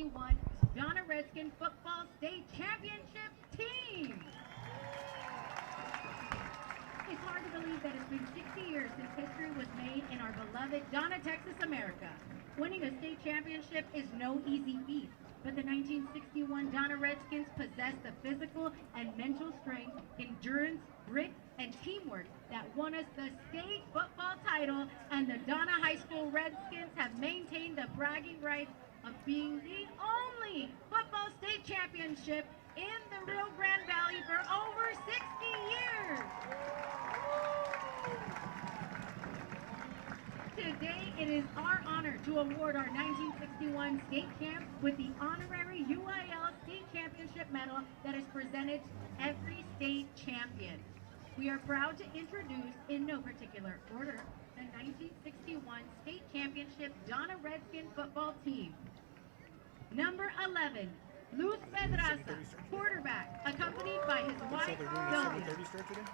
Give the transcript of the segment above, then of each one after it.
1961 Donna Redskin Football State Championship Team. It's hard to believe that it's been 60 years since history was made in our beloved Donna, Texas, America. Winning a state championship is no easy feat, but the 1961 Donna Redskins possessed the physical and mental strength, endurance, grit, and teamwork that won us the state football title, and the Donna High School Redskins have maintained the bragging rights of being the only football state championship in the Rio Grande Valley for over 60 years. Today, it is our honor to award our 1961 state champ with the honorary UIL state championship medal that is presented to every state champion. We are proud to introduce, in no particular order, the 1961 state championship Donna Redskin football team. Number 11, Luz Pedraza, quarterback, accompanied by his wife, Sylvia.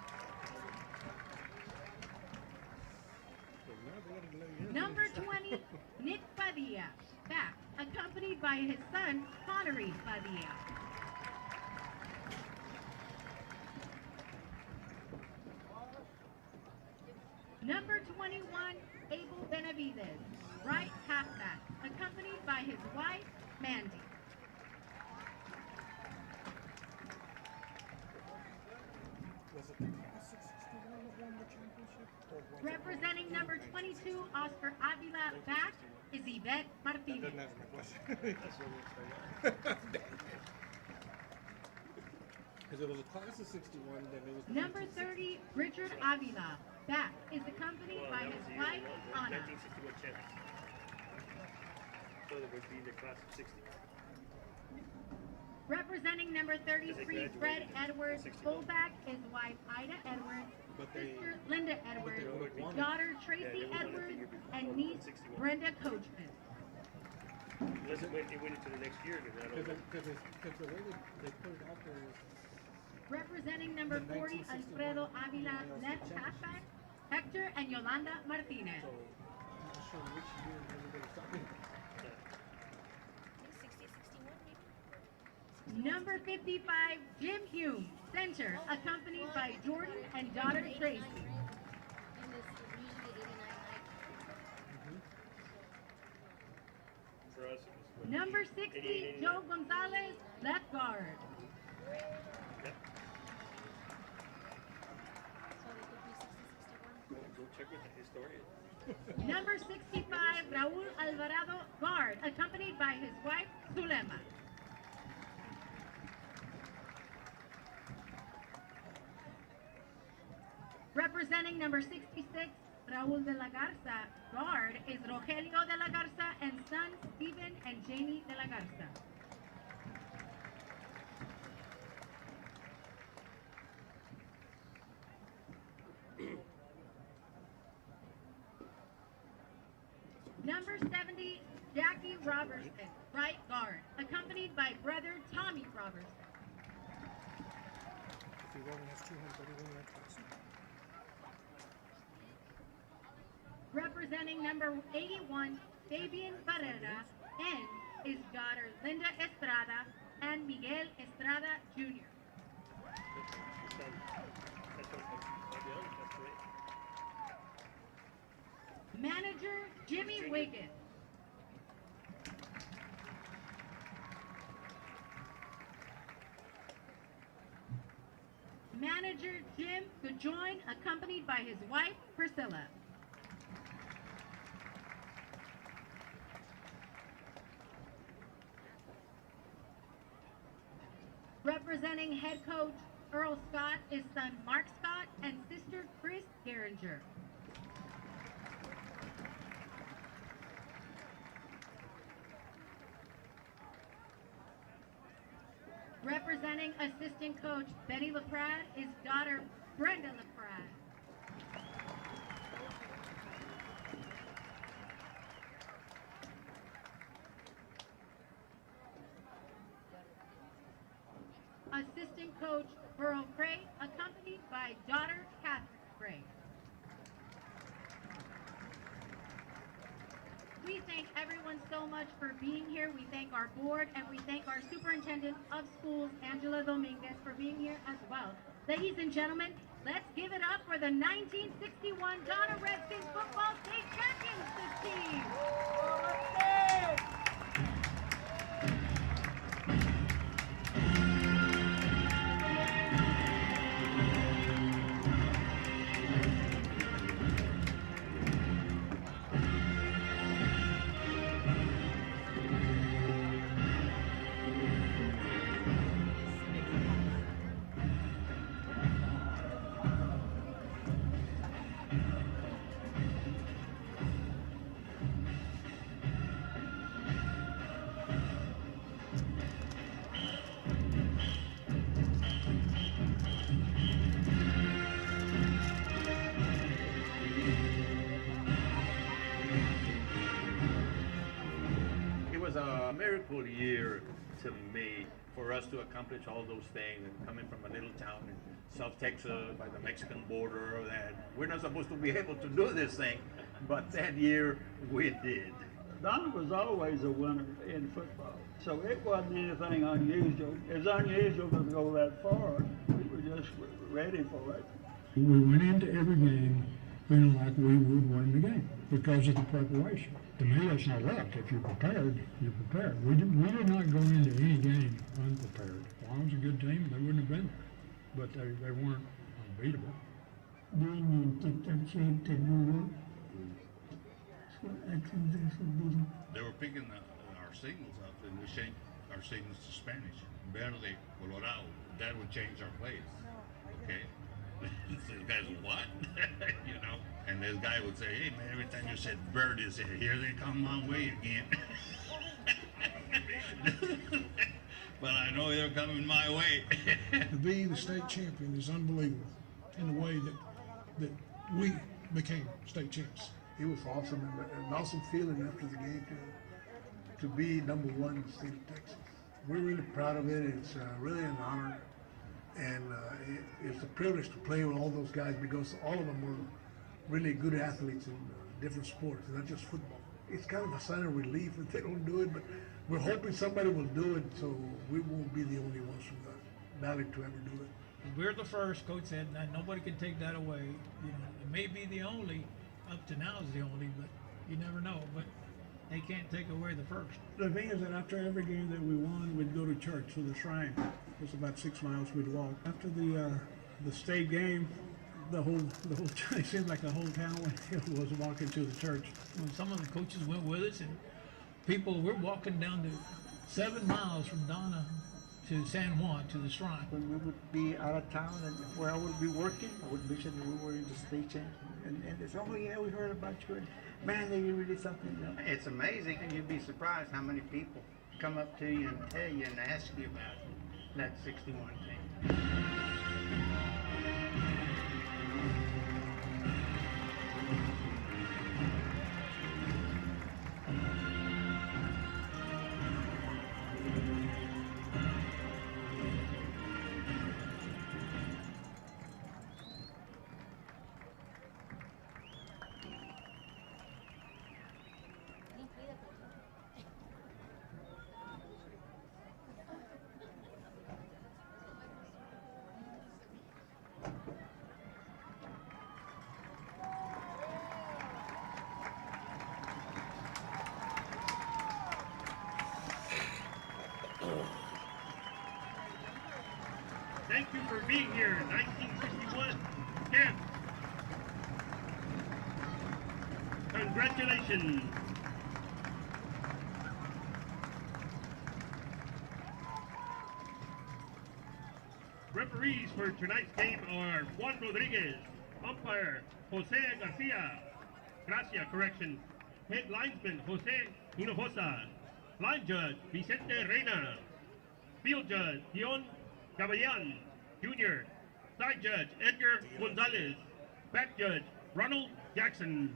Number 20, Nick Padilla, back, accompanied by his son, Connery Padilla. Number 21, Abel Benavides, right halfback, accompanied by his wife, Mandy. Was it the Classic 61 that won the championship? Representing number 22, Oscar Avila, back, is Yvette Martinez. That doesn't answer my question. Because it was a Class of 61, then it was the Number 30, Richard Avila, back, is accompanied by his wife, Anna. 1961 champions. So that would be the class of 60. Representing number 33, Fred Edwards, fullback, his wife, Ida Edwards, sister, Linda Edwards, daughter, Tracy Edwards, and niece, Brenda Coachman. Unless it went into the next year. Because the way they put it out there is... Representing number 40, Alfredo Avila, left halfback, Hector and Yolanda Martinez. So, I'm not sure which year everybody's talking about. 60, 61 maybe? Number 55, Jim Hume, center, accompanied by Jordan and daughter Tracy. And it's usually 89 For us, it was Number 60, Joe Gonzalez, left guard. Yep. So it could be 60, 61. Go check with the historian. Number 65, Raul Alvarado, guard, accompanied by his wife, Zulema. Representing number 66, Raul de la Garza, guard, is Rogelio de la Garza and son, Steven and Jamie de la Garza. Number 70, Jackie Robertson, right guard, accompanied by brother Tommy Robertson. If he only has 231 in that class. Representing number 81, Fabian Barrera, and his daughter Linda Estrada and Miguel Estrada Jr. Manager Jimmy Wiggins. Manager Jim Gajoin, accompanied by his wife Priscilla. Representing head coach Earl Scott is son Mark Scott and sister Chris Geringer. Representing assistant coach Betty LaPrade is daughter Brenda LaPrade. Assistant coach Burrow Cray, accompanied by daughter Catherine Cray. We thank everyone so much for being here. We thank our board and we thank our superintendent of schools, Angela Dominguez, for being here as well. Ladies and gentlemen, let's give it up for the 1961 Donna Redskins football state championship team. It was a miracle year to me for us to accomplish all those things, and coming from a little town in South Texas by the Mexican border, that we're not supposed to be able to do this thing, but that year we did. Donna was always a winner in football, so it wasn't anything unusual. It's unusual to go that far. We were just ready for it. We went into every game feeling like we would win the game because of the preparation. To me, that's not luck. If you're prepared, you're prepared. We did not go into any game unprepared. If I was a good team, they wouldn't have been there. But they weren't unbeatable. They were picking our signals up, and we changed our signals to Spanish. Verde, Colorado. That would change our plays. Okay? So the guys, what? You know? And this guy would say, hey man, every time you said bird, you said, here they come my way again. But I know they're coming my way. To be the state champion is unbelievable in the way that we became state champs. It was awesome, and an awesome feeling after the game to be number one in the state of Texas. We're really proud of it. It's really an honor, and it's a privilege to play with all those guys because all of them were really good athletes in different sports, not just football. It's kind of a sign of relief that they don't do it, but we're hoping somebody will do it, so we won't be the only ones from the valley to ever do it. We're the first, Coach said, and nobody can take that away. You know, it may be the only, up to now is the only, but you never know. But they can't take away the first. The thing is that after every game that we won, we'd go to church, to the shrine. It was about 6 miles we'd walk. After the state game, the whole it seemed like the whole town was walking to the church. When some of the coaches went with us, and we're walking down to 7 miles from Donna to San Juan to the shrine. When we would be out of town and where I would be working, I would mention that we were in the state champ. And they said, oh yeah, we heard about you. And man, they really something. You know? It's amazing, and you'd be surprised how many people come up to you and tell you and ask you about that 61 team. Thank you for being here, 1961 camp. Congratulations. Referees for tonight's game are Juan Rodriguez, umpire Jose Garcia, Gracia, correction, head linesman Jose Hinojosa, line judge Vicente Reina, field judge Dion Gabayan Jr., side judge Edgar Gonzalez, back judge Ronald Jackson.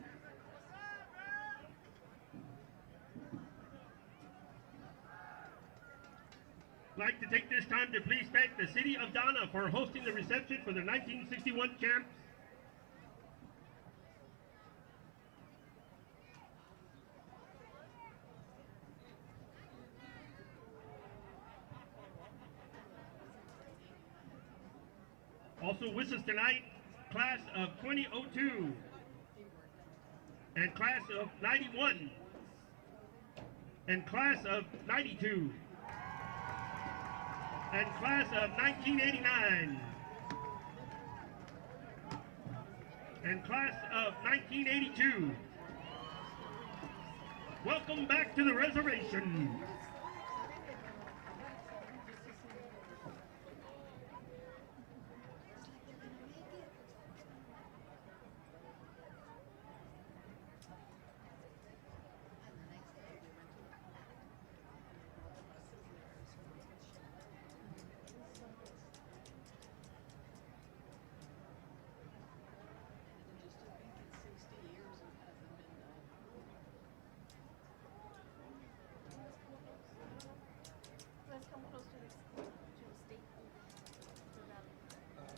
I'd like to take this time to please thank the City of Donna for hosting the reception for the 1961 champs. Also with us tonight, class of 2002 and class of 91 and class of 92 and class of 1989 and class of 1982. Welcome back to the reservation. Let's come close to the state for that.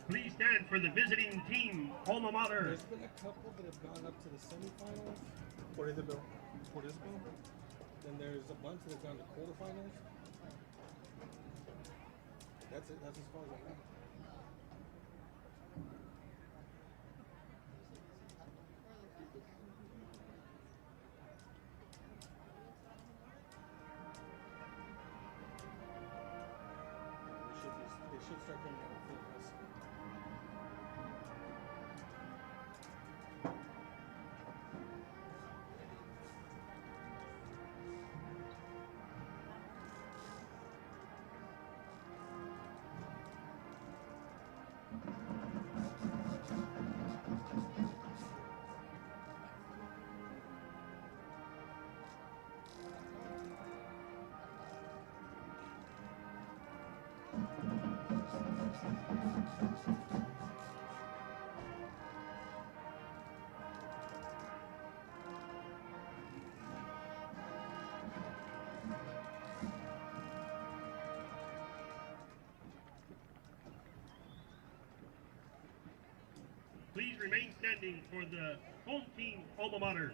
Please stand for the visiting team alma mater. There's been a couple that have gone up to the semifinals. Por this bill. Then there's a bunch that have gone to quarterfinals. That's it. That's as far as I know. They should start coming out with us. Please remain standing for the home team alma mater.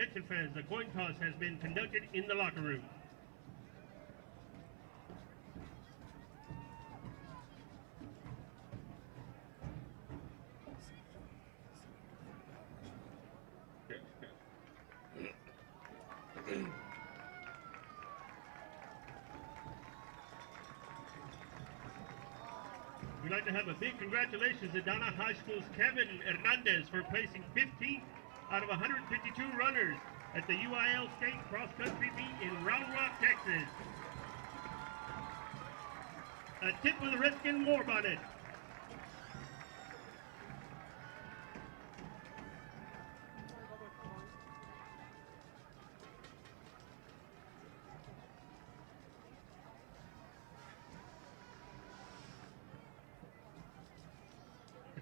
Attention fans, the coin toss has been conducted in the locker room. We'd like to have a big congratulations to Donna High School's Kevin Hernandez for placing 15th out of 152 runners at the UIL State Cross Country Meet in Round Rock, Texas. A tip of the Redskin war bonnet.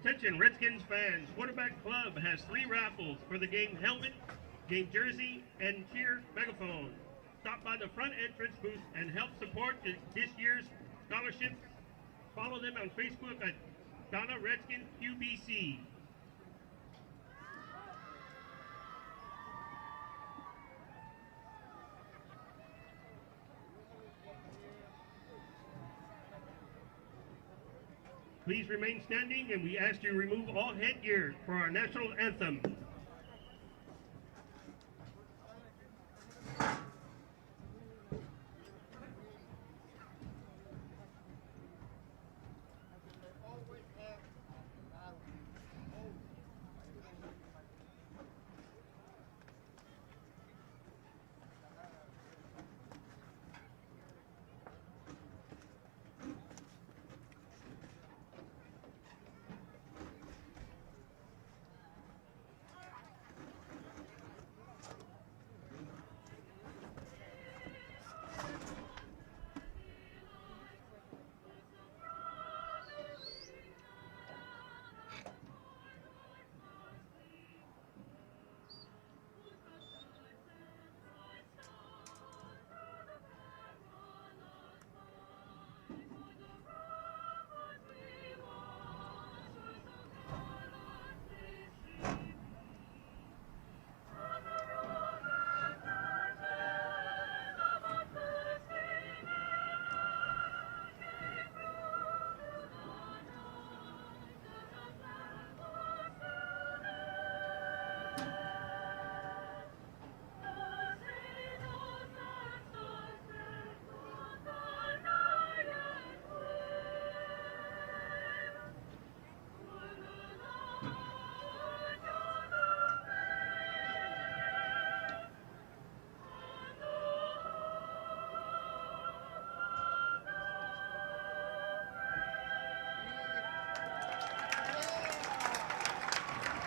Attention Redskins fans, Quarterback Club has 3 raffles for the game helmet, game jersey and cheer megaphone. Stop by the front entrance booth and help support this year's scholarships. Follow them on Facebook at Donna Redskins QBC. Please remain standing, and we ask you to remove all headgear for our national anthem.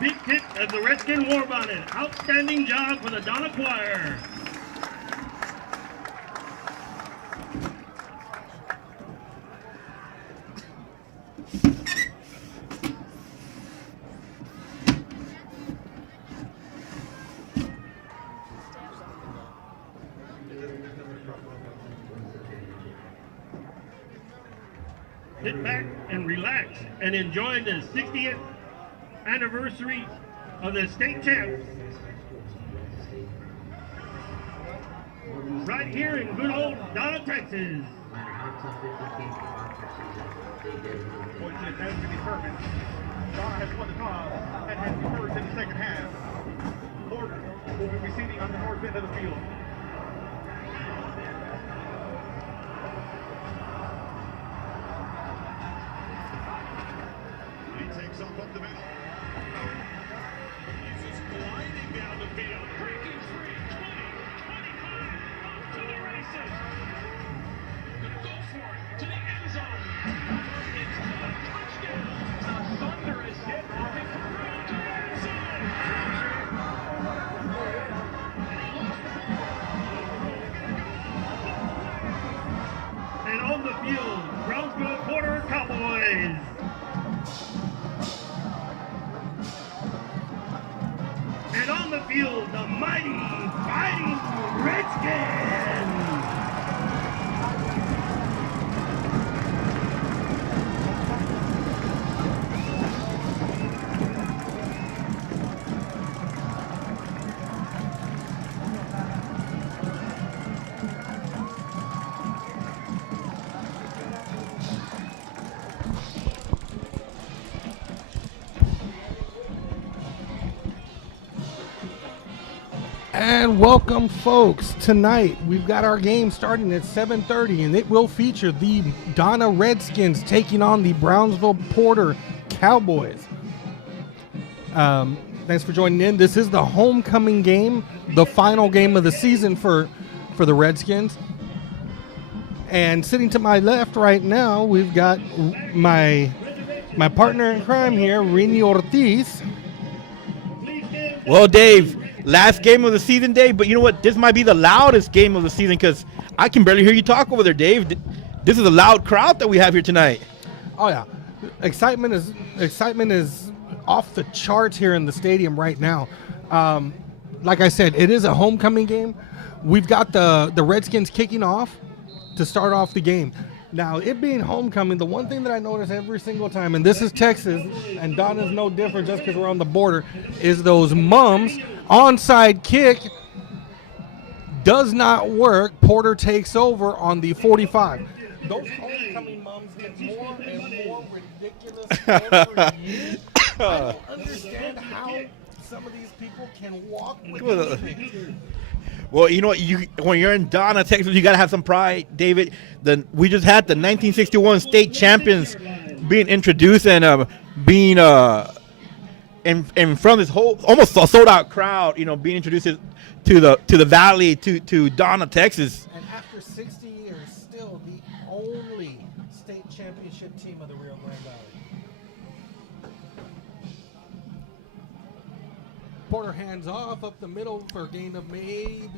Big tip of the Redskin War Bonnet. Outstanding job for the Donna Choir. Sit back and relax and enjoy the 60th anniversary of the state champs right here in good old Donna, Texas. It has been determined. Donna has won the toss and has emerged in the second half. Porter will be receiving on the north end of the field. He takes off up the middle. He's just gliding down the field. Breaking free. 20, 25, off to the races. Gonna go for it to the end zone. It's caught. Touchdown. A thunderous hit moving through to the end zone. And on the field, Brownsville Porter Cowboys. And on the field, the mighty Fighting Redskins. And welcome, folks. Tonight we've got our game starting at 7:30, and it will feature the Donna Redskins taking on the Brownsville Porter Cowboys. Thanks for joining in. This is the homecoming game, the final game of the season for the Redskins. And sitting to my left right now, we've got my partner in crime here, Rini Ortiz. Well, Dave, last game of the season, Dave, but you know what? This might be the loudest game of the season because I can barely hear you talk over there, Dave. This is a loud crowd that we have here tonight. Oh yeah, excitement is off the charts here in the stadium right now. like I said, it is a homecoming game. We've got the Redskins kicking off to start off the game. Now, it being homecoming, the one thing that I notice every single time, and this is Texas, and Donna's no different just because we're on the border, is those mums onside kick does not work. Porter takes over on the 45. Those homecoming mums get more and more ridiculous every year. I don't understand how some of these people can walk with anything. Well, you know what? When you're in Donna, Texas, you gotta have some pride, David. We just had the 1961 state champions being introduced and being in front of this whole almost a sold out crowd. You know, being introduced to the Valley to Donna, Texas. And after 60 years, still the only state championship team of the Rio Grande Valley. Porter hands off up the middle for a gain of maybe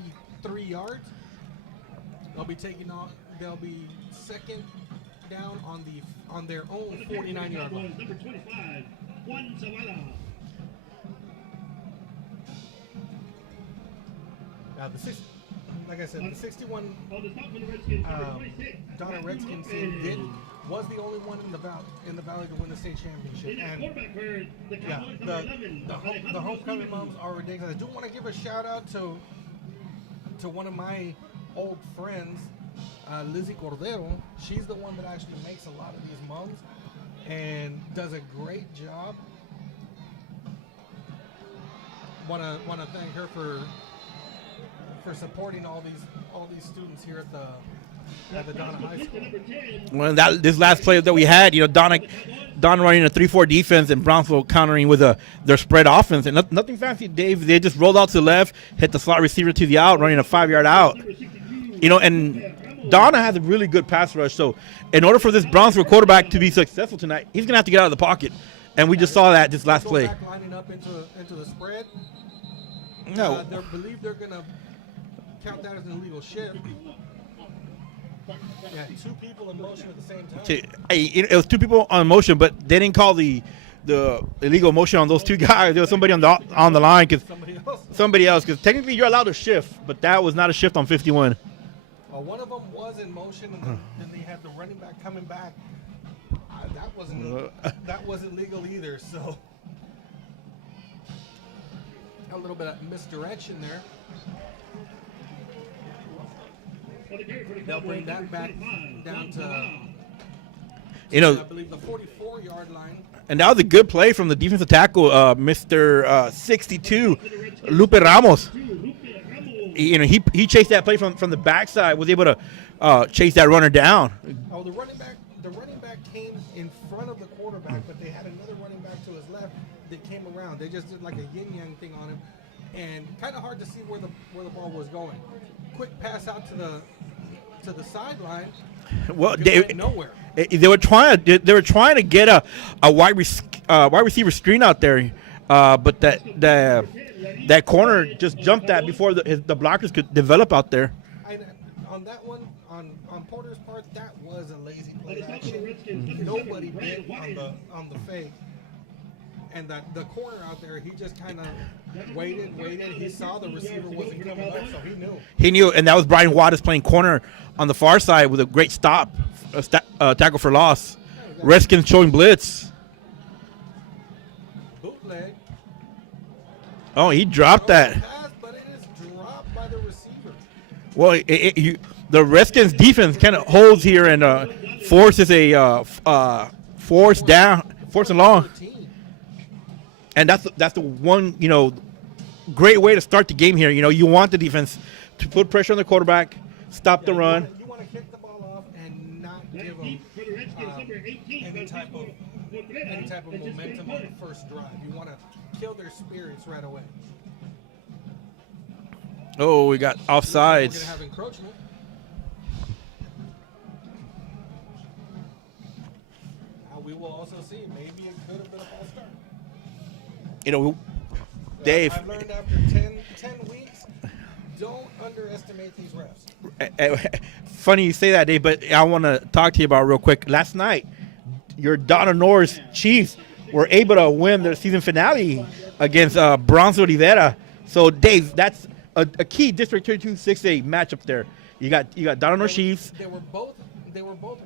3 yards. They'll be taking off. They'll be second down on their own 49-yard line. Number 25, Juan Zavala. Now like I said, the 61 Donna Redskins team was the only one in the valley to win the state championship. And yeah, the homecoming moms are ridiculous. I do want to give a shout out to one of my old friends, Lizzie Cordero. She's the one that actually makes a lot of these moms and does a great job. Want to thank her for supporting all these students here at the Donna High School. Well, this last play that we had, Donna running a 3-4 defense and Brownsville countering with their spread offense, and nothing fancy, Dave. They just rolled out to the left, hit the slot receiver to the out, running a 5-yard out. And Donna has a really good pass rush. So, in order for this Brownsville quarterback to be successful tonight, he's gonna have to get out of the pocket, and we just saw that this last play. Back lining up into the spread. No, they believe they're gonna count that as an illegal shift. Yeah, 2 people in motion at the same time. It was 2 people on motion, but they didn't call the illegal motion on those 2 guys. There was somebody on the line because somebody else. Because technically you're allowed to shift, but that was not a shift on 51. Well, one of them was in motion, and then they had the running back coming back. That wasn't legal either. So a little bit of misdirection there. They'll bring that back down to, I believe, the 44-yard line. And that was a good play from the defensive tackle, Mr. 62, Lupe Ramos. He chased that play from the backside, was able to chase that runner down. Oh, the running back came in front of the quarterback, but they had another running back to his left that came around. They just did like a yin-yang thing on him, and kind of hard to see where the ball was going. Quick pass out to the sideline. Well, nowhere. They were trying to get a wide receiver screen out there, but that corner just jumped that before the blockers could develop out there. On that one, on Porter's part, that was a lazy play action. Nobody bit on the fake. And the corner out there, he just kind of waited. He saw the receiver wasn't coming up, so he knew. He knew, and that was Brian Waters playing corner on the far side with a great stop, tackle for loss. Redskins showing blitz. Bootleg. Oh, he dropped that. Pass, but it is dropped by the receiver. Well, the Redskins defense kind of holds here and forces a fourth and long. And that's the one, great way to start the game here. You want the defense to put pressure on the quarterback, stop the run. You want to kick the ball off and not give them any type of momentum on the first drive. You want to kill their spirits right away. Oh, we got offsides. We're going to have encroachment. Now we will also see maybe it could have been a false start. Dave. I've learned after 10 weeks, don't underestimate these refs. Funny you say that, Dave, but I want to talk to you about real quick. Last night, your Donna Norris Chiefs were able to win their season finale against Brownsville Rivera So Dave, that's a key District 32 6A matchup there. You got Donna Chiefs. They were both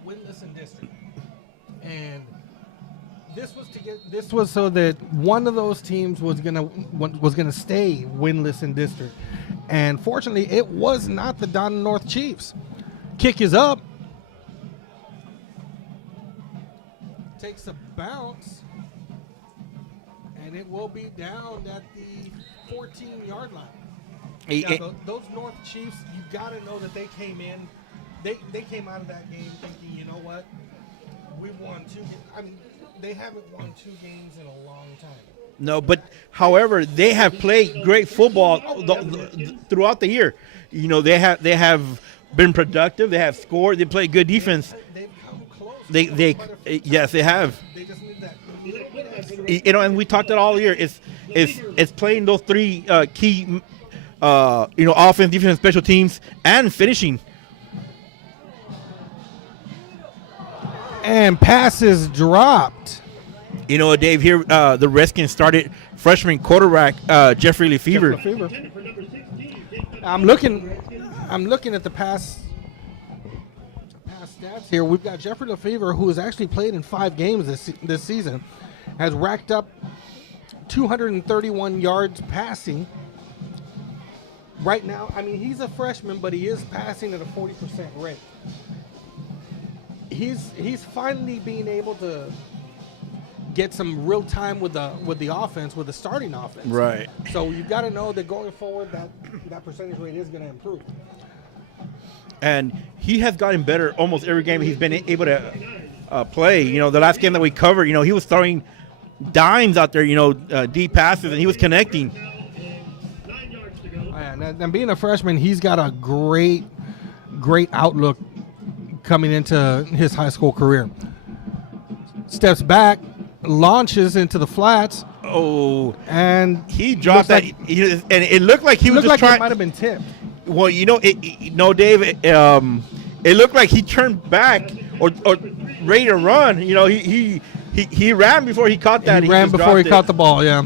winless in district, and this was so that one of those teams was gonna stay winless in district, and fortunately, it was not the Donna North Chiefs. Kick is up, takes a bounce, and it will be down at the 14-yard line. Those North Chiefs, you got to know that they came in, they came out of that game thinking, you know what, we won 2 games. I mean, they haven't won 2 games in a long time. No, but however, they have played great football throughout the year. You know, they have been productive. They have scored. They play good defense. They've come close. Yes, they have. They just need that little bit extra. You know, and we talked it all year. It's playing those 3 key, offense, defense, special teams, and finishing. And passes dropped. You know, Dave, here the Redskins started freshman quarterback Jeffrey Lefevre. I'm looking at the past stats here. We've got Jeffrey Lefevre, who has actually played in 5 games this season, has racked up 231 yards passing. Right now, I mean, he's a freshman, but he is passing at a 40% rate. He's finally being able to get some real time with the offense, with the starting offense. Right. So you've got to know that going forward, that percentage rate is going to improve. And he has gotten better almost every game he's been able to play. You know, the last game that we covered, you know, he was throwing dimes out there, you know, deep passes, and he was connecting. And being a freshman, he's got a great outlook coming into his high school career. Steps back, launches into the flats. Oh, and he dropped that, and it looked like he was just trying. It might have been tipped. Well, you know, Dave. It looked like he turned back or ready to run. You know, he ran before he caught that. He ran before he caught the ball. Yeah.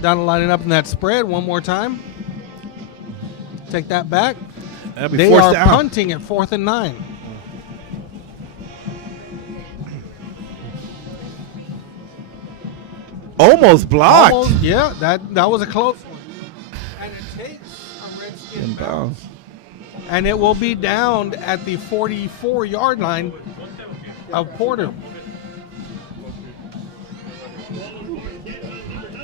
Donna lining up in that spread one more time. Take that back. They are down. punting at 4th and 9. Almost blocked. Yeah, that was a close one. And it takes a Redskin bounce. And it will be down at the 44-yard line of Porter.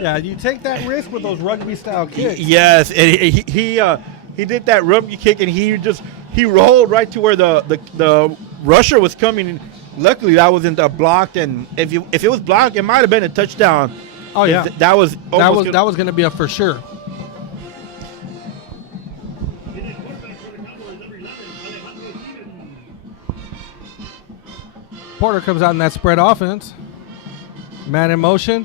Yeah, you take that risk with those rugby-style kicks. Yes, and he did that rugby kick, and he rolled right to where the rusher was coming. Luckily, that wasn't blocked, and if it was blocked, it might have been a touchdown. Oh yeah, that was going to be a for sure. Porter comes out in that spread offense. Man in motion.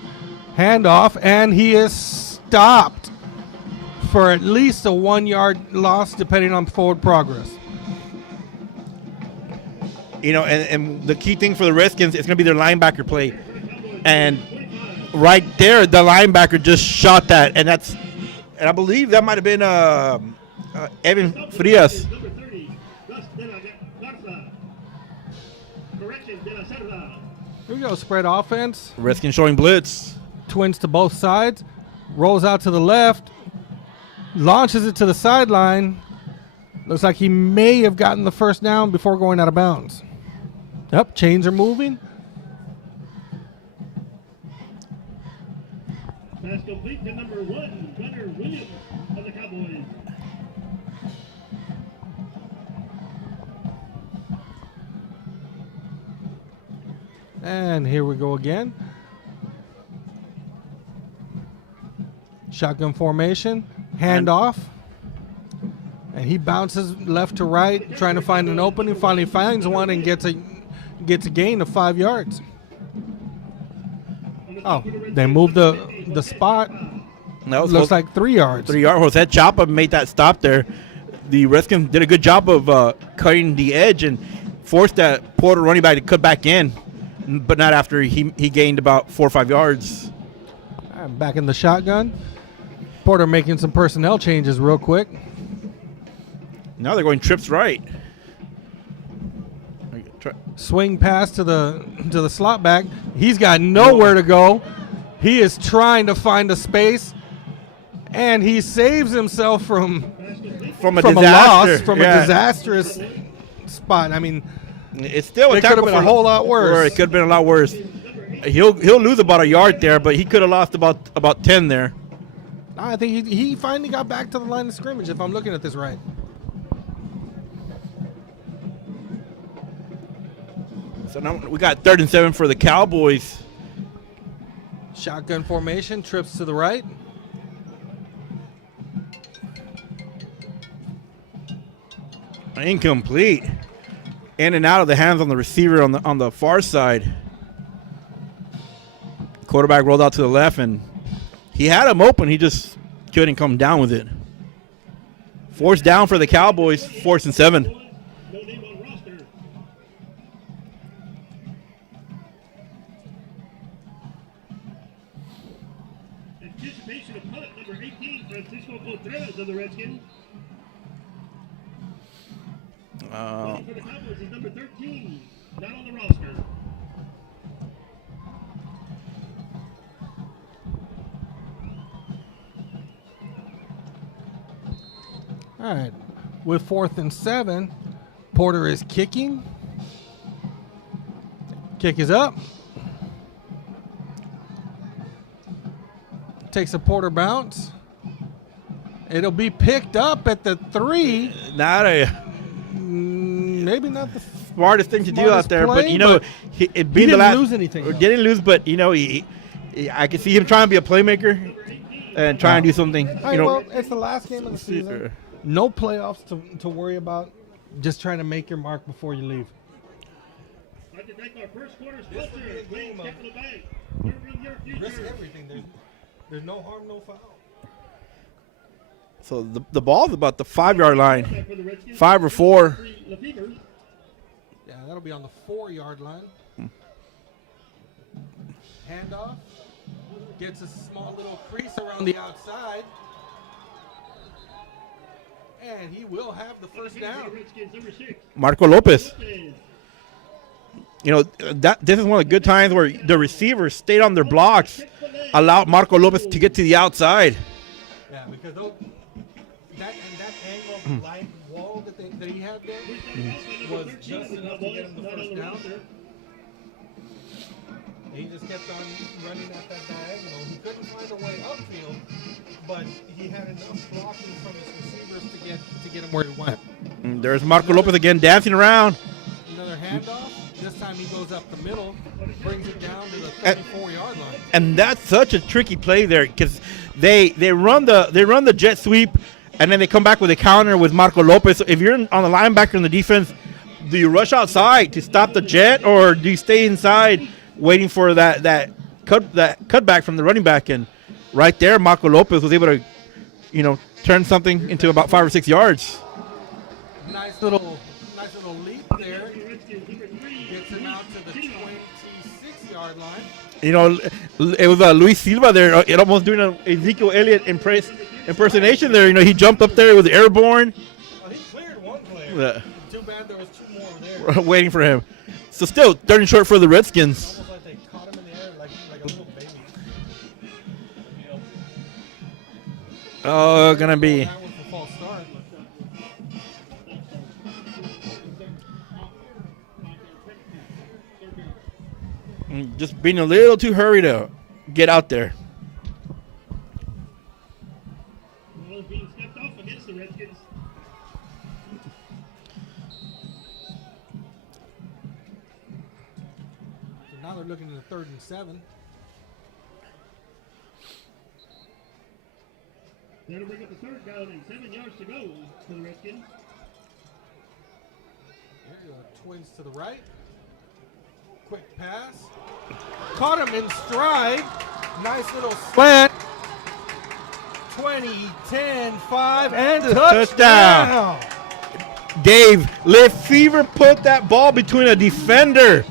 Handoff, and he is stopped for at least a 1-yard loss, depending on forward progress. You know, and the key thing for the Redskins is going to be their linebacker play. And right there, the linebacker just shot that, and I believe that might have been Evan Frias. Here we go, spread offense. Redskins showing blitz. Twins to both sides, rolls out to the left, launches it to the sideline. Looks like he may have gotten the first down before going out of bounds. Yep, chains are moving. Pass complete to number 1, Gunnar Williams of the Cowboys. And here we go again. Shotgun formation, handoff, and he bounces left to right, trying to find an opening. Finally finds one and gets a gain of 5 yards. Oh, they moved the spot. Looks like 3 yards. 3 yards. That Chapa made that stop there. The Redskins did a good job of cutting the edge and forced that Porter running back to cut back in. but not after he gained about 4 or 5 yards. I'm back in the shotgun. Porter making some personnel changes real quick. Now they're going trips right. Swing pass to the slot back. He's got nowhere to go. He is trying to find a space, and he saves himself from a loss, disaster. a disastrous spot. I mean, it's still it could have been a whole lot worse. Or it could have been a lot worse. He'll lose about a yard there, but he could have lost about 10 there. I think he finally got back to the line of scrimmage, if I'm looking at this right. So now we got 3rd and 7 for the Cowboys. Shotgun formation, trips to the right. Incomplete. In and out of the hands on the receiver on the far side. Quarterback rolled out to the left, and he had him open. He just couldn't come down with it. 4th down for the Cowboys, 4th and 7. No name on roster. Anticipation of punt number 18, Francisco Contreras of the Redskins. Waiting for the Cowboys is number 13, not on the roster. All right. With 4th and 7, Porter is kicking. Kick is up. Takes a Porter bounce. It'll be picked up at the 3. Maybe not the smartest thing to do out there, play, but you know, he didn't lose anything. Didn't lose, but you know, I can see him trying to be a playmaker and trying to do something. Well, it's the last game of the season. No playoffs to worry about. Just trying to make your mark before you leave. I'd like to thank our first quarter sponsor, Wayne Capital Bank. Risk everything. There's no harm, no foul. So the ball's about the 5-yard line, 5 or 4. Yeah, that'll be on the 4-yard line. Handoff. Gets a small little crease around the outside. And he will have the first down. Marco Lopez. You know, this is one of the good times where the receivers stayed on their blocks, allowed Marco Lopez to get to the outside. Yeah, because that angle of line wall that he had there was just enough to get him the first down. He just kept on running at that diagonal. He couldn't find a way upfield, but he had enough blocking from his receivers to get him where he went. There's Marco Lopez again dancing around. Another handoff. This time he goes up the middle, brings it down to the 34-yard line. And that's such a tricky play there because they run the jet sweep, and then they come back with a counter with Marco Lopez. So if you're on the linebacker in the defense, do you rush outside to stop the jet, or do you stay inside waiting for that cutback from the running back? And right there, Marco Lopez was able to, turn something into about 5 or 6 yards. Nice little leap there. Gets him out to the 26-yard line. It was Luis Silva there. It almost doing an Ezekiel Elliott impersonation there. He jumped up there. It was airborne. Oh, he cleared one player. Too bad there was 2 more there. Waiting for him. So still 30 short for the Redskins. Almost like they caught him in the air like a little baby. Oh, gonna be. That was a false start. Just being a little too hurried to get out there. Well, being stepped off against the Redskins. So now they're looking at the 3rd and 7. That'll bring up the 3rd down and 7 yards to go for the Redskins. Twins to the right. Quick pass. Caught him in stride. Nice little slant. 20, 10, 5, and touchdown. Dave, Lefevre put that ball between a defender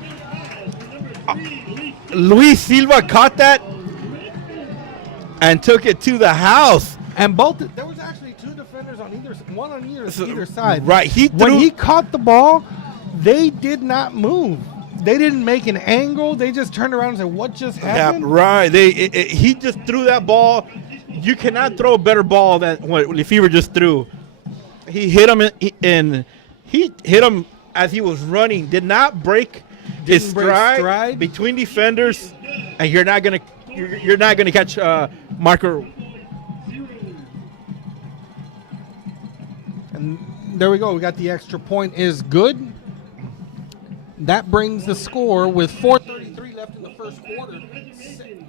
Luis Silva caught that and took it to the house. And there was actually two defenders on one on either side. Right. When he caught the ball, they did not move. They didn't make an angle. They just turned around and said, "What just happened?" Yeah, right. He just threw that ball. You cannot throw a better ball than what Lefevre just threw. He hit him he hit him as he was running. Did not break his stride between defenders, and you're not gonna catch Marco. And there we go. We got the extra point is good. That brings the score with 4:33 left in the first quarter.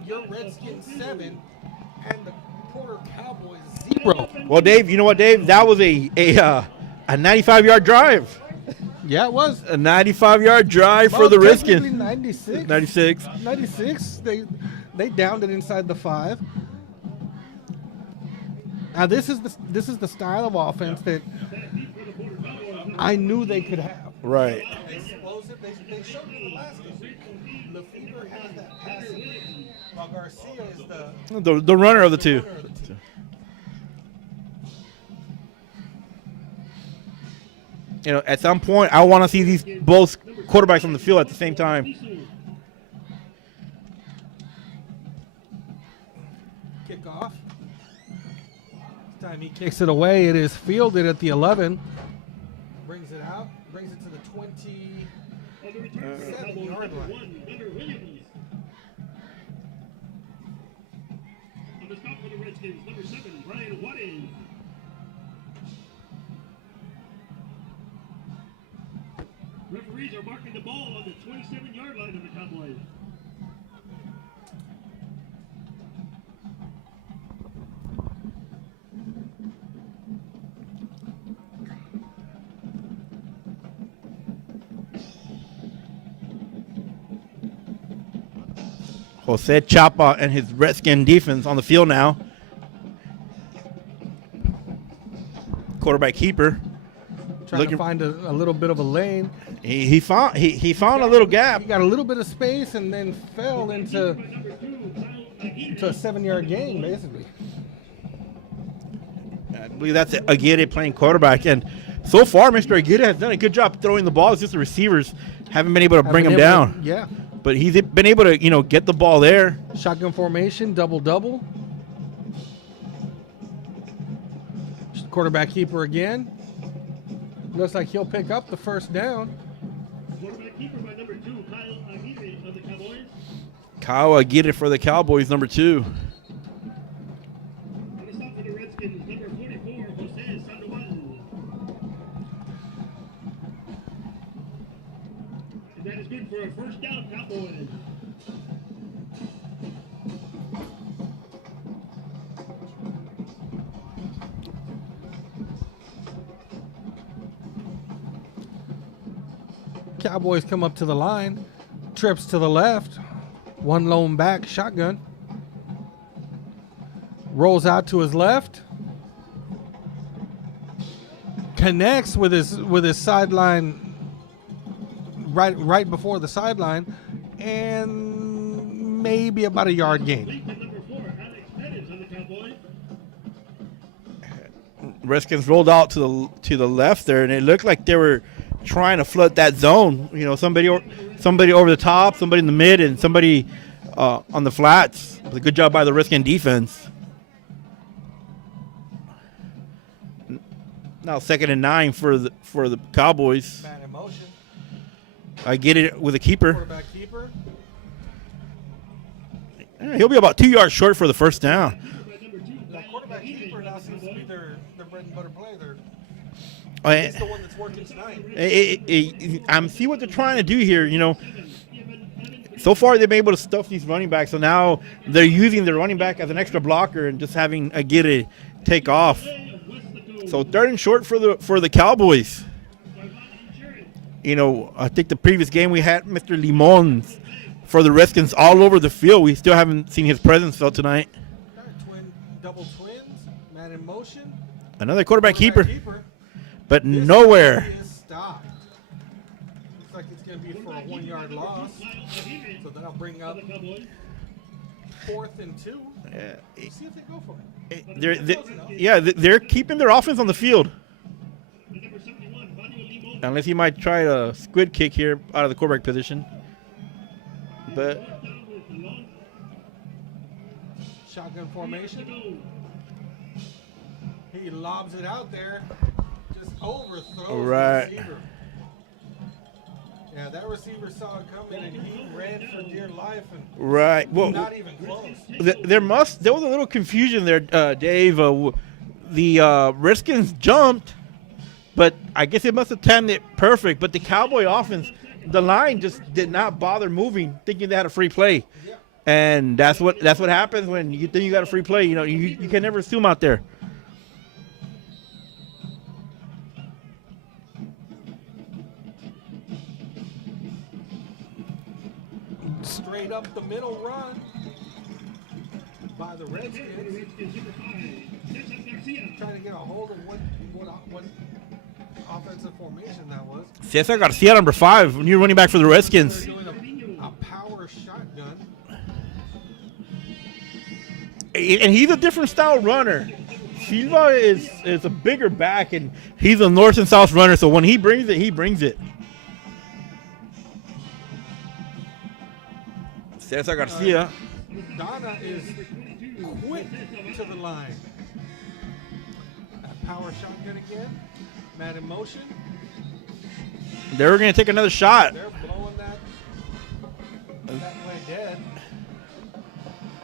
Your Redskins 7 and the Porter Cowboys 0. Well, Dave, you know what, Dave? That was a 95-yard drive. Yeah, it was a 95-yard drive for the Redskins. 96. 96. 96. They downed it inside the 5. Now this is the style of offense that I knew they could have. Right. Explosive. They showed it in the last game. Lefevre has that passing game, while Garcia is the runner of the two. You know, at some point, I want to see these both quarterbacks on the field at the same time. Kickoff. This time he kicks it away. It is fielded at the 11. Brings it out. Brings it to the 27-yard line. On the stop for the Redskins, number 7, Brian Wadding. Referees are marking the ball on the 27-yard line of the Cowboys. Jose Chapa and his Redskin defense on the field now. Quarterback keeper. Trying to find a little bit of a lane. He found a little gap. He got a little bit of space and then fell into a 7-yard gain, basically. I believe that's Aguirre playing quarterback. And so far, Mr. Aguirre has done a good job throwing the ball. It's just the receivers haven't been able to bring him down. Yeah. But he's been able to, get the ball there. Shotgun formation, double-double. Quarterback keeper again. Looks like he'll pick up the first down. Quarterback keeper by number 2, Kyle Aguirre of the Cowboys. Kyle Aguirre for the Cowboys, number 2. On the stop for the Redskins, number 44, Jose Sandoval. And that is good for a first down, Cowboys. Cowboys come up to the line. Trips to the left. One lone back, shotgun. Rolls out to his left. Connects with his sideline right before the sideline, and maybe about a yard gain. Redskins rolled out to the left there, and it looked like they were trying to flood that zone. Somebody over the top, somebody in the mid, and somebody on the flats. It was a good job by the Redskin defense. Now 2nd and 9 for the Cowboys. Man in motion. I get it with a keeper. Quarterback keeper. Yeah, he'll be about 2 yards short for the first down. The quarterback keeper now seems to be their bread and butter play. He's the one that's working tonight. I'm see what they're trying to do here. So far they've been able to stuff these running backs, so now they're using their running back as an extra blocker and just having Aguirre take off. So 3rd and short for the Cowboys. I think the previous game we had Mr. Limons for the Redskins all over the field. We still haven't seen his presence though tonight. Double twins, man in motion. Another quarterback keeper. But nowhere. Is stopped. Looks like it's going to be for a that 1 yard loss. So that'll bring up 4th and 2. Yeah. See if they go for it. They're keeping their offense on the field. Unless he might try a squid kick here out of the quarterback position. But shotgun formation. He lobs it out there. Just overthrows the receiver. Yeah, that receiver saw it coming and he ran for dear life. And well, not even close. There was a little confusion there, Dave. The Redskins jumped, but I guess it must have timed it perfect. But the Cowboy offense, the line just did not bother moving, thinking they had a free play. Yeah. And that's what happens when you think you got a free play. You know, you can never assume out there. Straight up the middle run by the Redskins. Trying to get a hold of what offensive formation that was. Cesar Garcia, number 5, new running back for the Redskins. They're doing a power shotgun. And he's a different style runner. Silva is a bigger back, and he's a north and south runner. So when he brings it, he brings it. Cesar Garcia. Donna is quick to the line. That power shotgun again. Man in motion. They're going to take another shot. They're blowing that play dead.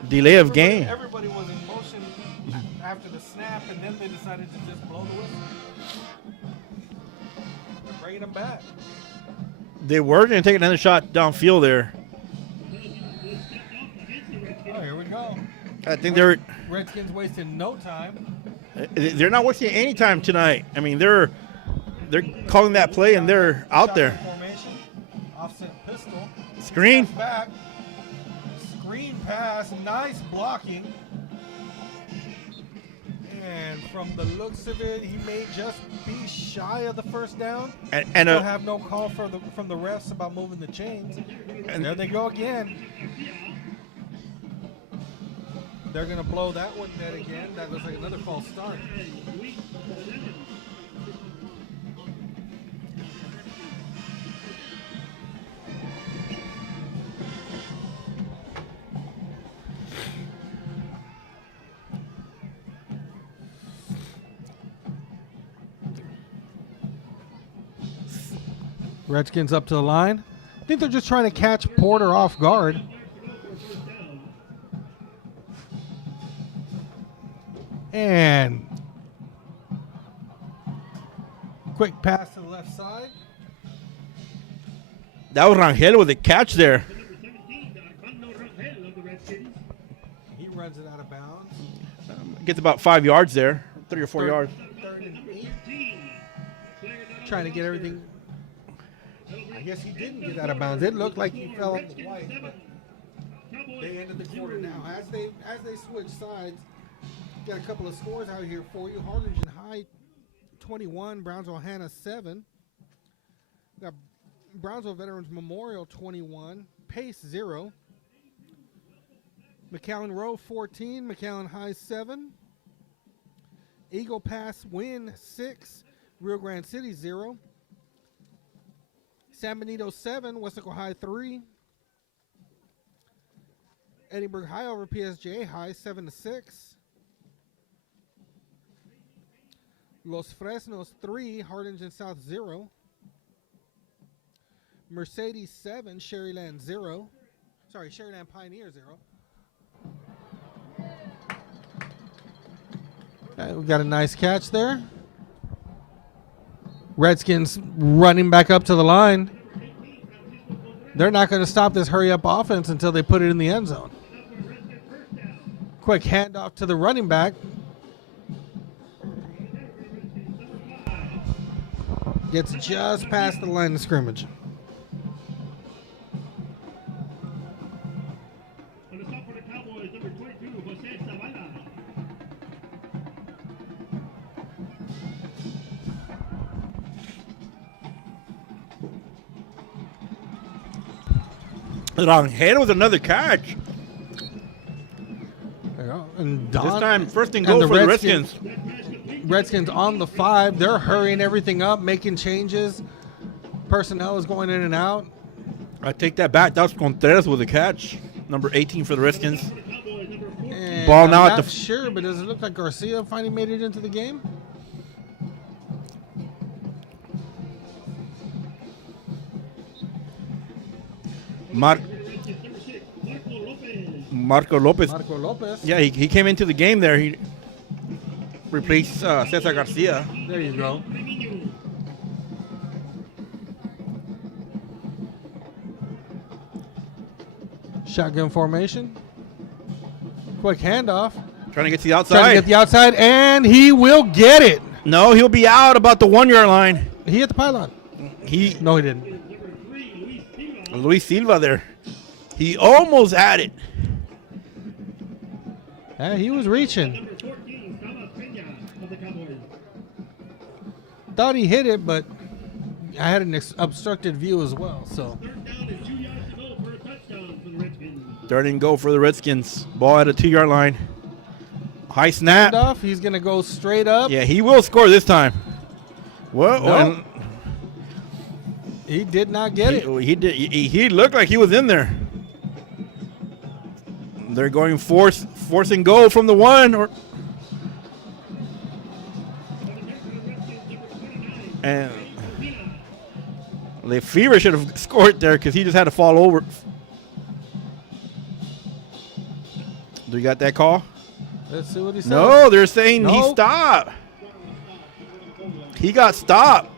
Delay of game. Everybody was in motion after the snap, and then they decided to just blow the whistle. They're bringing them back. They were going to take another shot downfield there. Oh, here we go. I think Redskins wasting no time. They're not wasting any time tonight. I mean, they're calling that play and they're out there. Formation, offset pistol. Screen. Back. Screen pass. Nice blocking. And from the looks of it, he may just be shy of the first down. And Still have no call from the refs about moving the chains. And there they go again. They're going to blow that one dead again. That looks like another false start. Redskins up to the line. I think they're just trying to catch Porter off guard. And quick pass to the left side. That was Rangel with a catch there. He runs it out of bounds. Gets about 5 yards there, 3 or 4 yards. 3rd and 8. Trying to get everything. I guess he didn't get out of bounds. It looked like he fell on the white, but they ended the quarter now. As they switch sides, got a couple of scores out here for you. Harlingen High 21, Brownsville Hannah 7. Got Brownsville Veterans Memorial 21, Pace 0. McAllen Row 14, McAllen High 7. Eagle Pass Win 6, Rio Grande City 0. San Benito 7, Wesco High 3. Edinburgh High over PSJ High 7-6. Los Fresnos 3, Harlingen South 0. Mercedes 7, Sherryland 0. Sorry, Sherryland Pioneer 0. Okay, we got a nice catch there. Redskins running back up to the line. They're not going to stop this hurry-up offense until they put it in the end zone. Quick handoff to the running back. Gets just past the line of scrimmage. Rangel with another catch. There you go. And This Don, time, first and and goal for the Redskins. Redskins on the 5. They're hurrying everything up, making changes. Personnel is going in and out. I take that back. That was Contreras with a catch. Number 18 for the Redskins. And Ball I'm now at not the sure, but does it look like Garcia finally made it into the game? Marco Lopez. Marco Lopez. Yeah, he came into the game there. He replaced Cesar Garcia. There you go. Shotgun formation. Quick handoff. Trying to get to the Trying outside. to get the outside, and he will get it. No, he'll be out about the 1 yard line. He hit the pylon. No, he didn't. Luis Silva there. He almost had it. Yeah, he was reaching. Thought he hit it, but I had an obstructed view as well. So 3rd and go for the Redskins. Ball at a 2 yard line. High snap. off. He's gonna go straight up. Yeah, he will score this time. Well, Nope. He did not get it. He did. He looked like he was in there. They're going force and go from the 1 and Lefevre should have scored there because he just had to fall over. Do you got that call? Let's see what he said. No, they're saying he Nope. stopped. He got stopped.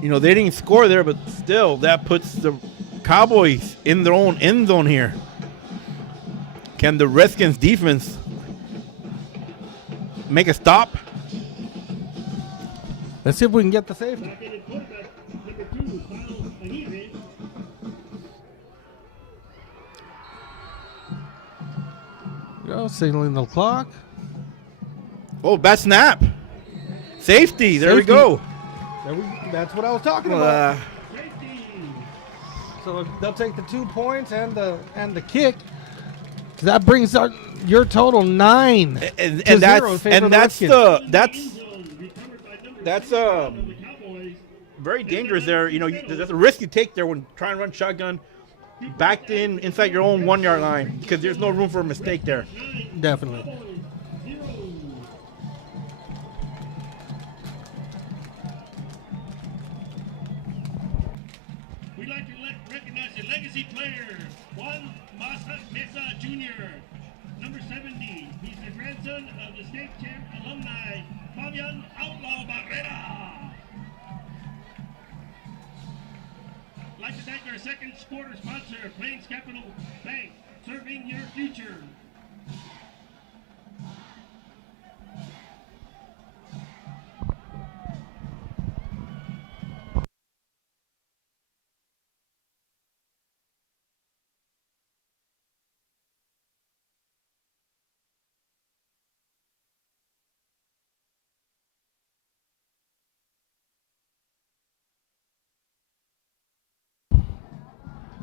You know, they didn't score there, but still, that puts the Cowboys in their own end zone here. Can the Redskins defense make a stop? Let's see if we can get the safety. Go, signaling the clock. Oh, bad snap. Safety. There we Safety. go. That's what I was talking about. So they'll take the 2 points and the kick. That brings your total 9 And to 0 in favor of the Redskins. that's very dangerous there. You know, there's a risk you take there when trying to run shotgun backed inside your own 1 yard line because there's no room for a mistake there. Definitely. We'd like to recognize the legacy player, Juan Mesa Jr., number 70. He's the grandson of the state champ alumni, Fabian Outlaw Barrera. I'd like to thank our second quarter sponsor, Plains Capital Bank, serving your future.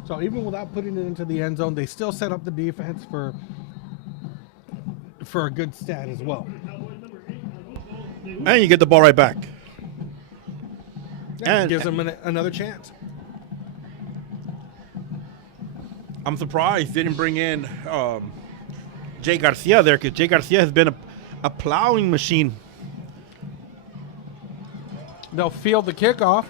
So even without putting it into the end zone, they still set up the defense for a good stat as well. And you get the ball right back. And gives them another chance. I'm surprised they didn't bring in Jay Garcia there because Jay Garcia has been a plowing machine. They'll field the kickoff.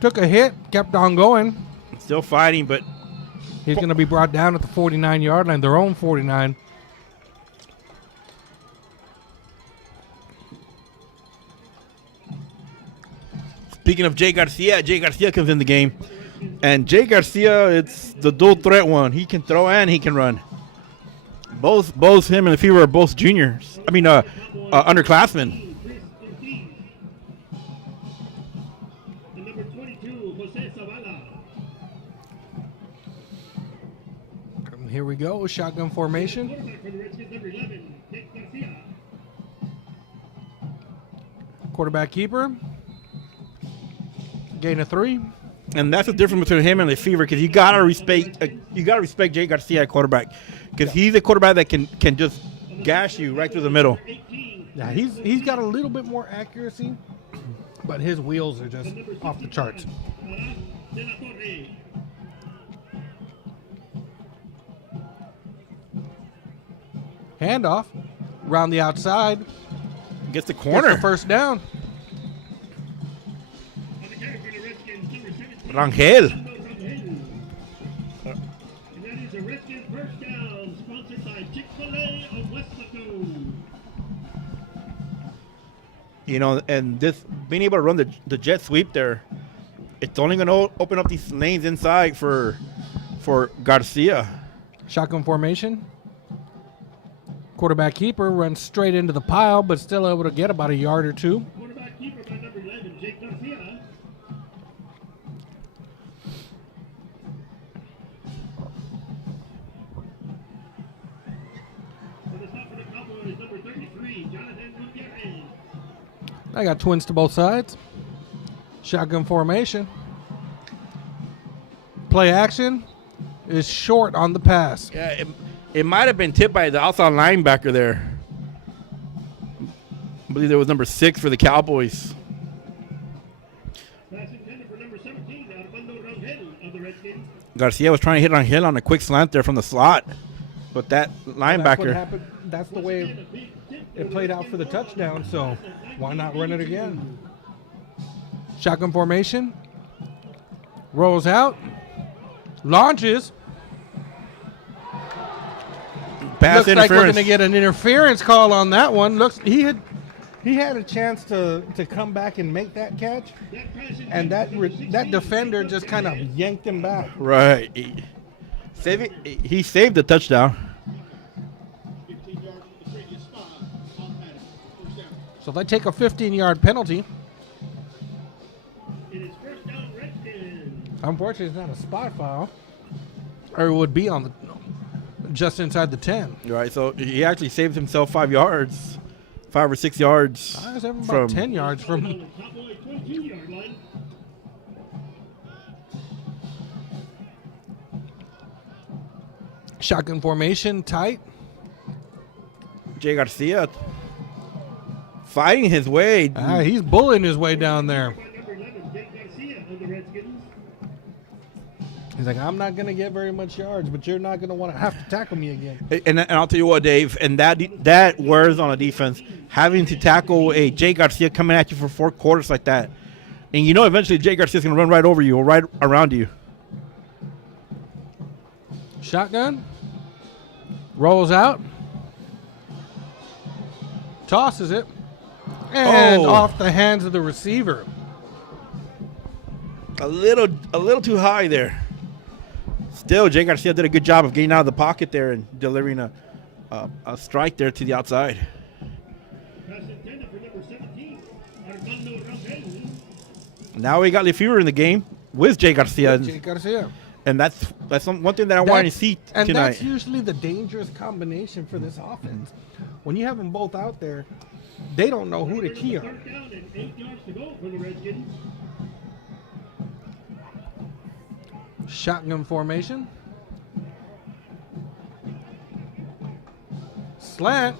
Took a hit, kept on going. Still fighting, but he's going to be brought down at the 49-yard line, their own 49. Speaking of Jay Garcia comes in the game. And Jay Garcia, it's the dual threat one. He can throw and he can run. Both him and the Fever are both juniors. I mean, underclassmen. And number 22, Jose Zavala. And here we go, shotgun formation. Quarterback for the Redskins, number 11, Jake Garcia. Quarterback keeper. Gain of 3. And that's the difference between him and the Fever, because you gotta respect Jake Garcia at quarterback, because he's a quarterback that can just gash you right through the middle. Yeah, he's got a little bit more accuracy, but his wheels are just off the charts. Handoff around the outside. Gets the corner. Gets the first down. Rangel. And that is a Redskins first down, sponsored by Chick-fil-A of Westlaco. You know, and this being able to run the jet sweep there, it's only going to open up these lanes inside for Garcia. Shotgun formation. Quarterback keeper runs straight into the pile, but still able to get about a yard or 2. Quarterback keeper by number 11, Jake Garcia. Number 33, Jonathan Gutierrez. I got twins to both sides. Shotgun formation. Play action is short on the pass. Yeah, it might have been tipped by the outside linebacker there. I believe there was number 6 for the Cowboys. Pass intended for number 17, Armando Rangel of the Redskins. Garcia was trying to hit Rangel on a quick slant there from the slot, but that linebacker. That's what happened. That's the way it played out for the touchdown, so why not run it again? Shotgun formation. Rolls out. Launches. Pass Looks like we're interference. going to get an interference call on that one. Looks he had a chance to come back and make that catch, and that defender just kind of yanked him back. Right. He saved the touchdown. So they take a 15-yard penalty. It is first down, Redskins. Unfortunately, it's not a spot foul, or it would be on the just inside the 10. Right. So he actually saved himself 5 yards, 5 or 6 yards. I was about from 10 yards from. Cowboy 22-yard line. Shotgun formation, tight. Jay Garcia fighting his way. He's bullying his way down there. By number 11, Jake Garcia of the Redskins. He's like, I'm not going to get very much yards, but you're not going to want to have to tackle me again. And I'll tell you what, Dave, and that wears on a defense, having to tackle a Jay Garcia coming at you for 4 quarters like that. And you know eventually Jay Garcia's going to run right over you or right around you. Shotgun. Rolls out. Tosses it. And off the hands of the receiver. A little too high there. Still, Jay Garcia did a good job of getting out of the pocket there and delivering a strike there to the outside. Pass intended for number 17, Armando Rangel. Now we got Lefevre in the game with Jay Garcia. Jay Garcia. And that's one thing that I want to see and tonight. That's usually the dangerous combination for this offense. When you have them both out there, they don't know who to key on. Third down and 8 yards to go for the Redskins. Shotgun formation. Slant.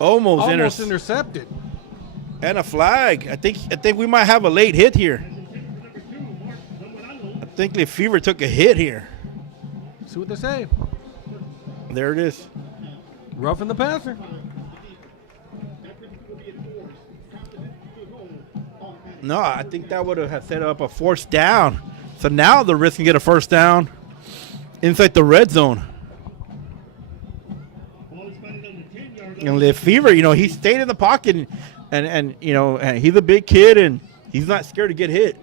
Almost intercepted. And a flag. I think we might have a late hit here. I think Lefevre took a hit here. See what they say. There it is. Roughing the passer. No, I think that would have set up a 4th down. So now the Redskins can get a 1st down inside the red zone. And Lefevre, he stayed in the pocket and he's a big kid and he's not scared to get hit.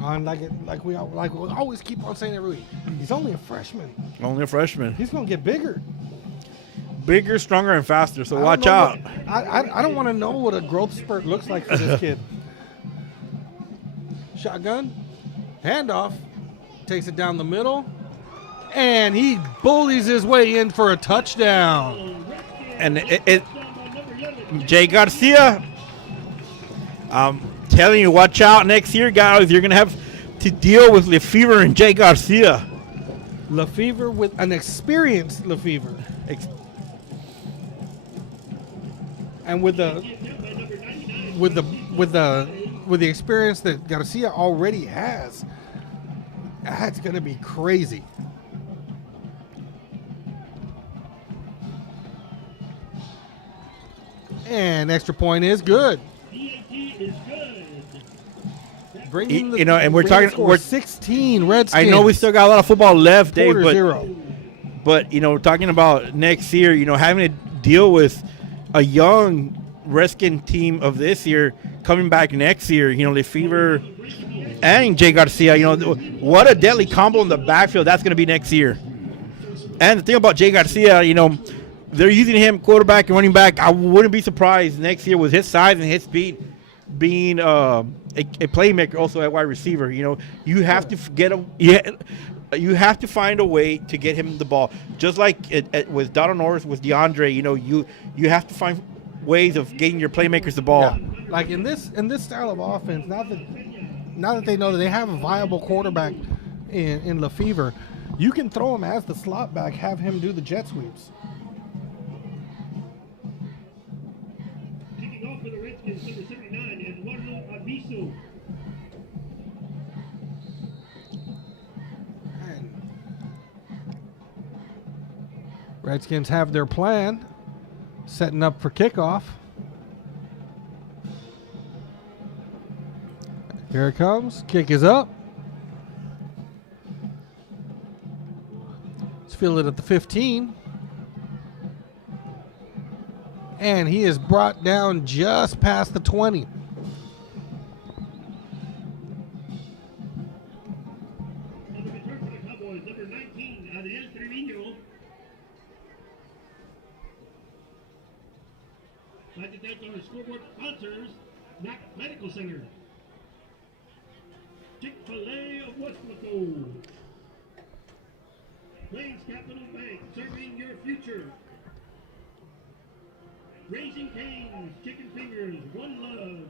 Like we always keep on saying every week, he's only a freshman. Only a freshman. He's gonna get bigger. bigger, stronger, and faster. So I don't watch know out. I don't want to know what a growth spurt looks like for this kid. Shotgun, handoff, takes it down the middle, and he bullies his way in for a touchdown. And Jay Garcia, I'm telling you, watch out next year, guys. You're going to have to deal with Lefevre and Jay Garcia. Lefevre with an experienced Lefevre. And with the experience that Garcia already has, that's going to be crazy. And extra point is good. Bringing the, and we're talking. We're 16 Redskins. I know we still got a lot of football left, Dave, but 0. But we're talking about next year. Having to deal with a young Redskin team of this year coming back next year. Lefevre and Jay Garcia. What a deadly combo in the backfield that's going to be next year. And the thing about Jay Garcia, they're using him quarterback and running back. I wouldn't be surprised next year with his size and his speed being a playmaker also at wide receiver. You have to you have to find a way to get him the ball. Just like with Donna Norris, with DeAndre, you have to find ways of getting your playmakers the ball. Yeah. Like in this style of offense, now that they know that they have a viable quarterback in Lefevre, you can throw him as the slot back, have him do the jet sweeps. Kicking off for the Redskins, number 79, Eduardo Aviso. Redskins have their plan, setting up for kickoff. Here it comes. Kick is up. Let's field it at the 15. And he is brought down just past the 20. On the return for the Cowboys, number 19, Ariel Trevino. Like to thank our scoreboard sponsors, Mac Medical Center, Chick-fil-A of Westlaco, Plains Capital Bank, serving your future, Raising Cane's Chicken Fingers, One Love.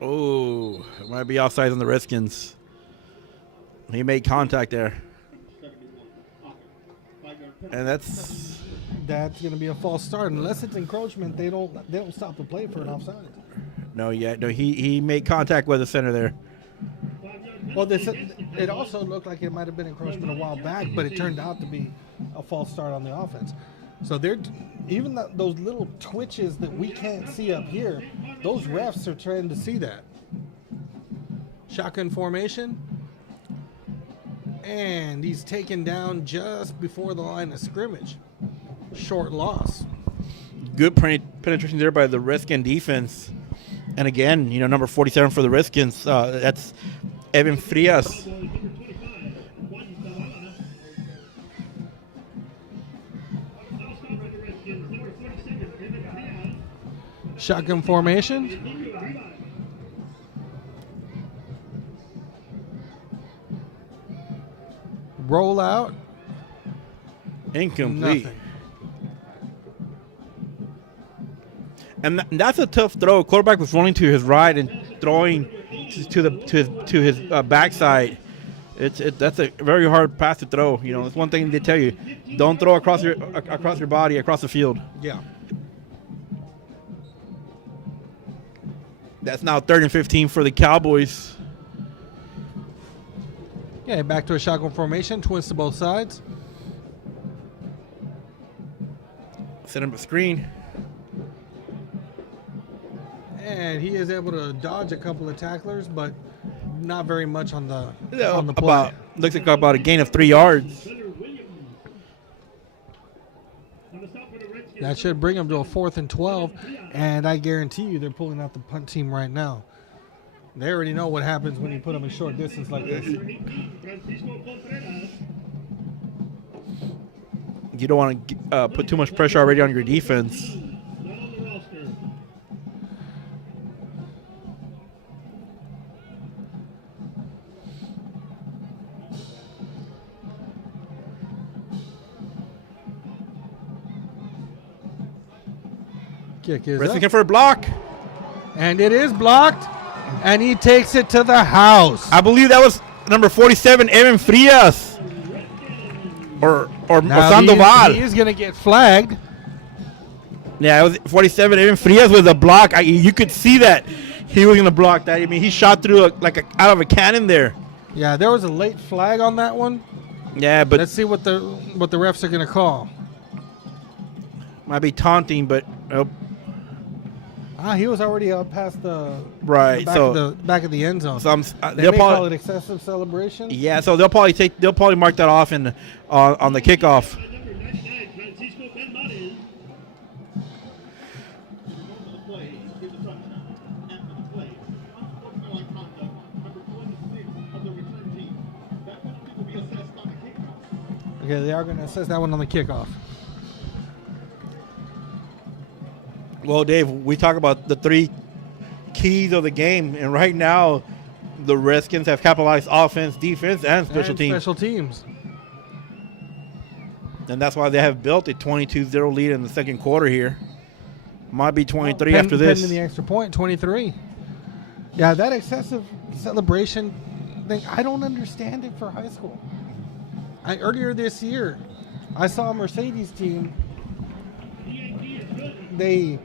Oh, it might be offside on the Redskins. He made contact there. And that's going to be a false start. Unless it's encroachment, they don't stop the play for an offside. No, he made contact with the center there. Well, it also looked like it might have been encroachment a while back, but it turned out to be a false start on the offense. So even those little twitches that we can't see up here, those refs are trying to see that. Shotgun formation. And he's taken down just before the line of scrimmage. Short loss. Good penetration there by the Redskin defense. And again, number 47 for the Redskins, that's Evan Frias. Shotgun formation. Roll out. Incomplete. Nothing. And that's a tough throw. Quarterback was running to his right and throwing to his backside. That's a very hard pass to throw. It's one thing they tell you: don't throw across your body, across the field. Yeah. That's now 3rd and 15 for the Cowboys. Yeah, back to a shotgun formation, twist to both sides. Set him a screen. And he is able to dodge a couple of tacklers, but not very much on the play. Looks like about a gain of 3 yards. That should bring them to a 4th and 12, and I guarantee you they're pulling out the punt team right now. They already know what happens when you put them in short distance like this. You don't want to put too much pressure already on your defense. Not on the roster. Kick is Looking up. for a block. And it is blocked. And he takes it to the house. I believe that was number 47, Evan Frias. Or Now Sandoval. he is going to get flagged. Yeah, it was 47, Evan Frias with a block. You could see that he was going to block that. I mean, he shot through out of a cannon there. Yeah, there was a late flag on that one. Yeah, but Let's see what the refs are going to call. might be taunting, but He was already up past the right. the back of the end zone. So they they'll may call probably it excessive celebration. yeah. So they'll probably mark that off on the kickoff. Number 99, Francisco Bernardes. Okay, they are going to assess that one on the kickoff. Well, Dave, we talk about the three keys of the game, and right now, the Redskins have capitalized offense, defense, and special teams. Special teams. And that's why they have built a 22-0 lead in the second quarter here. Might be 23 Well, after this. Pending the extra point, 23. Yeah, that excessive celebration thing, I don't understand it for high school. Earlier this year, I saw a Mercedes team. They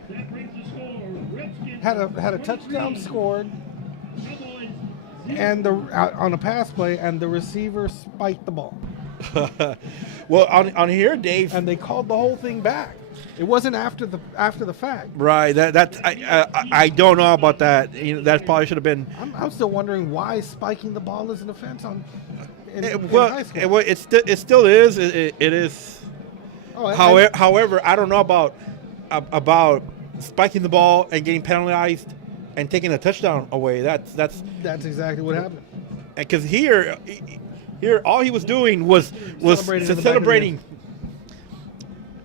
had a touchdown scored, and on a pass play, and the receiver spiked the ball. Well, on here, Dave, and they called the whole thing back. It wasn't after the fact. Right. I don't know about that. That probably should have been. I'm still wondering why spiking the ball is an offense in high school. It still is. It is. Oh, however, I don't know about spiking the ball and getting penalized and taking a touchdown away. That's exactly what happened. Because here, all he was doing was celebrating.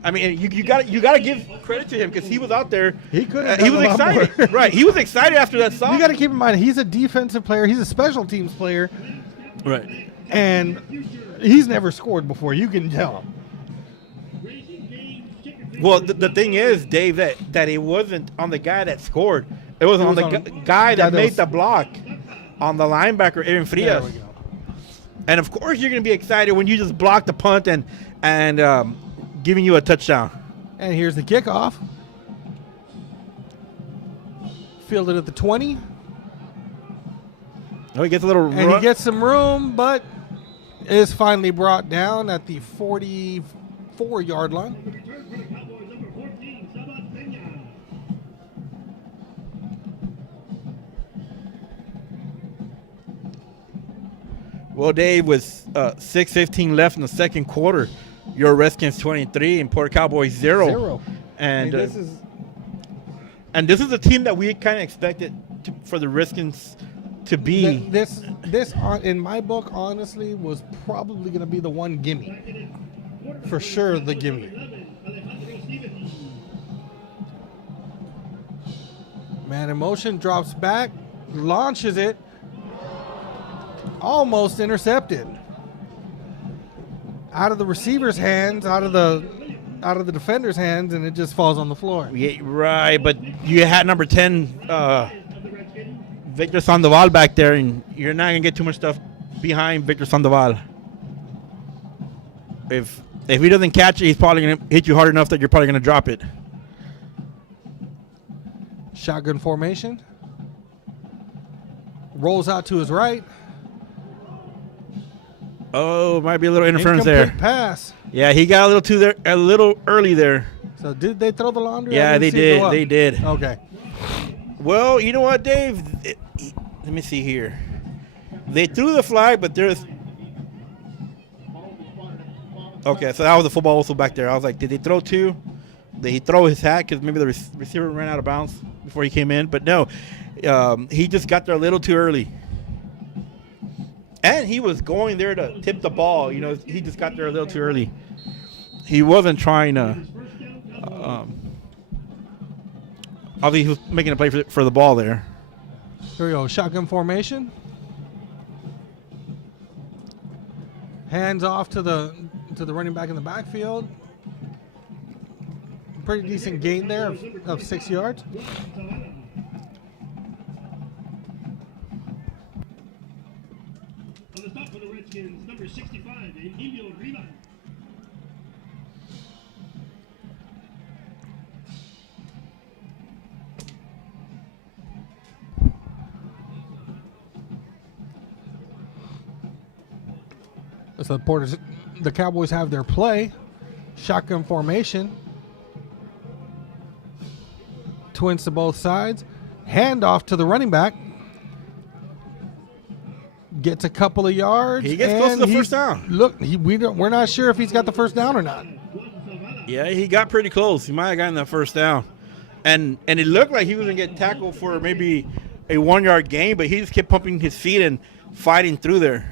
I mean, you got to give credit to him because he was out there. He could. He was excited, right? He was excited after that song. You got to keep in mind he's a defensive player. He's a special teams player, right? And he's never scored before. You can tell. Well, the thing is, Dave, that it wasn't on the guy that scored. It was on the guy that made the block on the linebacker, Aaron Frias. There we go. And of course, you're going to be excited when you just block the punt and giving you a touchdown. And here's the kickoff. Fielded at the 20. Oh, he gets a little And he gets some room, but is finally brought down at the 44-yard line. Well, Dave, with 6:15 left in the second quarter, your Redskins 23 and Port Cowboys 0. And this is a team that we kind of expected for the Redskins to be. This in my book, honestly, was probably going to be the one gimme. For sure, the gimme. Man in motion, drops back, launches it. Almost intercepted. Out of the receiver's hands, out of the defender's hands, and it just falls on the floor. Yeah, right, but you had number 10, Victor Sandoval back there, and you're not going to get too much stuff behind Victor Sandoval. If he doesn't catch it, he's probably going to hit you hard enough that you're probably going to drop it. Shotgun formation. Rolls out to his right. Oh, might be a little interference there. Incomplete pass. Yeah, he got a little early there. So did they throw the laundry? Yeah, they did. They did. Okay. Well, you know what, Dave? Let me see here. They threw the flag, but there's. Okay, so that was the football whistle back there. I was like, did they throw two? Did he throw his hat because maybe the receiver ran out of bounds before he came in? But no, he just got there a little too early. And he was going there to tip the ball. He just got there a little too early. he wasn't trying to. Obviously, he was making a play for the ball there. Here we go. Shotgun formation. Hands off to the running back in the backfield. Pretty decent gain there of 6 yards. On the stop for the Redskins, number 65, Emilio Rivas. So the Cowboys have their play. Shotgun formation. Twins to both sides. Handoff to the running back. Gets a couple of yards. He gets close to the first down. Look, we're not sure if he's got the first down or not. Yeah, he got pretty close. He might have gotten that first down. And it looked like he was going to get tackled for maybe a 1 yard gain, but he just kept pumping his feet and fighting through there.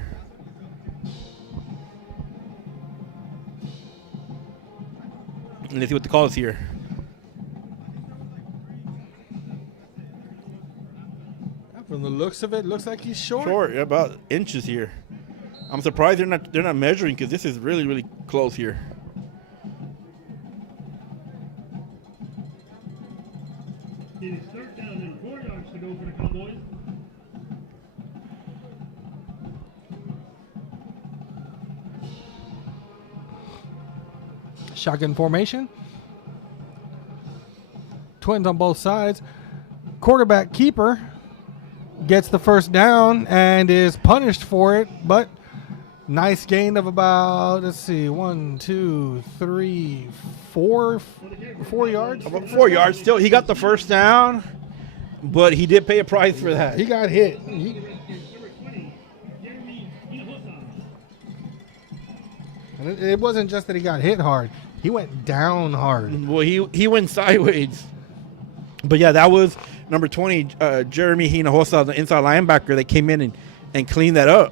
And let's see what the call is here. From the looks of it, looks like he's short. Short, yeah, about inches here. I'm surprised they're not measuring because this is really, really close here. It is third down and 4 yards to go for the Cowboys. Shotgun formation. Twins on both sides. Quarterback keeper gets the first down and is punished for it, but nice gain of about, let's see, 1, 2, 3, 4 yards. About 4 yards still. He got the first down, but he did pay a price for that. He got hit. And it wasn't just that he got hit hard. He went down hard. Well, he went sideways. But yeah, that was number 20, Jeremy Hinojosa, the inside linebacker that came in and cleaned that up.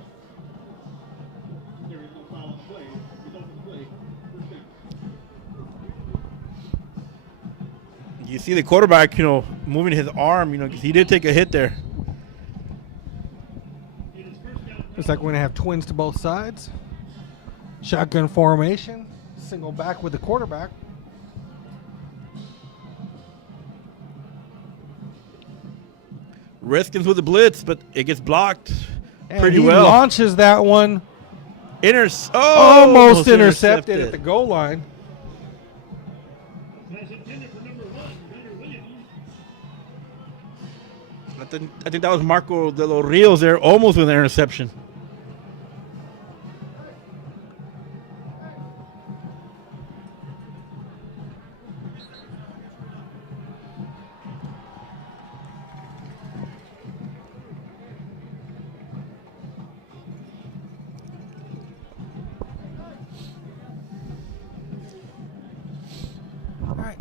You see the quarterback, moving his arm, 'cause he did take a hit there. Looks like we're going to have twins to both sides. Shotgun formation. Single back with the quarterback. Redskins with the blitz, but it gets blocked pretty he well. Launches that one. Almost intercepted at the goal line. I think that was Marco de los Rios there, almost with an interception. All right.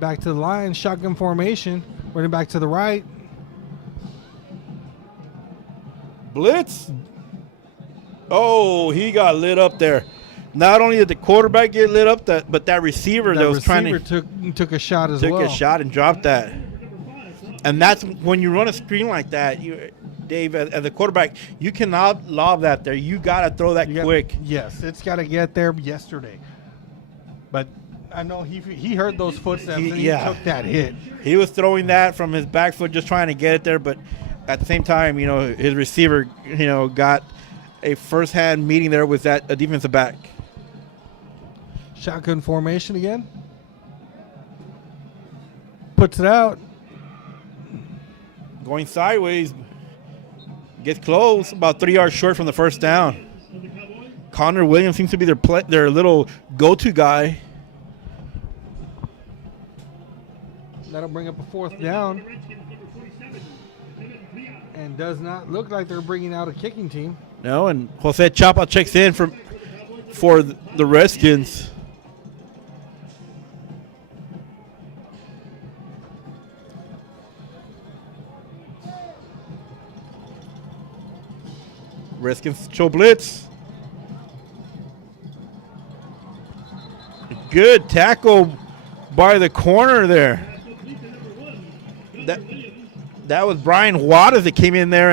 Back to the line, shotgun formation. Running back to the right. Blitz. Oh, he got lit up there. Not only did the quarterback get lit up, but that receiver that was trying to took a shot as well. Took a shot and dropped that. And that's when you run a screen like that, Dave, as a quarterback, you cannot lob that there. You got to throw that quick. Yes, it's got to get there yesterday. But I know he heard those footsteps and he took that hit. He was throwing that from his back foot, just trying to get it there. But at the same time, his receiver, got a first-hand meeting there with a defensive back. Shotgun formation again. Puts it out. Going sideways. Gets close, about 3 yards short from the first down. Connor Williams seems to be their little go-to guy. That'll bring up a fourth down. And does not look like they're bringing out a kicking team. No, and Jose Chapa checks in for the Redskins. Redskins show blitz. Good tackle by the corner there. That was Brian Waters that came in there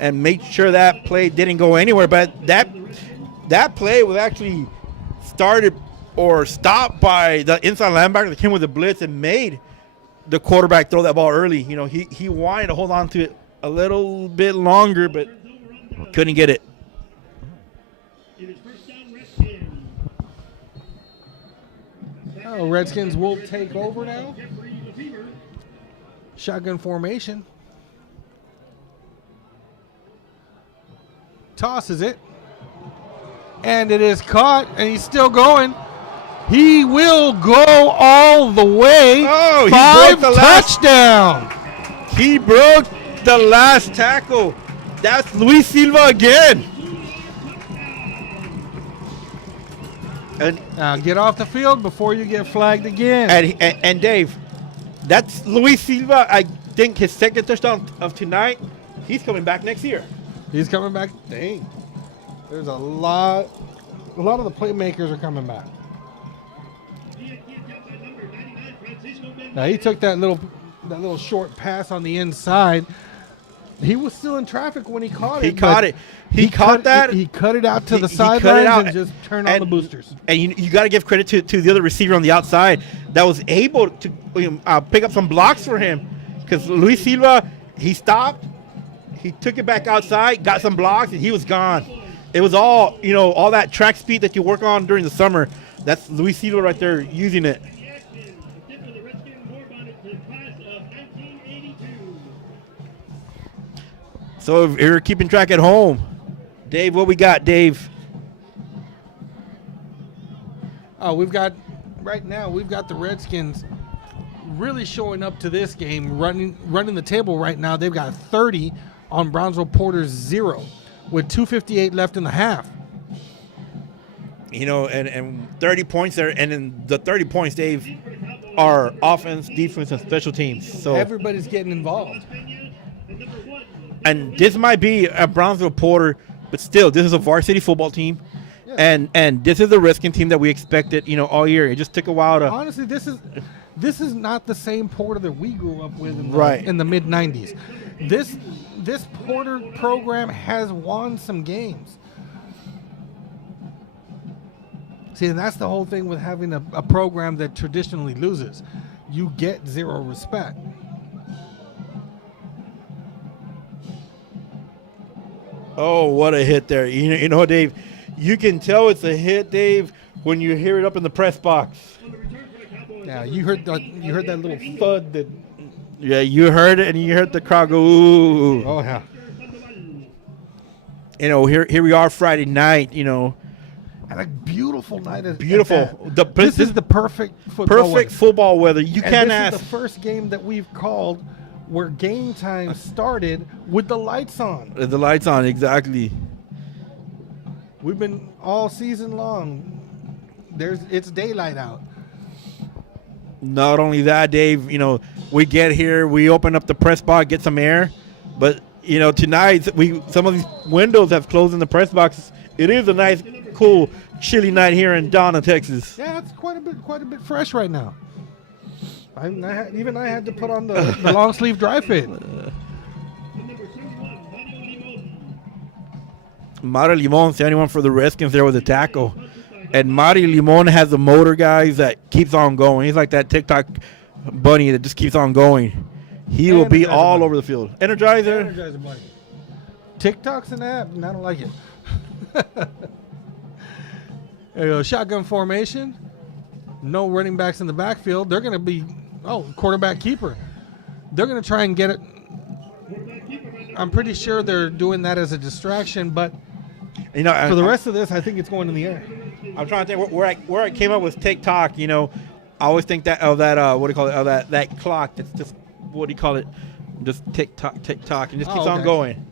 and made sure that play didn't go anywhere. But that play was actually started or stopped by the inside linebacker that came with the blitz and made the quarterback throw that ball early. You know, he wanted to hold on to it a little bit longer, but couldn't get it. Oh, Redskins will take over now. Shotgun formation. Tosses it. And it is caught, and he's still going. He will go all the way. Oh, he 5 broke the touchdown. He broke the last tackle. That's Luis Silva again. And Now get off the field before you get flagged again. and Dave, that's Luis Silva. I think his second touchdown of tonight. He's coming back next year. He's coming back. Dang. There's a lot of the playmakers are coming back. Now he took that little short pass on the inside. He was still in traffic when he caught it. He caught it. He caught that. He cut it out to the He cut it sidelines out and just turned on the boosters. And you got to give credit to the other receiver on the outside that was able to pick up some blocks for him. Because Luis Silva, he stopped, he took it back outside, got some blocks, and he was gone. It was all, all that track speed that you work on during the summer. That's Luis Silva right there using it. So if you're keeping track at home, Dave, what we got, Dave? Oh, we've got the Redskins really showing up to this game, running the table right now. They've got 30 on Brownsville Porter's 0 with 2:58 left in the half. And 30 points there, and in the 30 points, Dave, are offense, defense, and special teams. So everybody's getting involved. And this might be a Brownsville Porter, but still, this is a varsity football team. Yeah. And this is the Redskins team that we expected, all year. It just took a while to. Honestly, this is not the same Porter that we grew up with in the mid '90s. This Porter program has won some games. See, and that's the whole thing with having a program that traditionally loses. You get zero respect. Oh, what a hit there. You know, Dave, you can tell it's a hit, Dave, when you hear it up in the press box. Yeah, you heard that little thud that. Yeah, you heard it, and you heard the crowd go, ooh. Oh, yeah. Here we are Friday night, And a beautiful night. Beautiful. This is the perfect football weather. You can't ask. This is the first game that we've called where game time started with the lights on. The lights on, exactly. We've been all season long. It's daylight out. Not only that, Dave, we get here, we open up the press box, get some air, but tonight some of these windows have closed in the press box. It is a nice, cool, chilly night here in Donna, Texas. Yeah, it's quite a bit fresh right now. I had to put on the long sleeve dry fit. Mario Limon, 71 for the Redskins there with a tackle. And Mario Limon has the motor, guys, that keeps on going. He's like that TikTok bunny that just keeps on going. He will be all over the field. Energizer. Energizer bunny. TikTok's an app, and I don't like it. There you go. Shotgun formation. No running backs in the backfield. They're going to be, quarterback keeper. They're going to try and get it. I'm pretty sure they're doing that as a distraction, but for the rest of this, I think it's going in the air. I'm trying to think where I came up with TikTok. I always think that of that what do you call it? Of that clock. That's just what do you call it? Just tick tock, and just keeps on going.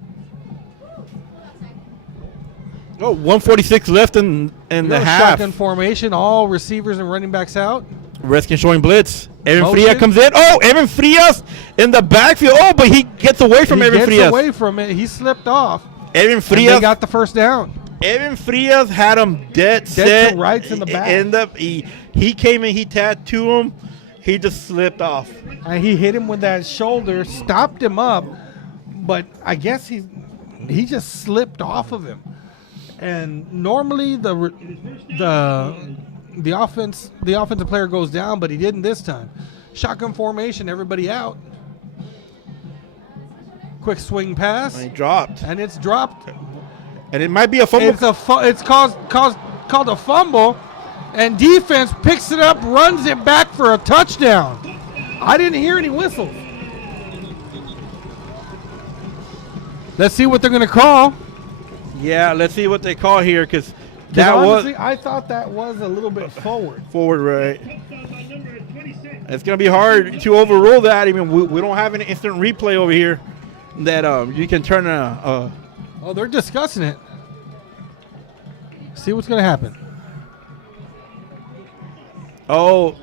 146 left in the half. Shotgun formation. All receivers and running backs out. Redskins showing blitz. Evan Frias comes in. Oh, Evan Frias in the backfield. Oh, but he gets away from Evan Frias. He gets away from it. He slipped off. Evan Frias. And they got the first down. Evan Frias had him dead Dead set. to rights in the back. He came in, he tattooed him. He just slipped off. And he hit him with that shoulder, stopped him up, but I guess he just slipped off of him. And normally the offensive player goes down, but he didn't this time. Shotgun formation, everybody out. Quick swing pass. And he dropped. And it's dropped. And it might be a fumble. It's called a fumble, and defense picks it up, runs it back for a touchdown. I didn't hear any whistles. Let's see what they're going to call. Yeah, let's see what they call here, because I thought that was a little bit forward. Forward, right. It's going to be hard to overrule that. Even we don't have an instant replay over here that you can turn a Oh, they're discussing it. See what's going to happen. Oh,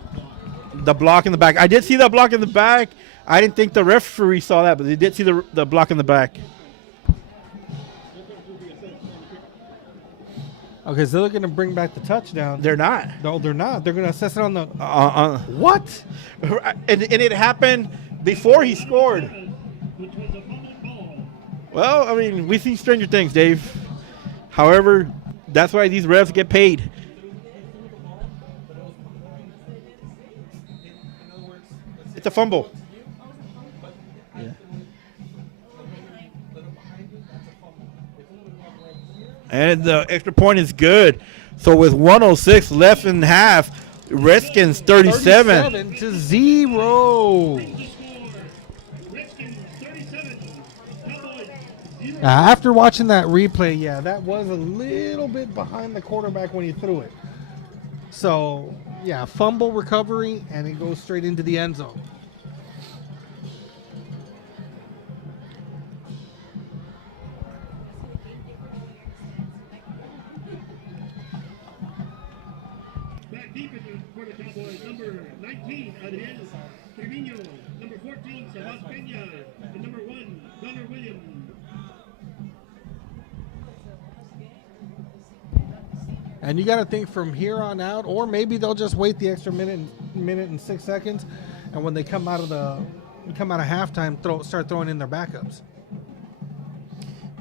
the block in the back. I did see that block in the back. I didn't think the referee saw that, but they did see the block in the back. Okay, so they're going to bring back the touchdown. They're not. No, they're not. They're going to assess it on the... What? And it happened before he scored. Well, I mean, we've seen stranger things, Dave. However, that's why these refs get paid. It's a fumble. Yeah. And the extra point is good. So with 1:06 left in half, Redskins 37 to 0. After watching that replay, yeah, that was a little bit behind the quarterback when he threw it. So, yeah, fumble recovery, and it goes straight into the end zone. Back deep for the Cowboys, number 19, Adriel Trevino, number 14, Sabas Peña, and number 1, Donna Williams. And you got to think from here on out, or maybe they'll just wait the extra minute and 6 seconds, and when they come out of halftime, start throwing in their backups.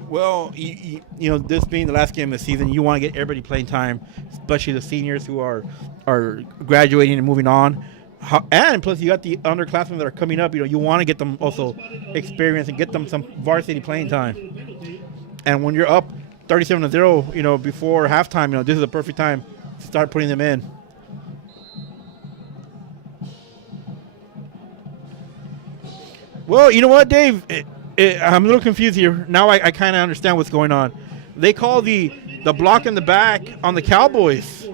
Well, you know, this being the last game of the season, you want to get everybody playing time, especially the seniors who are graduating and moving on. And plus, you got the underclassmen that are coming up. You know, you want to get them also experience and get them some varsity playing time. And when you're up 37-0, you know, before halftime, you know, this is the perfect time to start putting them in. Well, you know what, Dave? I'm a little confused here. Now I kind of understand what's going on. They call the block in the back on the Cowboys.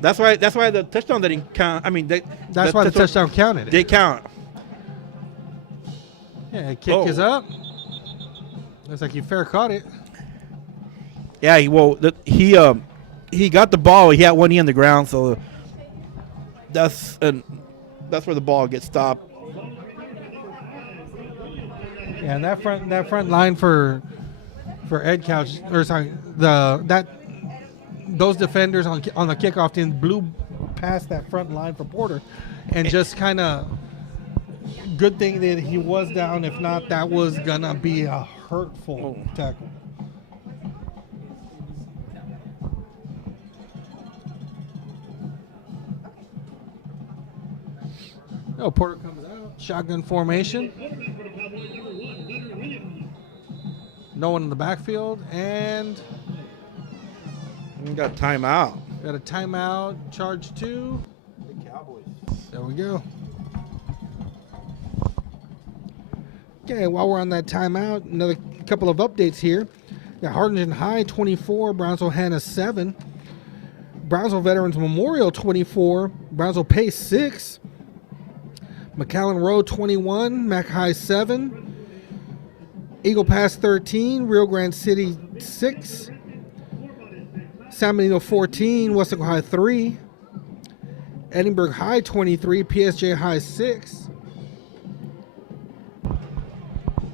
That's why the touchdown didn't count. I mean, that's why the touchdown counted. They count. Yeah, kick is up. Looks like you fair caught it. Yeah, he got the ball. He had one knee on the ground, so that's where the ball gets stopped. Yeah, and that front line for Ed Couch, or sorry, those defenders on the kickoff team blew past that front line for Porter, and just kind of good thing that he was down. If not, that was gonna be a hurtful tackle. Oh, Porter comes out. Shotgun formation. No one in the backfield. And we got a timeout. Got a timeout. Charge 2. The Cowboys. There we go. Okay, while we're on that timeout, another couple of updates here. Got Harlingen High 24, Brownsville Hannah 7. Brownsville Veterans Memorial 24, Brownsville Pace 6. McAllen Road 21, Mac High 7. Eagle Pass 13, Rio Grande City 6. San Benito 14, Wesco High 3. Edinburgh High 23, PSJ High 6.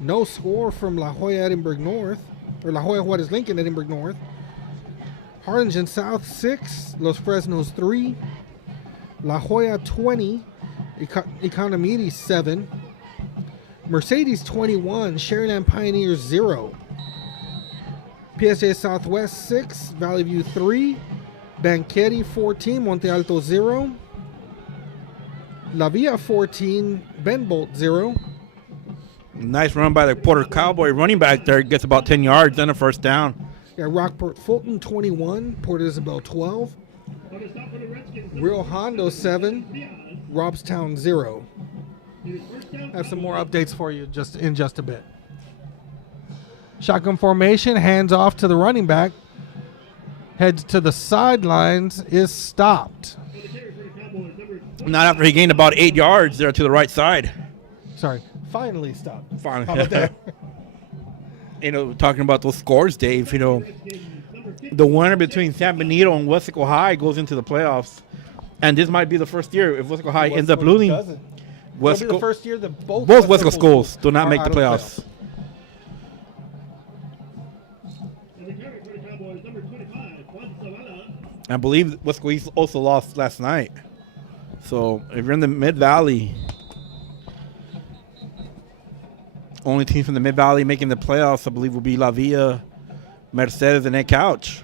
No score from La Jolla Edinburgh North, or La Jolla Juarez Lincoln Edinburgh North. Harlingen South 6, Los Fresnos 3, La Jolla 20, Economiri 7, Mercedes 21, Sharyland Pioneers 0, PSA Southwest 6, Valley View 3, Banquetti 14, Monte Alto 0, La Villa 14, Ben Bolt 0. Nice run by the Porter Cowboy running back there. Gets about 10 yards and a first down. Got Rockport Fulton 21, Port Isabel 12, Rio Hondo 7, Robstown 0. I have some more updates for you in just a bit. Shotgun formation, hands off to the running back. Heads to the sidelines, is stopped. Not after he gained about 8 yards there to the right side. Sorry, finally stopped. Finally. How about that? Talking about those scores, Dave, the winner between San Benito and Wesco High goes into the playoffs. And this might be the first year if Wesco High ends up losing. It'll be the first year that both Wesco schools do not are make the out of playoffs. I believe Wesco East also lost last night. So if you're in the Mid-Valley, only team from the Mid-Valley making the playoffs, I believe, will be La Villa, Mercedes, and Ed Couch.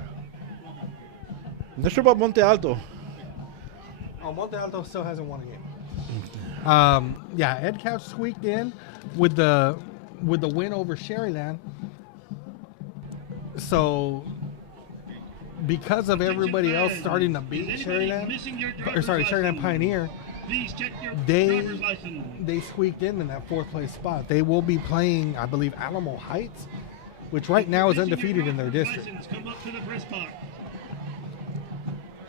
I'm not sure about Monte Alto. Oh, Monte Alto still hasn't won a game. Yeah, Ed Couch squeaked in with the win over Sharyland. So because of everybody else starting to beat Sharyland Pioneer, they squeaked in that fourth place spot. They will be playing, I believe, Alamo Heights, which right now is undefeated in their district.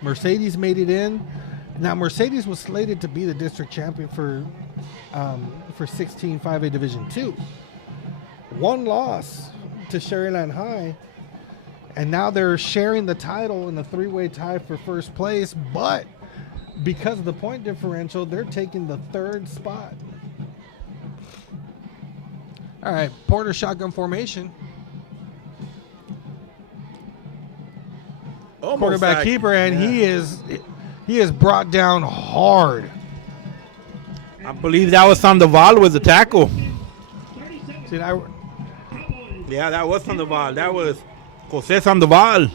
Mercedes made it in. Now Mercedes was slated to be the district champion for 16 5A Division II. One loss to Sharyland High, and now they're sharing the title in the three-way tie for first place, but because of the point differential, they're taking the third spot. All right, Porter shotgun formation. Almost Quarterback keeper, and he is brought down hard. I believe that was Sandoval with the tackle. Yeah, that was Sandoval. That was Jose Sandoval.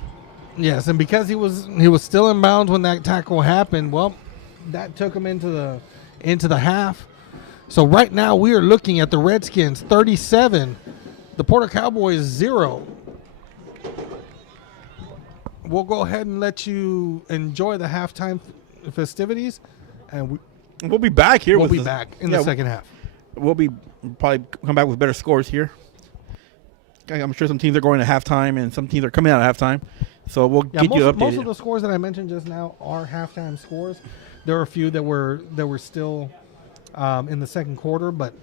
Yes, and because he was still in bounds when that tackle happened, well, that took him into the half. So right now we are looking at the Redskins 37, the Porter Cowboys 0. We'll go ahead and let you enjoy the halftime festivities, and we'll be back here. We'll be back in the second half. We'll probably come back with better scores here. I'm sure some teams are going to halftime, and some teams are coming out of halftime. So we'll get you updated. Most of the scores that I mentioned just now are halftime scores. There were a few that were still in the second quarter, but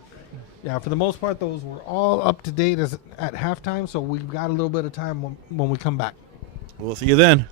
yeah, for the most part, those were all up to date at halftime. So we've got a little bit of time when we come back. We'll see you then.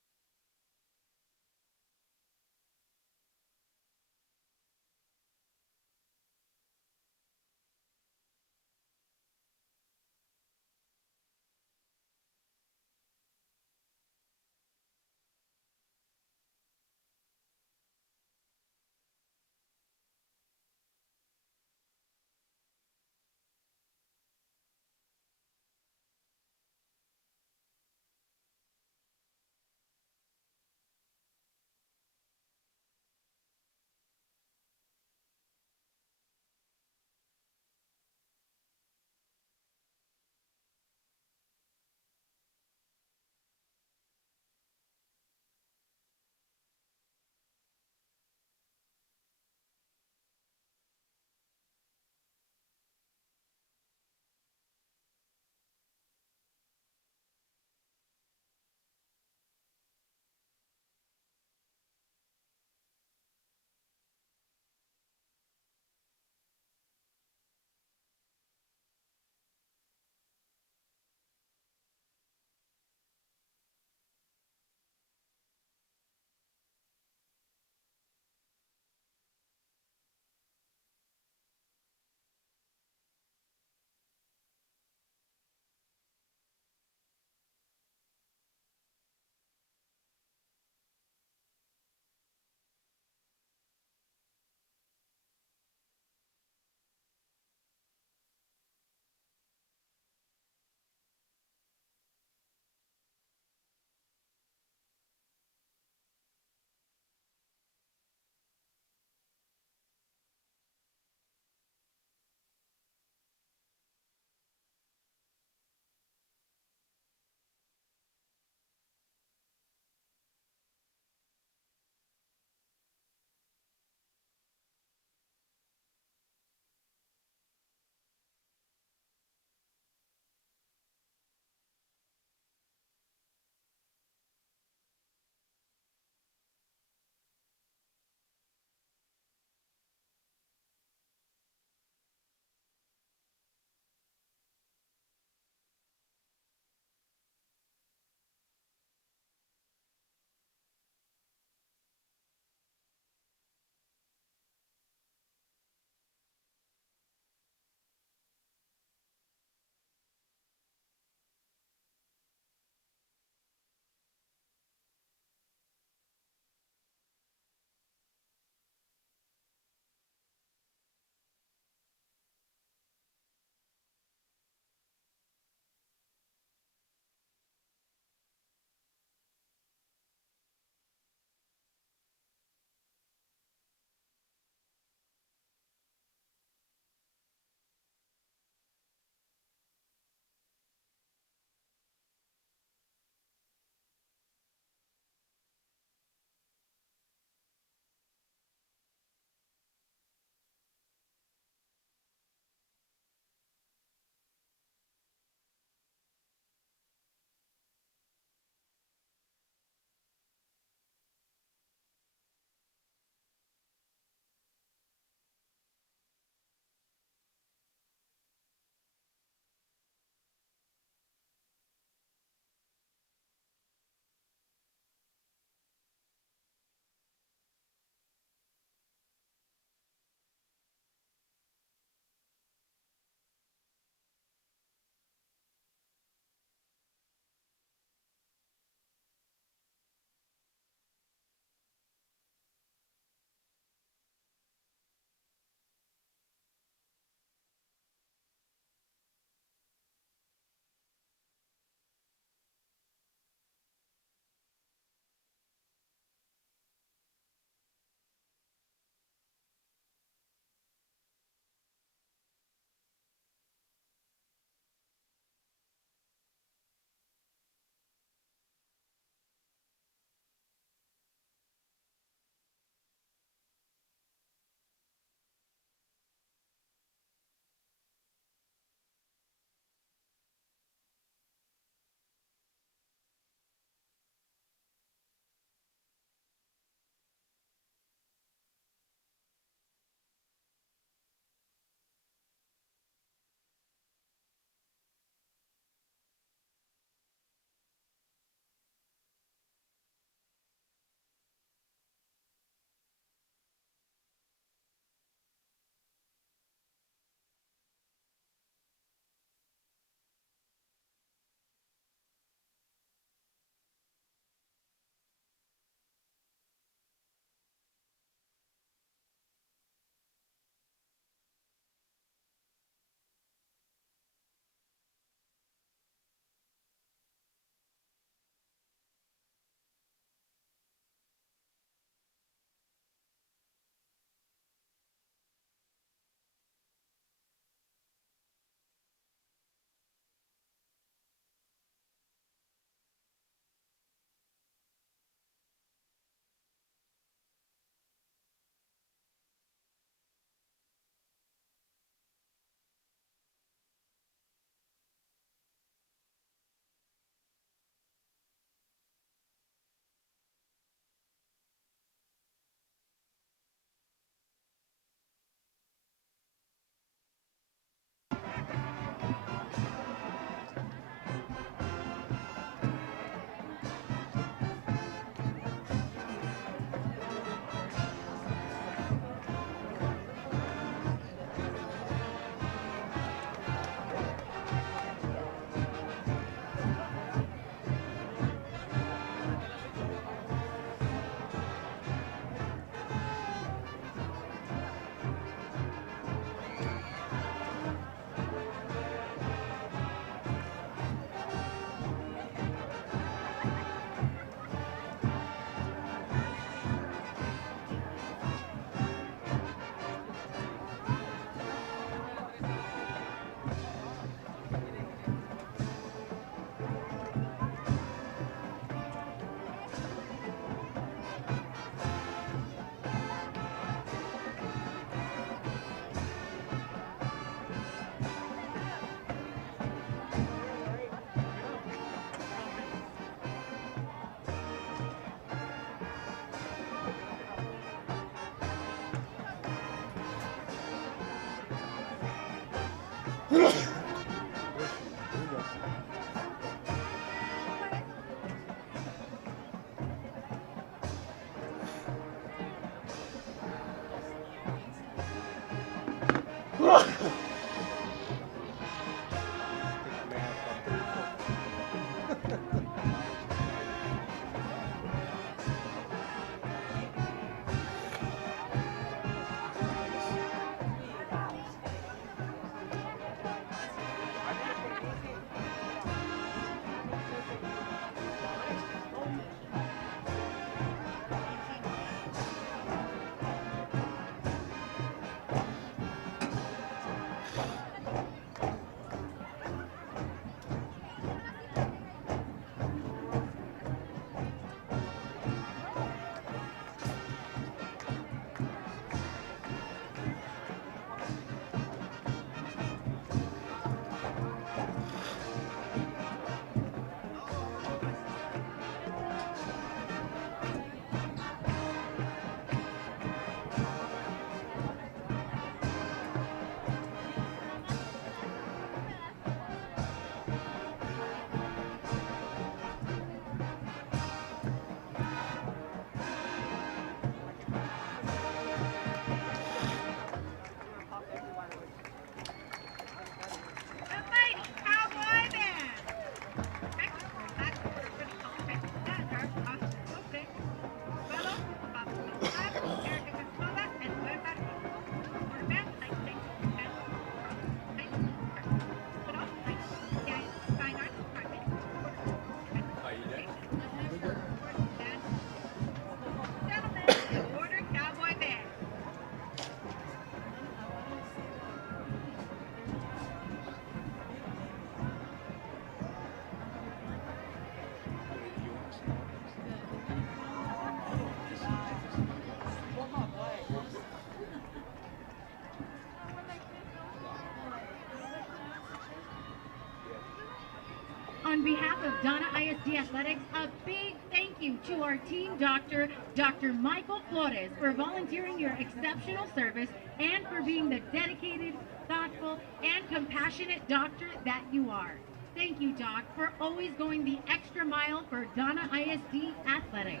On behalf of Donna ISD Athletics, a big thank you to our team doctor, Dr. Michael Flores, for volunteering your exceptional service and for being the dedicated, thoughtful, and compassionate doctor that you are. Thank you, Doc, for always going the extra mile for Donna ISD Athletics.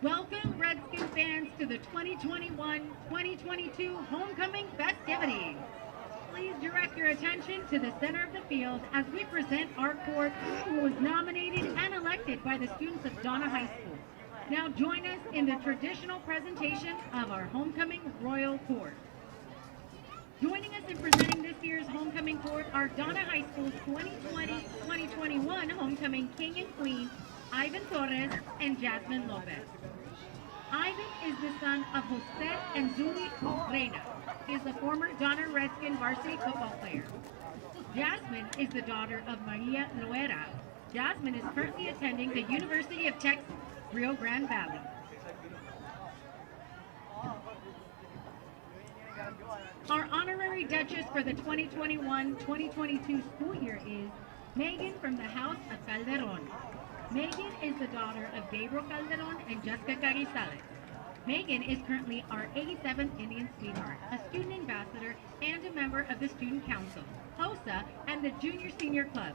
Welcome, Redskins fans, to the 2021-2022 Homecoming festivities. Please direct your attention to the center of the field as we present our court, who was nominated and elected by the students of Donna High School. Now join us in the traditional presentation of our Homecoming Royal Court. Joining us in presenting this year's Homecoming Court are Donna High School's 2020-2021 Homecoming King and Queen, Ivan Torres and Jasmine Lopez. Ivan is the son of Jose and Zuli Reina. He is a former Donna Redskin varsity football player. Jasmine is the daughter of Maria Loera. Jasmine is currently attending the University of Texas, Rio Grande Valley. Our honorary Duchess for the 2021-2022 school year is Megan from the House of Calderon. Megan is the daughter of Gabriel Calderon and Jessica Carrizales. Megan is currently our 87th Indian Sweetheart, a student ambassador, and a member of the Student Council, HOSA, and the Junior Senior Club.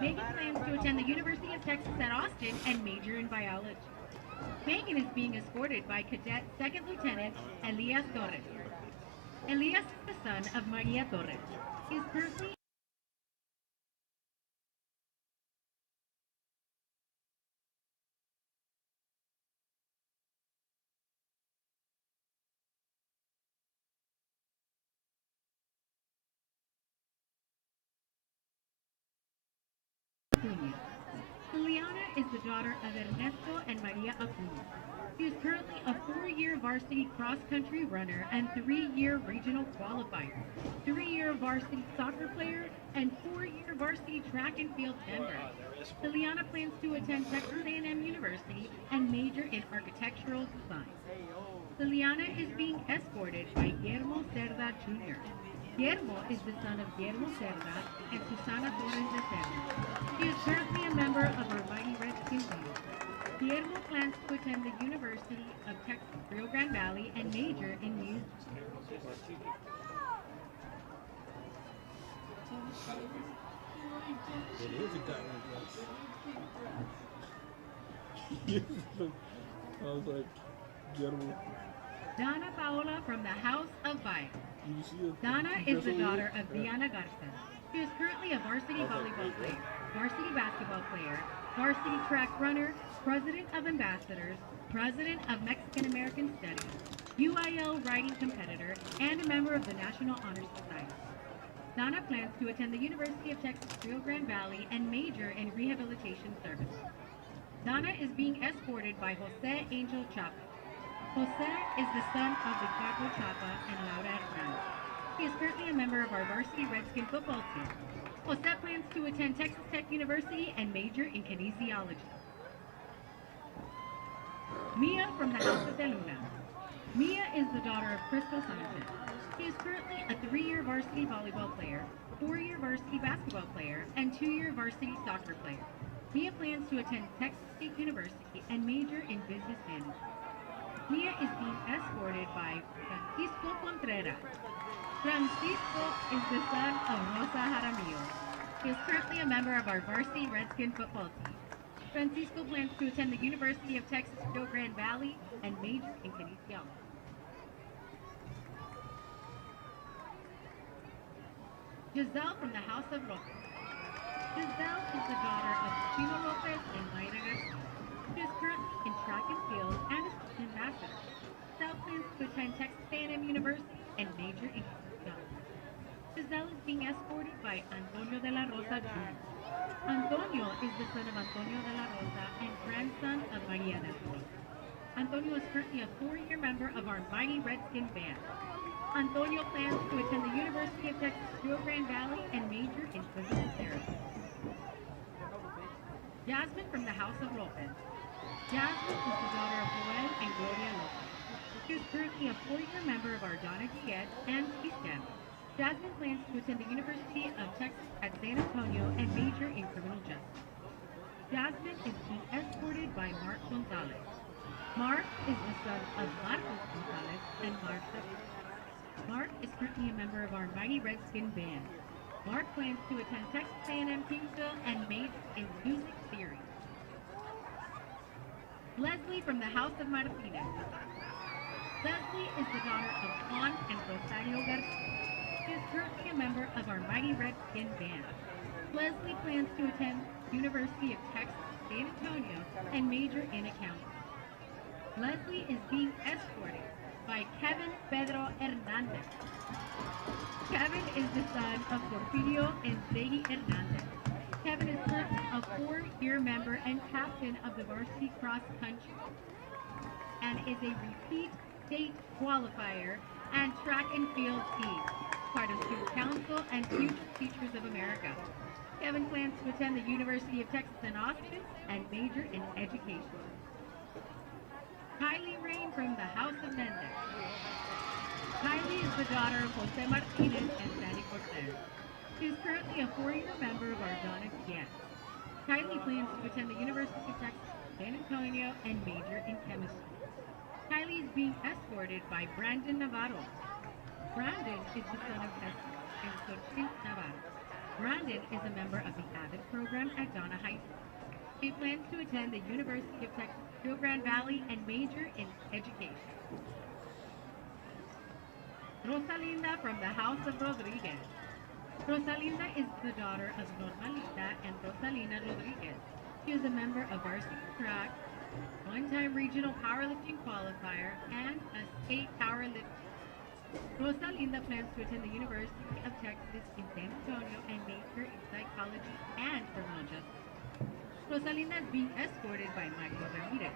Megan plans to attend the University of Texas at Austin and major in biology. Megan is being escorted by Cadet Second Lieutenant Elias Torres. Elias is the son of Maria Torres. He is currently Juliana is the daughter of Ernesto and Maria Acuña. She is currently a 4-year varsity cross-country runner and 3-year regional qualifier, 3-year varsity soccer player, and 4-year varsity track and field member. Liliana plans to attend Texas A&M University and major in architectural design. Liliana is being escorted by Guillermo Cerda Jr. Guillermo is the son of Guillermo Cerda and Susana Torres de Cerda. He is currently a member of our Mighty Redskins team. Guillermo plans to attend the University of Texas Rio Grande Valley and major in music. It is a guy I was like, gentlemen. Donna Paola from the House of Vice. You see it? Donna is the daughter of Diana Garza. She is currently a varsity volleyball player, varsity basketball player, varsity track runner, president of ambassadors, president of Mexican American Studies, UIL writing competitor, and a member of the National Honor Society. Donna plans to attend the University of Texas Rio Grande Valley and major in rehabilitation services. Donna is being escorted by Jose Angel Chapa. Jose is the son of Ricardo Chapa and Laura Hernandez. He is currently a member of our varsity Redskin football team. Jose plans to attend Texas Tech University and major in kinesiology. Mia from the House of De Luna. Mia is the daughter of Crystal Sanchez. She is currently a 3-year varsity volleyball player, 4-year varsity basketball player, and 2-year varsity soccer player. Mia plans to attend Texas State University and major in business management. Mia is being escorted by Francisco Contreras. Francisco is the son of Rosa Jaramillo. He is currently a member of our varsity Redskin football team. Francisco plans to attend the University of Texas Rio Grande Valley and major in kinesiology. Giselle from the House of Lopez. Giselle is the daughter of Chino Lopez and Mayra Garcia. She is currently in track and field and is an ambassador. Giselle plans to attend Texas A&M University and major in kinesiology. Giselle is being escorted by Antonio de la Rosa Jr. Antonio is the son of Antonio de la Rosa and grandson of Maria de la Rosa. Antonio is currently a 4-year member of our Mighty Redskin band. Antonio plans to attend the University of Texas Rio Grande Valley and major in physical therapy. Jasmine from the House of Lopez. Jasmine is the daughter of Joel and Gloria Lopez. She is currently a 4-year member of our Donna Diet and Peace Family. Jasmine plans to attend the University of Texas at San Antonio and major in criminal justice. Jasmine is being escorted by Mark Gonzalez. Mark is the son of Marcos Gonzalez and Martha. Mark is currently a member of our Mighty Redskin band. Mark plans to attend Texas A&M Kingsville and major in music theory. Leslie from the House of Martinez. Leslie is the daughter of Juan and Rosario Garcia. She is currently a member of our Mighty Redskin band. Leslie plans to attend University of Texas San Antonio and major in accounting. Leslie is being escorted by Kevin Pedro Hernandez. Kevin is the son of Porfirio and Ziggy Hernandez. Kevin is currently a 4-year member and captain of the varsity cross country and is a repeat state qualifier and track and field team, part of Student Council and Future Teachers of America. Kevin plans to attend the University of Texas in Austin and major in education. Kylie Rain from the House of Mendez. Kylie is the daughter of Jose Martinez and Sandy Cortez. She is currently a 4-year member of our Donna Diet. Kylie plans to attend the University of Texas San Antonio and major in chemistry. Kylie is being escorted by Brandon Navarro. Brandon is the son of Esther and Sochi Navarro. Brandon is a member of the AVID program at Donna High School. He plans to attend the University of Texas Rio Grande Valley and major in education. Rosalinda from the House of Rodriguez. Rosalinda is the daughter of Normalita and Rosalina Rodriguez. She is a member of varsity track, one-time regional powerlifting qualifier, and a state powerlifting. Rosalinda plans to attend the University of Texas in San Antonio and major in psychology and criminal justice. Rosalinda is being escorted by Mario Ramirez.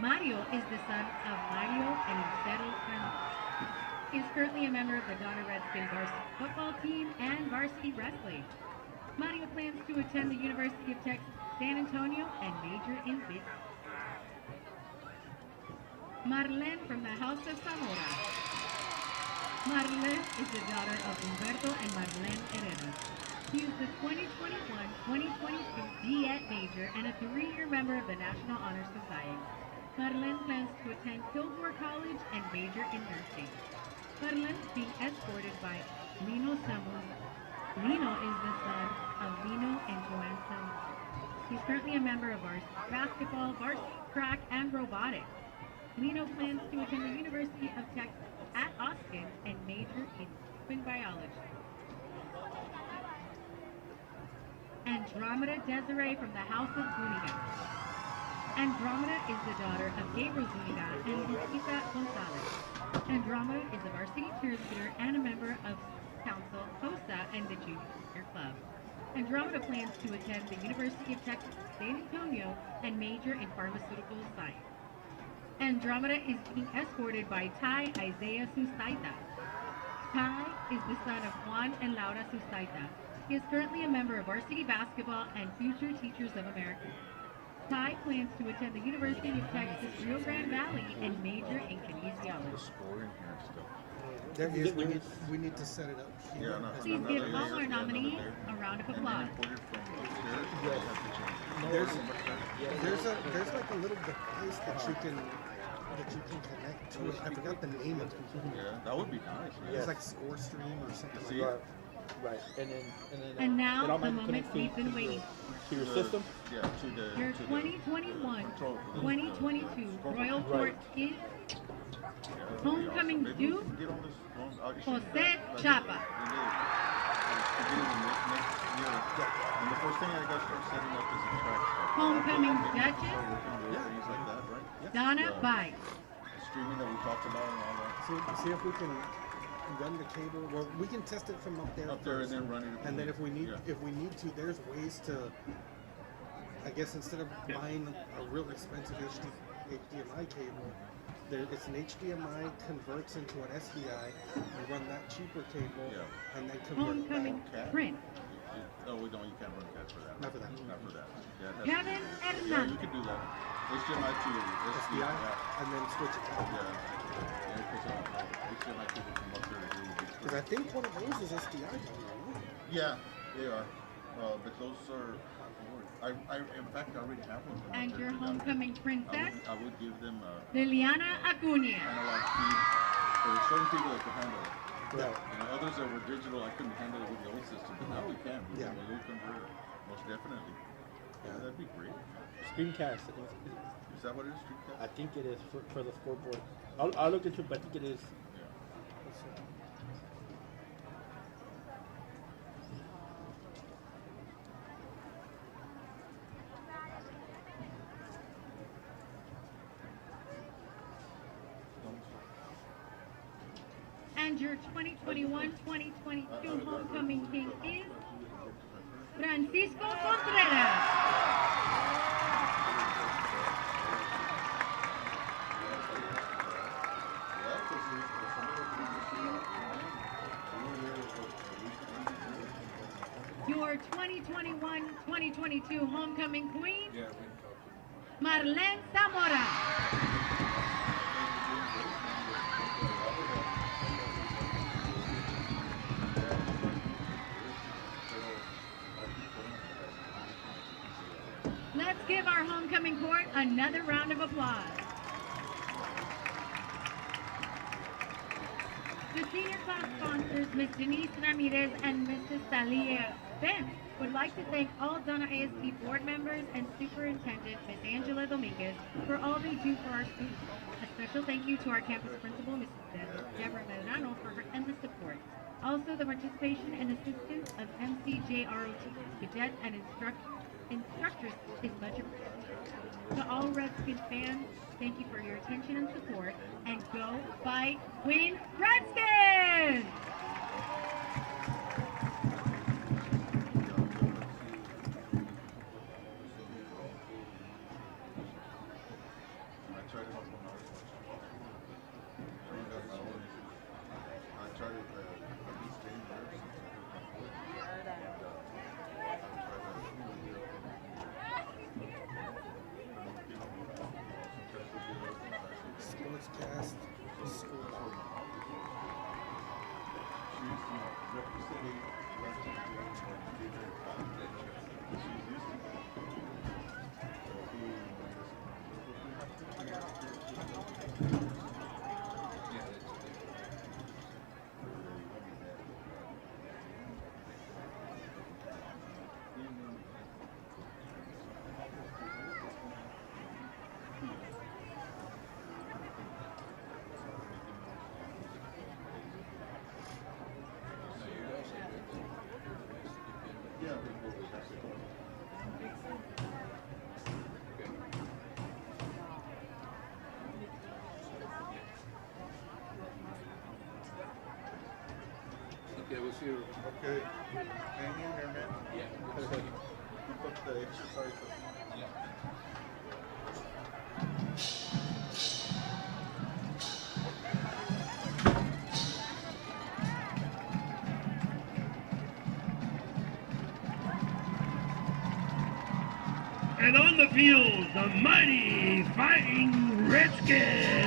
Mario is the son of Mario and Isabel Ramos. He is currently a member of the Donna Redskins varsity football team and varsity wrestling. Mario plans to attend the University of Texas San Antonio and major in business. Marlene from the House of Zamora. Marlene is the daughter of Humberto and Marlene Herrera. He is the 2021-2022 GED major and a 3-year member of the National Honor Society. Marlene plans to attend Kilgore College and major in nursing. Marlene is being escorted by Lino Samos. Lino is the son of Lino and Joanne Samos. He's currently a member of varsity basketball, varsity track, and robotics. Lino plans to attend the University of Texas at Austin and major in human biology. Andromeda Desiree from the House of Zuniga. Andromeda is the daughter of Gabriel Zuniga and Luisa Gonzalez. Andromeda is a varsity cheerleader and a member of Council HOSA and the Junior Club. Andromeda plans to attend the University of Texas San Antonio and major in pharmaceutical science. Andromeda is being escorted by Ty Isaiah Sustaita. Ty is the son of Juan and Laura Sustaita. He is currently a member of varsity basketball and Future Teachers of America. Ty plans to attend the University of Texas Rio Grande Valley and major in kinesiology. There is, we need to set it up here. Please give all our nominees a round of applause. There's like a little device that you can connect to it. I forgot the name of it. Yeah, that would be nice. It's like Score Stream or something. See? Like Right. And then And now it the automatically moment connects we've been waiting to your system. Yeah, to the Your 2021-2022 Royal Court is homecoming Duke Jose Chapa. And the first thing I got to start setting up is the track stuff. Homecoming Duchess Things like that, right? Donna Bike. Streaming that we talked about and all that. See if we can run the cable. Well, we can test it from up there. Up there and first. then run it. And then if we need to, there's ways to. I guess instead of buying a real expensive HDMI cable, it's an HDMI converts into an SDI. You run that cheaper cable, and then convert Homecoming that. Print. No, we don't. You can't run CAT for that. Not for that. Not for that. Kevin Yeah, Hernandez. you can do that. HDMI to SDI, and then switch it out. Yeah, because HDMI cable from up there to do. Because I think one of those is SDI. Right? Yeah, they are. But those are. In fact, I already have one. And your homecoming princess, I would give them Liliana Acuña. analog feed for certain people that could handle it. Right. And others that were digital, I couldn't handle it with the old system. But now we can. We Yeah. have a little converter, most definitely. Yeah, that'd be great. Screencast. Is that what it is? Streamcast? I think it is for the scoreboard. I'll look into it, but I think it is. And your 2021-2022 homecoming king is Francisco Contreras. Your 2021-2022 homecoming queen, Marlene Zamora. Let's give our homecoming court another round of applause. The senior class sponsors, Ms. Denise Ramirez and Mrs. Talia Benz, would like to thank all Donna ASD board members and Superintendent Ms. Angela Dominguez for all they do for our students. A special thank you to our campus principal, Mrs. Deborah Medrano, for her endless support. Also, the participation and assistance of MCJROT cadets and instructors is much appreciated. To all Redskins fans, thank you for your attention and support, and go fight, win, Redskins! here. Okay. Hang in there, man. Yeah. Keep up the exercise. And on the field, the mighty Fighting Redskins.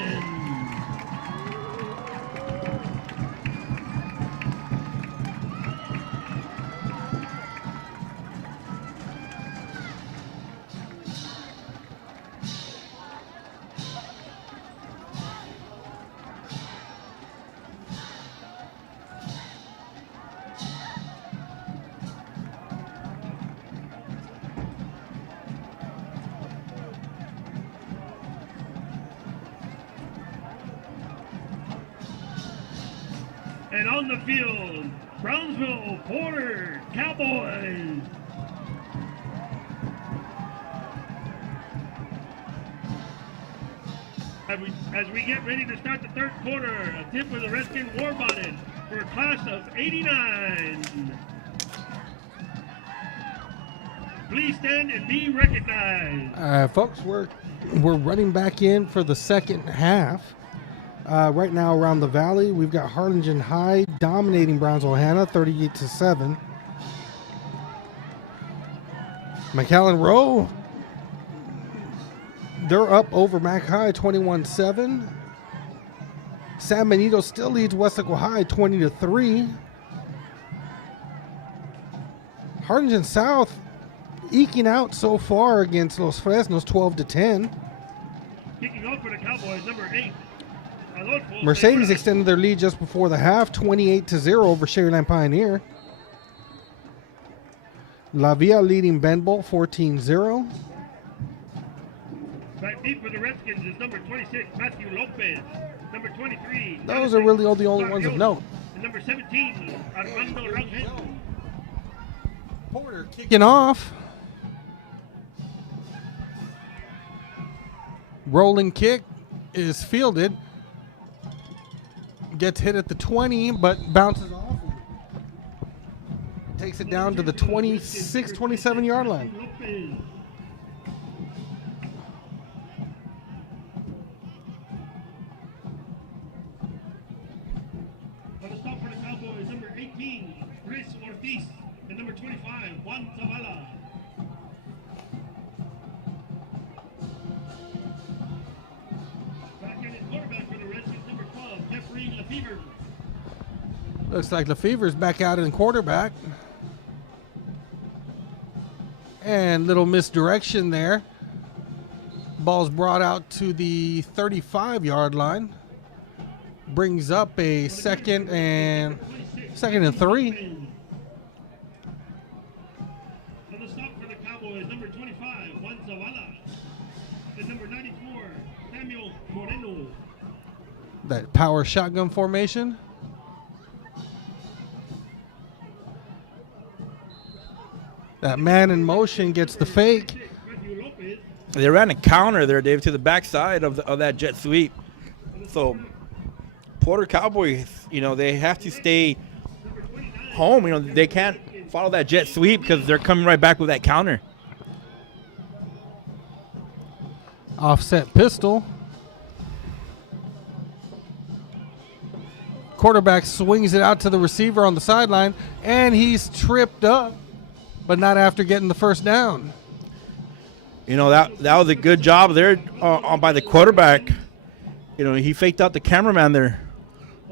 And on the field, Brownsville Porter Cowboys. As we get ready to start the third quarter, a tip of the Redskin War Bonnet for a class of 89. Please stand and be recognized. Folks, we're running back in for the second half. Right now around the valley, we've got Harlingen High dominating Brownsville Hannah 38-7. McAllen Rowe, they're up over Mac High 21-7. San Benito still leads Westlake High 20-3. Harlingen South eking out so far against Los Fresnos 12-10. Kicking off for the Cowboys, number 8. Mercedes extended their lead just before the half, 28-0 over Sharyland Pioneer. La Villa leading Benbolt 14-0. Back deep for the Redskins is number 26, Matthew Lopez. Number 23. Those are really the only ones of note. And number 17, Armando Rangel. Porter kicking off. Rolling kick is fielded. Gets hit at the 20, but bounces off. Takes it down to the 26, 27-yard line. On the stop for the Cowboys, number 18, Chris Ortiz, and number 25, Juan Zavala. Back in at quarterback for the Redskins, number 12, Jeffrey Lefevre. Looks like Lefevre's back out in quarterback. And little misdirection there. Ball's brought out to the 35-yard line. Brings up a second and 3. On the stop for the Cowboys, number 25, Juan Zavala, and number 94, Samuel Moreno. That power shotgun formation. That man in motion gets the fake. They ran a counter there, Dave, to the backside of that jet sweep. So Porter Cowboys, they have to stay home. They can't follow that jet sweep because they're coming right back with that counter. Offset pistol. Quarterback swings it out to the receiver on the sideline, and he's tripped up, but not after getting the first down. That was a good job there by the quarterback. He faked out the cameraman there,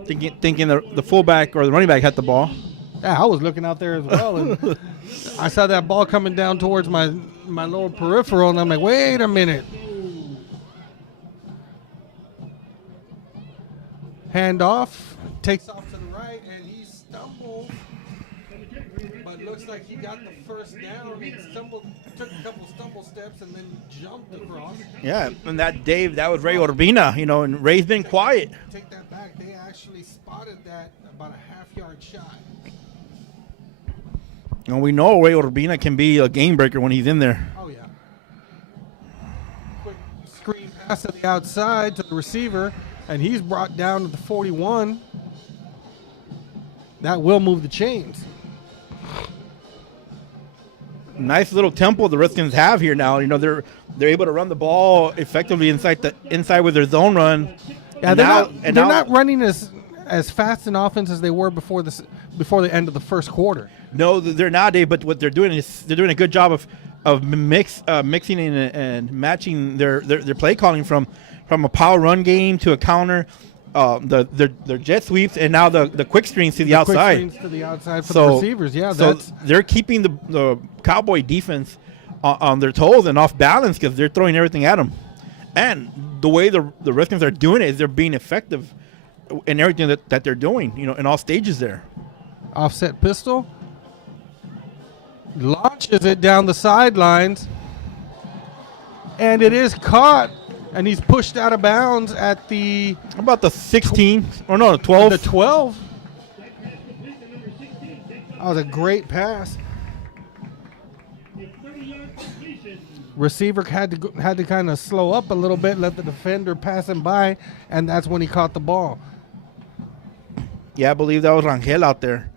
thinking the fullback or the running back had the ball. Yeah, I was looking out there as well, and I saw that ball coming down towards my lower peripheral, and I'm like, wait a minute. Handoff, takes off to the right, and he stumbled, but looks like he got the first down. He took a couple stumble steps, and then jumped across. Yeah, and that was Ray Urbina, and Ray's been quiet. Take that back. They actually spotted that about a half-yard shot. And we know Ray Urbina can be a game breaker when he's in there. Oh, yeah. Quick screen pass to the outside to the receiver, and he's brought down to the 41. that will move the chains. Nice little tempo the Redskins have here now. You know, they're able to run the ball effectively inside with their zone run. Yeah, they're not running as fast in offense as they were before the end of the first quarter. No, they're not, Dave. But what they're doing is they're doing a good job of mixing and matching their play calling from a power run game to a counter, their jet sweeps, and now the quick screens to the outside. Quick screens to the outside for the receivers. Yeah, so they're keeping the Cowboy defense on their toes and off balance because they're throwing everything at them. And the way the Redskins are doing it is they're being effective in everything that they're doing, you know, in all stages there. Offset pistol. Launches it down the sidelines. And it is caught. And he's pushed out of bounds at the... About the 16, or no, the 12. The 12. That was a great pass. Receiver had to kind of slow up a little bit, let the defender pass him by, and that's when he caught the ball. Yeah, I believe that was Rangel out there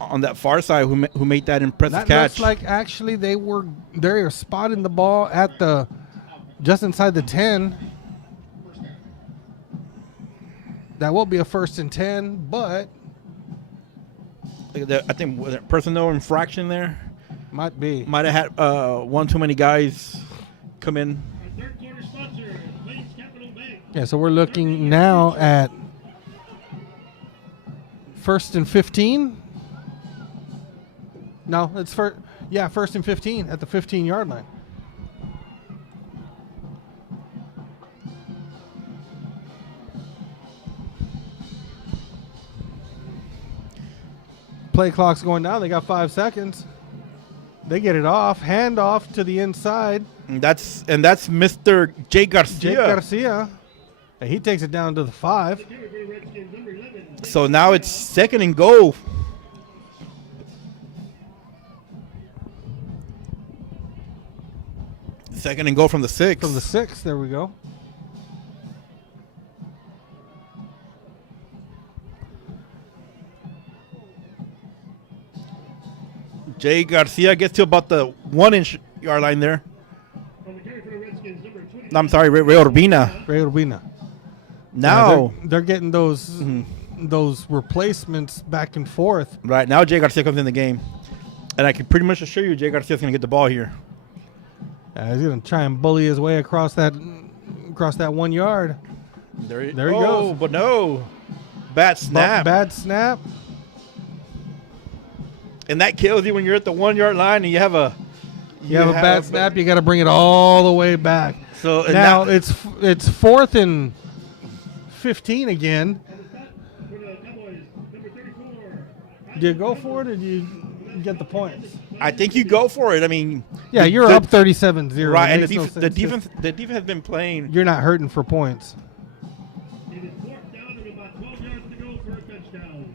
on that far side who made that impressive catch. Looks like actually they were spotting the ball at just inside the 10. That will be a 1st and 10, but I think was it personnel infraction there. Might be. Might have had one too many guys come in. Yeah, so we're looking now at 1st and 15. No, it's 1st and 15 at the 15-yard line. Play clock's going down. They got 5 seconds. They get it off. Hand off to the inside. And that's Mr. Jay Garcia. And he takes it down to the 5. So now it's 2nd and goal. Second and goal from the 6. From the 6, there we go. Jay Garcia gets to about the 1-inch yard line there. No, I'm sorry, Ray Urbina. Now they're getting those replacements back and forth. Right, now Jay Garcia comes in the game. And I can pretty much assure you Jay Garcia's going to get the ball here. He's going to try and bully his way across that 1 yard. There he goes. Oh, but no. Bad snap. Bad snap. And that kills you when you're at the 1 yard line and you have a bad snap. You got to bring it all the way back. So now it's 4th and 15 again. Do you go for it or do you get the points? I think you go for it. I mean, yeah, you're up 37-0. Right, and the defense has been playing. You're not hurting for points.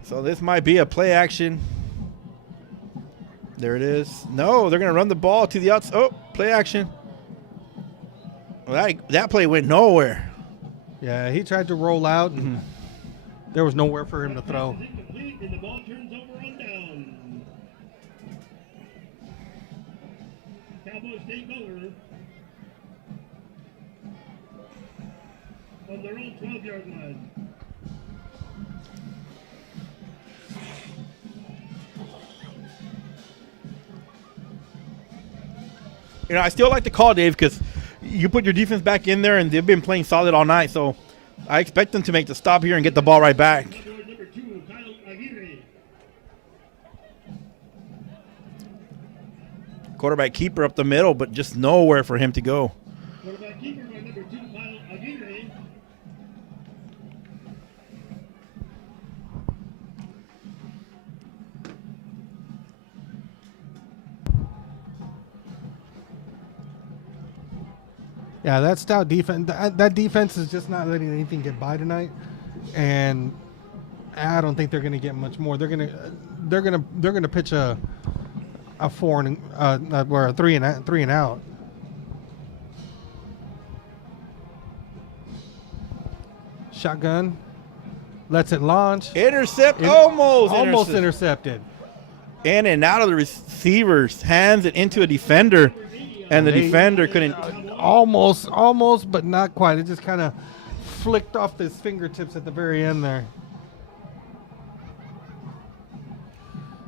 So this might be a play action. There it is. No, they're going to run the ball to the outside. Oh, play action. Well, that play went nowhere. Yeah, he tried to roll out, and there was nowhere for him to throw. Cowboys take over on their own 12-yard line. You know, I still like the call, Dave, because you put your defense back in there, and they've been playing solid all night. So I expect them to make the stop here and get the ball right back. Quarterback keeper up the middle, but just nowhere for him to go. Quarterback keeper by number 2, Kyle Aguirre. Yeah, that stout defense. That defense is just not letting anything get by tonight, and I don't think they're going to get much more. They're going to pitch a 4 and or a 3 and out. Shotgun, lets it launch. Almost intercepted. In and out of the receiver's hands and into a defender, and the defender couldn't. Almost, but not quite. It just kind of flicked off his fingertips at the very end there.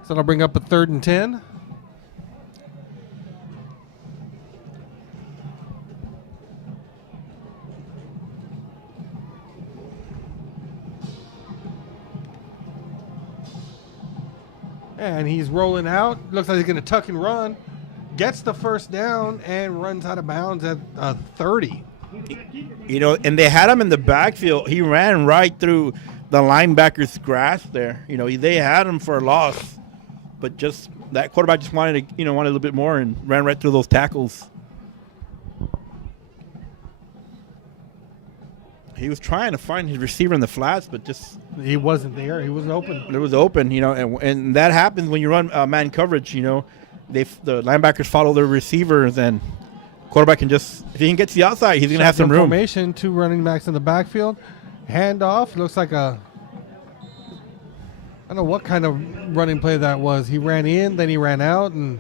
So that'll bring up a 3rd and 10. And he's rolling out. Looks like he's going to tuck and run. Gets the first down and runs out of bounds at 30. You know, and they had him in the backfield. He ran right through the linebacker's grasp there. You know, they had him for a loss, but just that quarterback just wanted a little bit more and ran right through those tackles. He was trying to find his receiver in the flats, but just he wasn't there. He wasn't open. It was open, you know, and that happens when you run man coverage. You know, the linebackers follow their receivers, and quarterback can just, if he can get to the outside, he's going to have some room. Formation, 2 running backs in the backfield. Handoff. Looks like I don't know what kind of running play that was. He ran in, then he ran out, and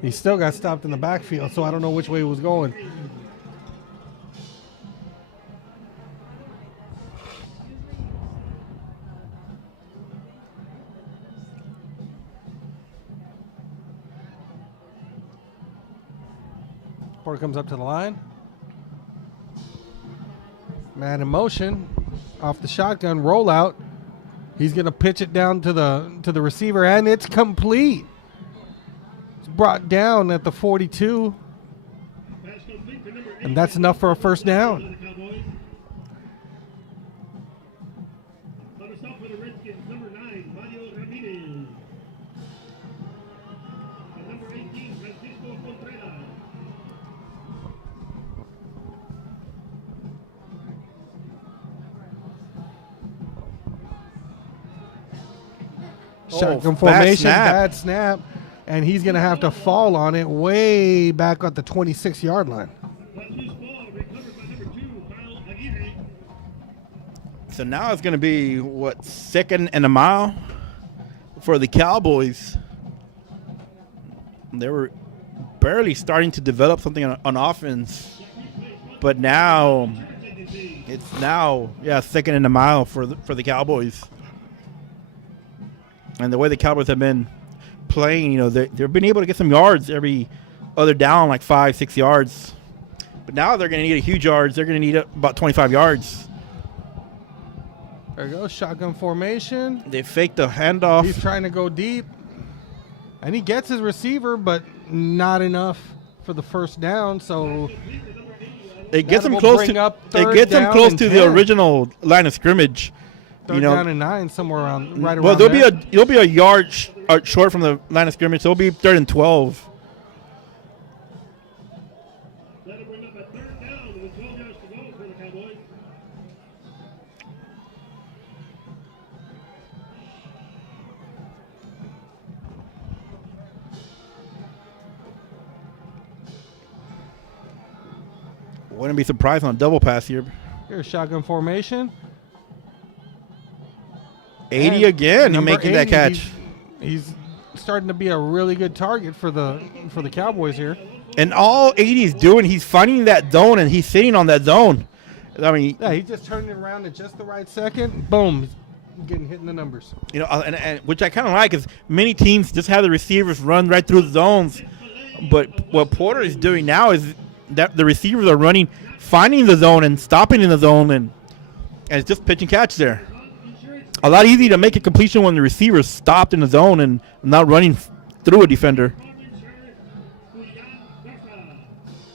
he still got stopped in the backfield, so I don't know which way he was going. Porter comes up to the line. Man in motion. Off the shotgun. Rollout. He's going to pitch it down to the receiver, and it's complete. It's brought down at the 42. And that's enough for a first down. Shotgun formation, bad snap, and he's going to have to fall on it way back at the 26-yard line. So now it's going to be, 2nd and a mile for the Cowboys. They were barely starting to develop something on offense, but now it's 2nd and a mile for the Cowboys. And the way the Cowboys have been playing, you know, they've been able to get some yards every other down, like 5-6 yards. But now they're going to need a huge yards. They're going to need about 25 yards. There you go, shotgun formation. They faked the handoff. He's trying to go deep. And he gets his receiver, but not enough for the first down. So it gets him close to the original line of scrimmage. Third down and 9, somewhere around right around. Well, there'll be a yard short from the line of scrimmage. So it'll be 3rd and 12. That'll bring up a 3rd down with 12 yards to go for the Cowboys. Wouldn't be surprised on a double pass here. Here's shotgun formation. 80 and again, making 80, that catch. He's starting to be a really good target for the Cowboys here. And all 80 is doing, he's finding that zone, and he's sitting on that zone. I mean, yeah, he's just turning it around at just the right second. Boom, he's getting hit in the numbers. You know, and which I kind of like, is many teams just have the receivers run right through the zones. But what Porter is doing now is that the receivers are running, finding the zone and stopping in the zone, and it's just pitch and catch there. A lot easier to make a completion when the receiver stopped in the zone and not running through a defender.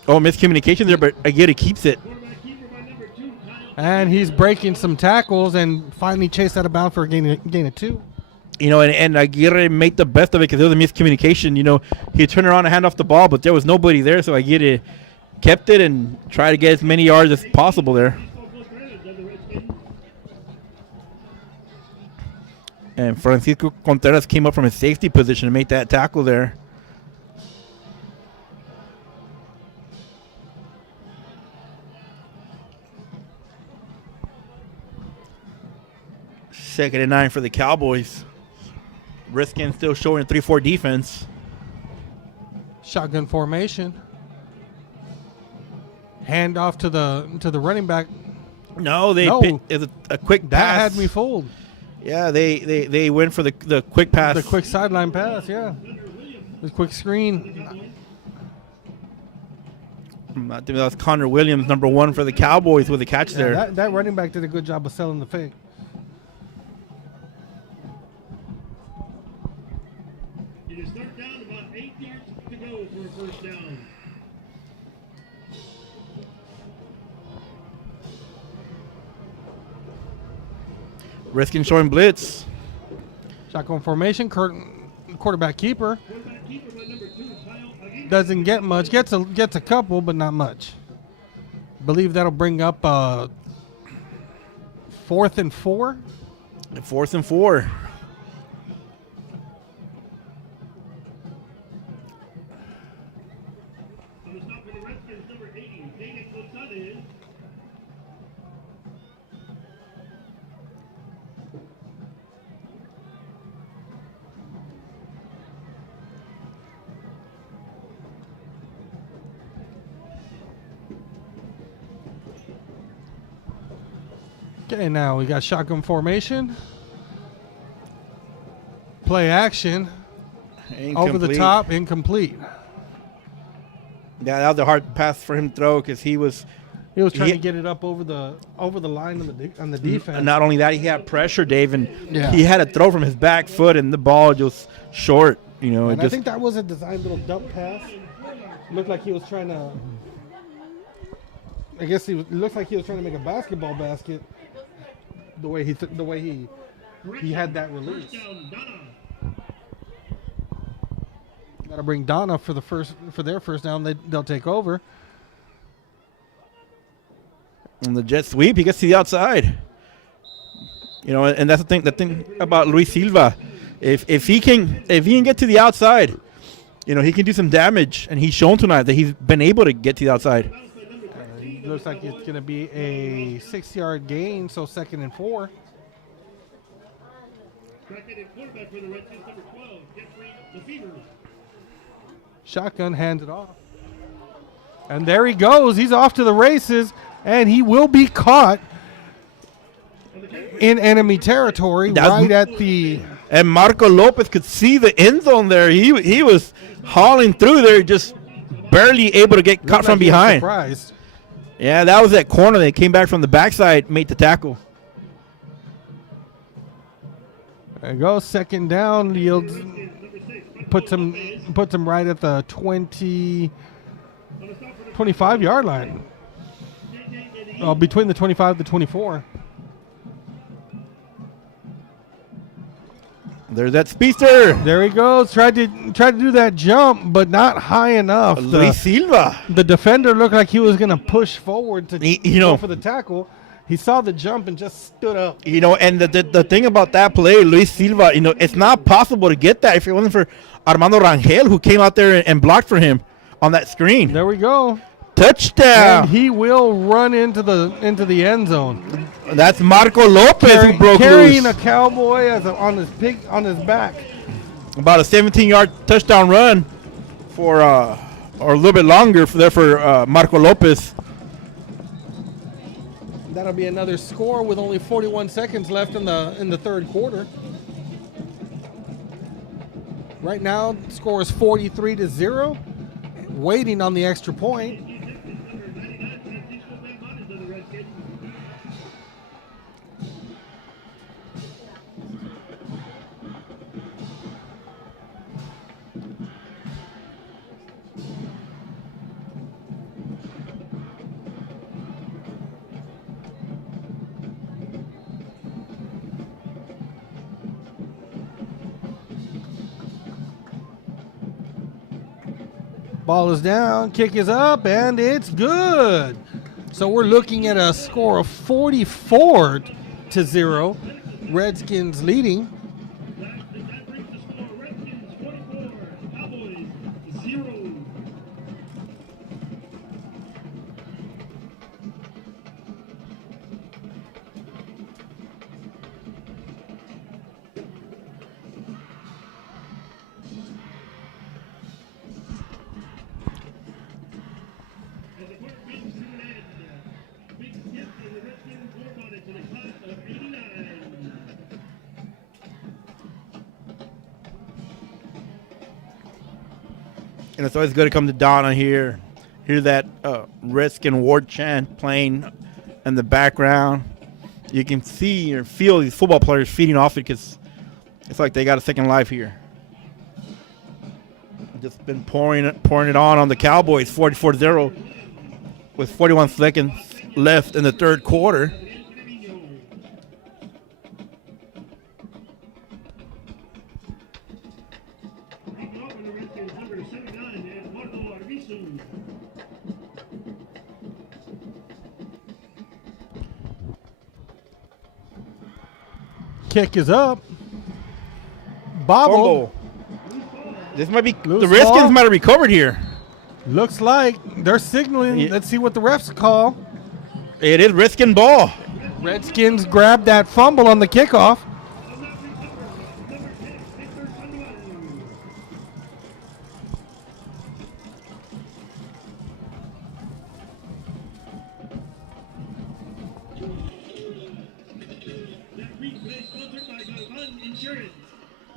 Oh, miscommunication there, but again, it keeps it. And he's breaking some tackles and finally chased out of bounds for a gain of 2. You know, and Aguirre made the best of it because there was a miscommunication. You know, he turned around and hand off the ball, but there was nobody there, so Aguirre kept it and tried to get as many yards as possible there. And Francisco Contreras came up from his safety position to make that tackle there. Second and 9 for the Cowboys. Redskins still showing a 3-4 defense. Shotgun formation. Hand off to the running back. No, it's a quick pass. That had me fooled. Yeah, they went for the quick pass. The quick sideline pass, yeah. The quick screen. I think that was Connor Williams, number 1 for the Cowboys, with a catch there. That running back did a good job of selling the fake. It is third down, about 8 yards to go for a first down. Redskins showing blitz. Shotgun formation. Quarterback keeper. Doesn't get much. Gets a couple, but not much. Believe that'll bring up 4th and 4. 4th and 4. Okay, now we got shotgun formation. Play action. Over the top, incomplete. Yeah, that was a hard pass for him to throw because he was trying to get it up over the line on the defense. And not only that, he had pressure, Dave, and Yeah. he had to throw from his back foot, and the ball just short. You know, And it I just think that was a designed little dump pass. Looked like he was trying to. I guess it looked like he was trying to make a basketball basket. The way he had that release. Got to bring Donna for their first down. They'll take over. And the jet sweep, he gets to the outside. You know, and that's the thing about Luis Silva. If he can get to the outside, you know, he can do some damage, and he's shown tonight that he's been able to get to the outside. Looks like it's going to be a 6-yard gain, so 2nd and 4. Shotgun handed off. And there he goes. He's off to the races, and he will be caught in enemy territory right at the... And Marco Lopez could see the end zone there. He was hauling through there, just barely able to get caught from behind. Surprised. Yeah, that was that corner. They came back from the backside, made the tackle. There you go. 2nd down. Yields puts him right at the 25-yard line. Between the 25 to 24. There's that speedster. There he goes. Tried to do that jump, but not high enough. Luis Silva. The defender looked like he was going to push forward to go for the tackle. He saw the jump and just stood up. You know, and the thing about that play, Luis Silva, you know, it's not possible to get that if it wasn't for Armando Rangel, who came out there and blocked for him on that screen. There we go. Touchdown. And he will run into the end zone. That's Marco Lopez who broke carrying loose. a Cowboy on his back. About a 17-yard touchdown run for or a little bit longer for Marco Lopez. That'll be another score with only 41 seconds left in the third quarter. Right now, the score is 43-0. Waiting on the extra point. Ball is down, kick is up, and it's good. So we're looking at a score of 44-0. Redskins leading. And it's always good to come to Donna here. Hear that Redskin war chant playing in the background. You can see or feel these football players feeding off it because it's like they got a second life here. Just been pouring it on the Cowboys, 44-0, with 41 seconds left in the third quarter. Kick is up. Bobble. This might be Loose the Redskins ball. might have recovered here. Looks like they're signaling. Yeah. Let's see what the refs call. It is Redskin ball. Redskins grabbed that fumble on the kickoff.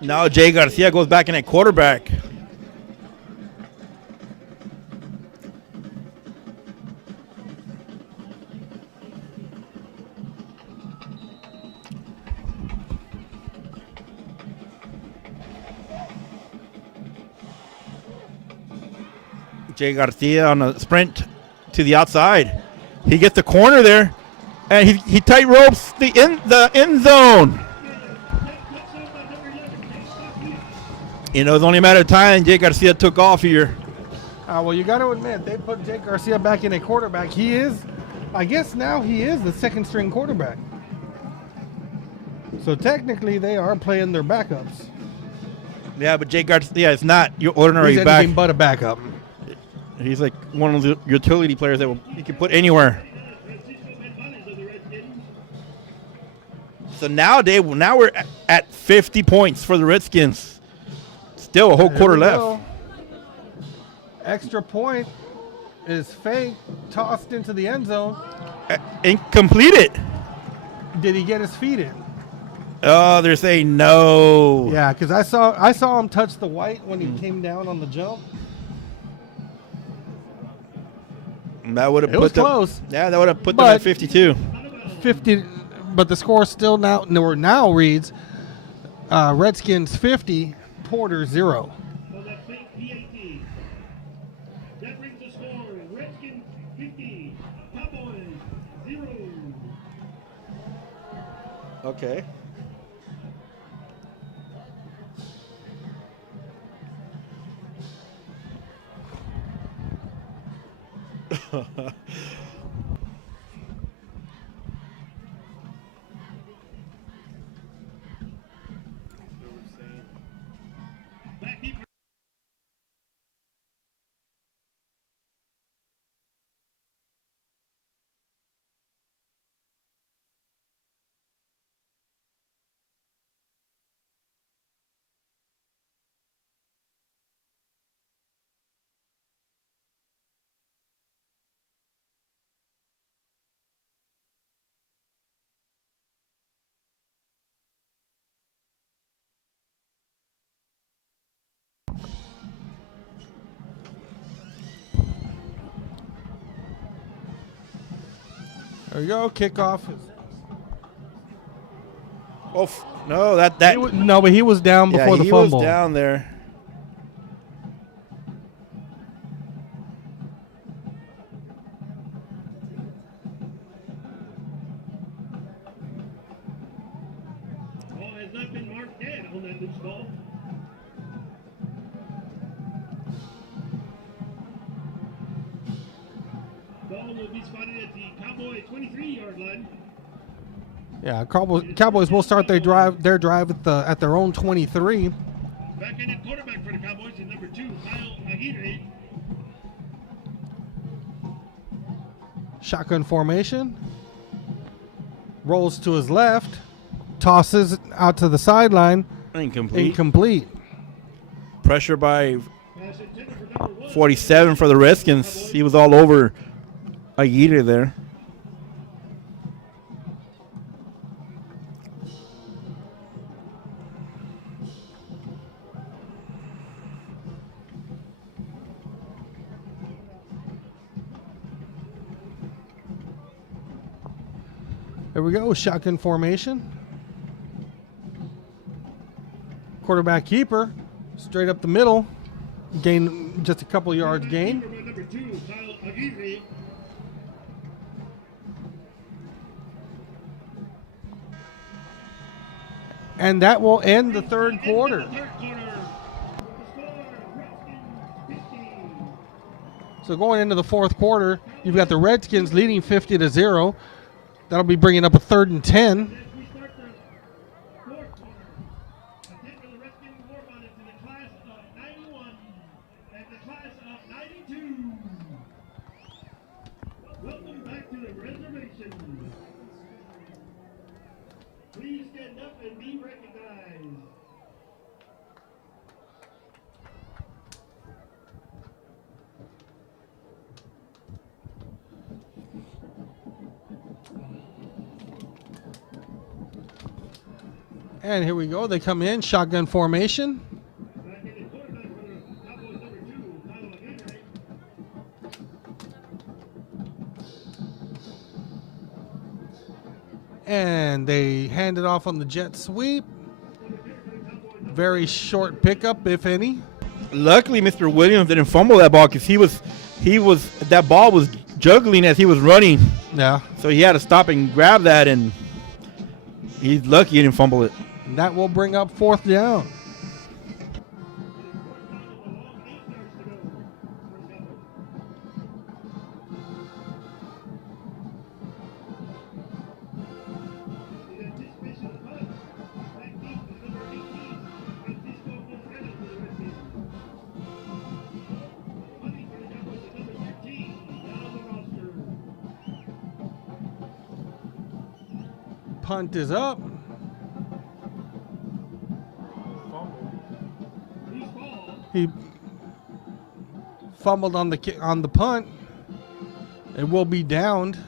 Now Jay Garcia goes back in at quarterback. Jay Garcia on a sprint to the outside. He gets the corner there, and he tight ropes the end zone. You know, it's only a matter of time. Jay Garcia took off here. Well, you got to admit, they put Jake Garcia back in a quarterback. He is, I guess now he is the second string quarterback. So technically, they are playing their backups. Yeah, but Jay Garcia is not your ordinary He's back. anything but a backup. He's like one of the utility players that you can put anywhere. So now we're at 50 points for the Redskins. Still a whole Here quarter we left. go. Extra point is fake, tossed into the end zone. Incompleted. Did he get his feet in? Oh, they're saying no. Yeah, because I saw him touch the white when he came down on the jump. That would have It put was them close. Yeah, that would have put them at 52. 50, but the score still now reads Redskins 50, Porter 0. So that's fake PAT. That brings the score. Redskins 50, Cowboys 0. Okay. There you go, kickoff. Oh no, that no, but he was down before the fumble. He was down there. Ball has not been marked dead on that loose ball. Ball will be spotted at the Cowboy 23-yard line. Yeah, Cowboys will start their drive at their own 23. Back-handed quarterback for the Cowboys is number 2, Kyle Aguirre. Shotgun formation. Rolls to his left. Tosses out to the sideline. Incomplete. Pressure by 47 for the Redskins. He was all over Aguirre there. There we go, shotgun formation. Quarterback keeper, straight up the middle. Gain just a couple yards gain. Number 2, Kyle Aguirre. And that will end the third quarter. So going into the fourth quarter, you've got the Redskins leading 50-0. That'll be bringing up a 3rd and 10. Welcome back to the reservation. Please stand up and be recognized. And here we go. They come in, shotgun formation. Back in the quarterback for the Cowboys, number 2, Kyle Aguirre. And they hand it off on the jet sweep. Very short pickup, if any. Luckily, Mr. Williams didn't fumble that ball because that ball was juggling as he was running. Yeah. So he had to stop and grab that, and he's lucky he didn't fumble it. And that will bring up 4th down. Punt is up. He fumbled on the punt. It will be downed.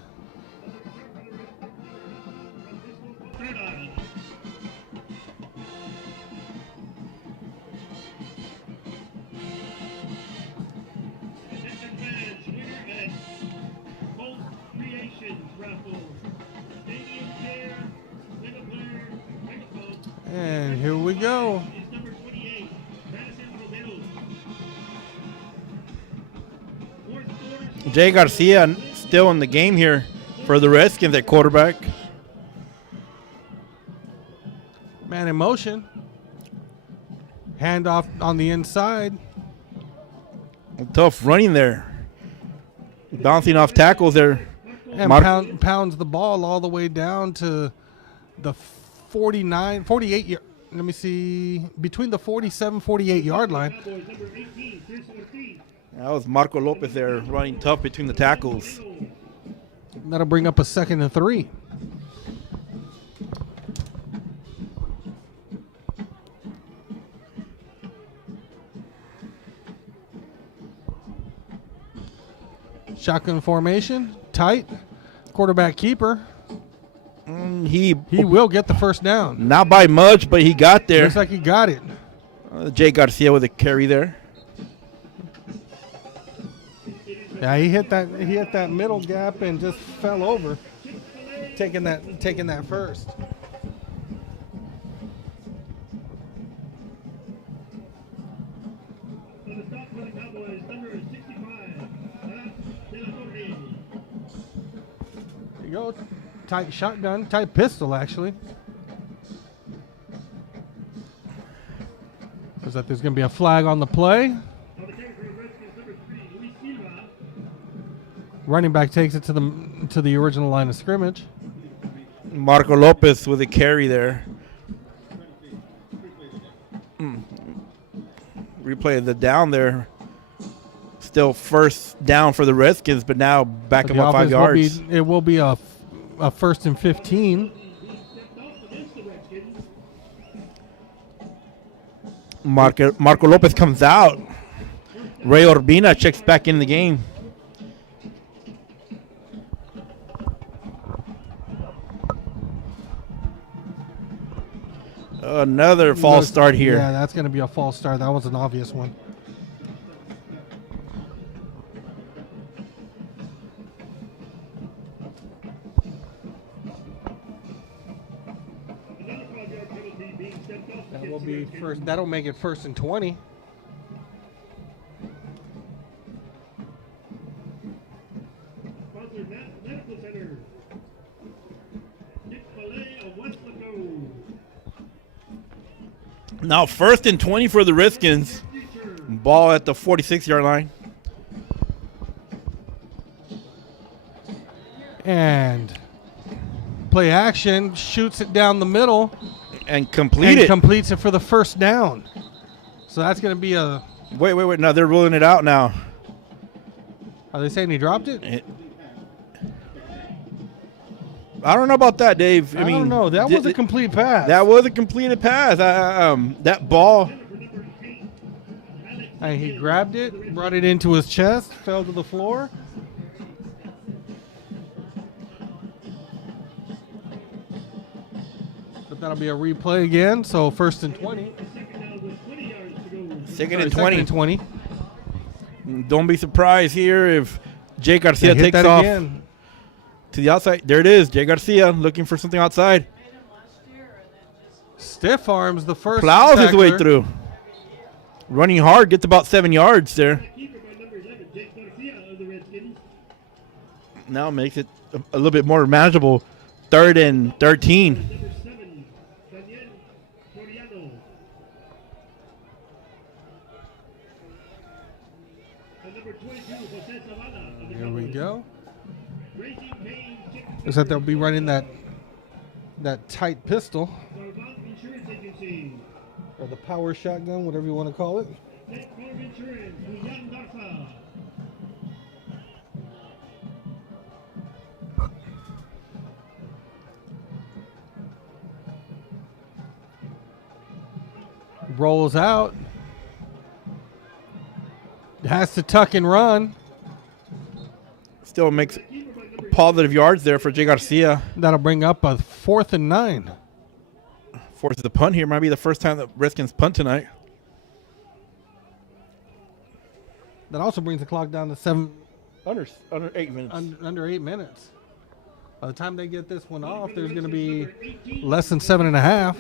And here we go. Jay Garcia still in the game here for the Redskins at quarterback. Man in motion. Handoff on the inside. Tough running there. Bouncing off tackles there. And pounds the ball all the way down to the 48 let me see, between the 47-48 yard line. That was Marco Lopez there running tough between the tackles. That'll bring up a 2nd and 3. Shotgun formation, tight. Quarterback keeper. He will get the 1st down. Not by much, but he got there. Looks like he got it. Jay Garcia with a carry there. Yeah, he hit that middle gap and just fell over, taking that first. There you go. Tight shotgun, tight pistol, actually. Looks like there's going to be a flag on the play. Running back takes it to the original line of scrimmage. Marco Lopez with a carry there. Replay of the down there. Still 1st down for the Redskins, but now back about 5 yards. It will be a 1st and 15. Marco Lopez comes out. Ray Urbina checks back in the game. Another false start here. Yeah, that's going to be a false start. That was an obvious one. That will be first. That'll make it 1st and 20. Sponsor Medical Center. Chick-fil-A of Westlaco. Now 1st and 20 for the Redskins. Ball at the 46-yard line. And play action, shoots it down the middle. And completes it for the first down. So that's going to be a... Wait. Now they're ruling it out now. Are they saying he dropped it? I don't know about that, Dave. I don't know. That was a complete pass. That was a completed pass. That ball... And he grabbed it, brought it into his chest, fell to the floor. But that'll be a replay again. So 1st and 20. Second and 20. Don't be surprised here if Jay Garcia They hit takes that off again. to the outside. There it is. Jay Garcia looking for something outside. Stiff arms the first. Plows his way tackler. through. Running hard, gets about 7 yards there. Now makes it a little bit more manageable. 3rd and 13. Here we go. Looks like they'll be running that tight pistol. Or the power shotgun, whatever you want to call it. Rolls out. Has to tuck and run. Still makes positive yards there for Jay Garcia. That'll bring up a 4th and 9. Forces the punt here. Might be the first time that Redskins punt tonight. That also brings the clock down to 7. Under 8 minutes. Under 8 minutes. By the time they get this one off, there's going to be less than 7.5.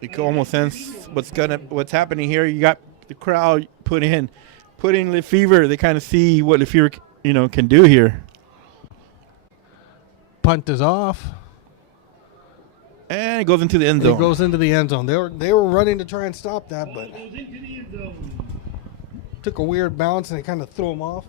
You can almost sense what's happening here. You got the crowd put in Lefevre. They kind of see what Lefevre can do here. Punt is off. And it goes into the end zone. It goes into the end zone. They were running to try and stop that, but took a weird bounce and it kind of threw them off.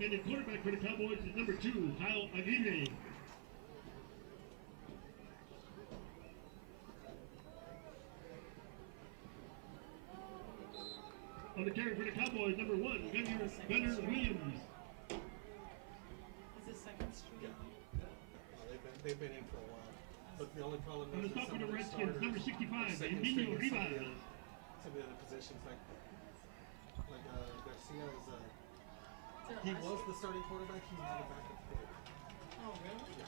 And the quarterback for the Cowboys is number 2, Kyle Aguirre. On the carry for the Cowboys, number 1, Gunnar Williams. Is this second street? They've been in for a while. But the only problem On the stop for the Redskins, number 65, Emilio Rivas. Some of the other positions like Garcia is he was the starting quarterback. He's not a backup quarterback. Oh, really? Yeah.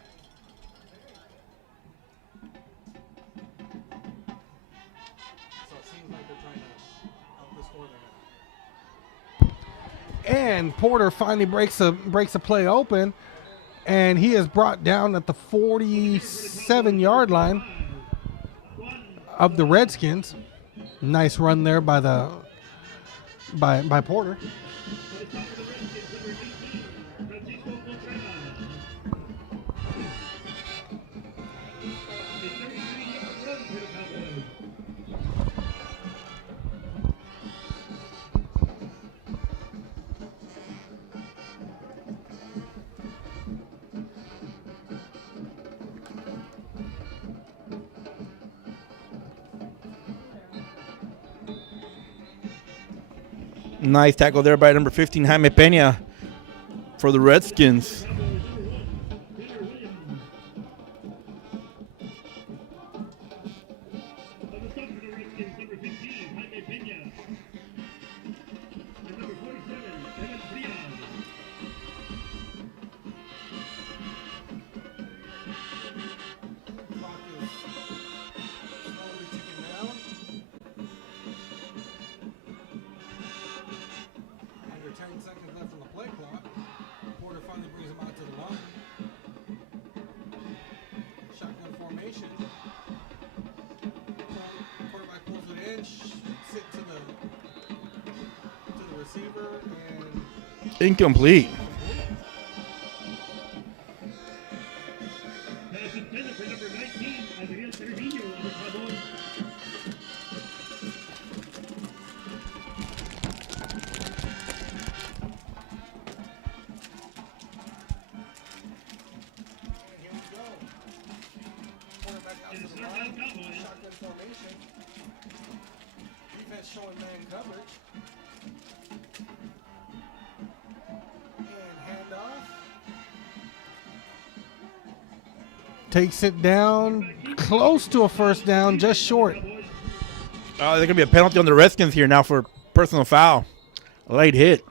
So it seems like they're trying to help the score there. And Porter finally breaks a play open, and he is brought down at the 47-yard line of the Redskins. Nice run there by Porter. Nice tackle there by number 15, Jaime Peña, for the Redskins. Pinch, sit to the receiver, and Incomplete. Pass intended for number 19, Adriel Trevino of the Cowboys. here we go. Quarterback out to the line, shotgun formation. Defense showing man coverage. And handoff. Takes it down, close to a first down, just short. There's going to be a penalty on the Redskins here now for personal foul. A late hit.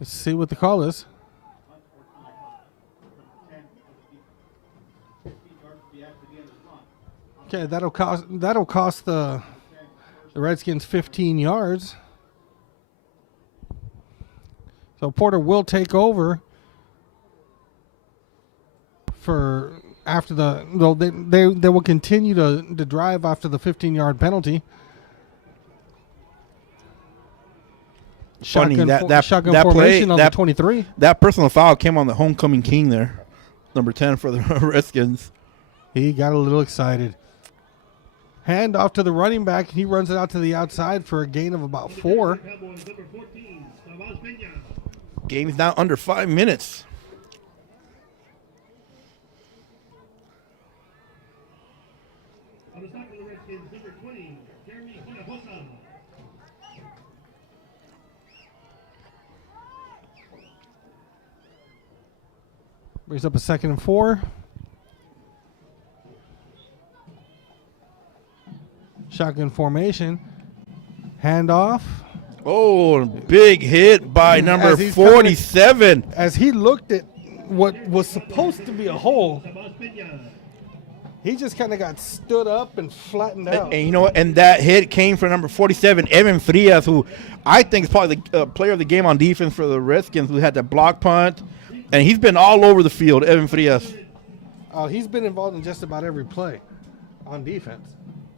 Let's see what the call is. Okay, that'll cost the Redskins 15 yards. So Porter will take over for after they will continue to drive after the 15-yard penalty. Funny shotgun that formation play, on the 23. That personal foul came on the homecoming king there, number 10 for the Redskins. He got a little excited. Hand off to the running back. He runs it out to the outside for a gain of about 4. Game's now under 5 minutes. On the side for the Redskins, number 20, Jeremy Hinojosa. Brings up a 2nd and 4. Shotgun formation. Handoff. Oh, big hit by number 47. As he looked at what was supposed to be a hole, he just kind of got stood up and flattened out. And you know what? And that hit came from number 47, Evan Frias, who I think is probably the player of the game on defense for the Redskins, who had that block punt. And he's been all over the field, Evan Frias. He's been involved in just about every play on defense.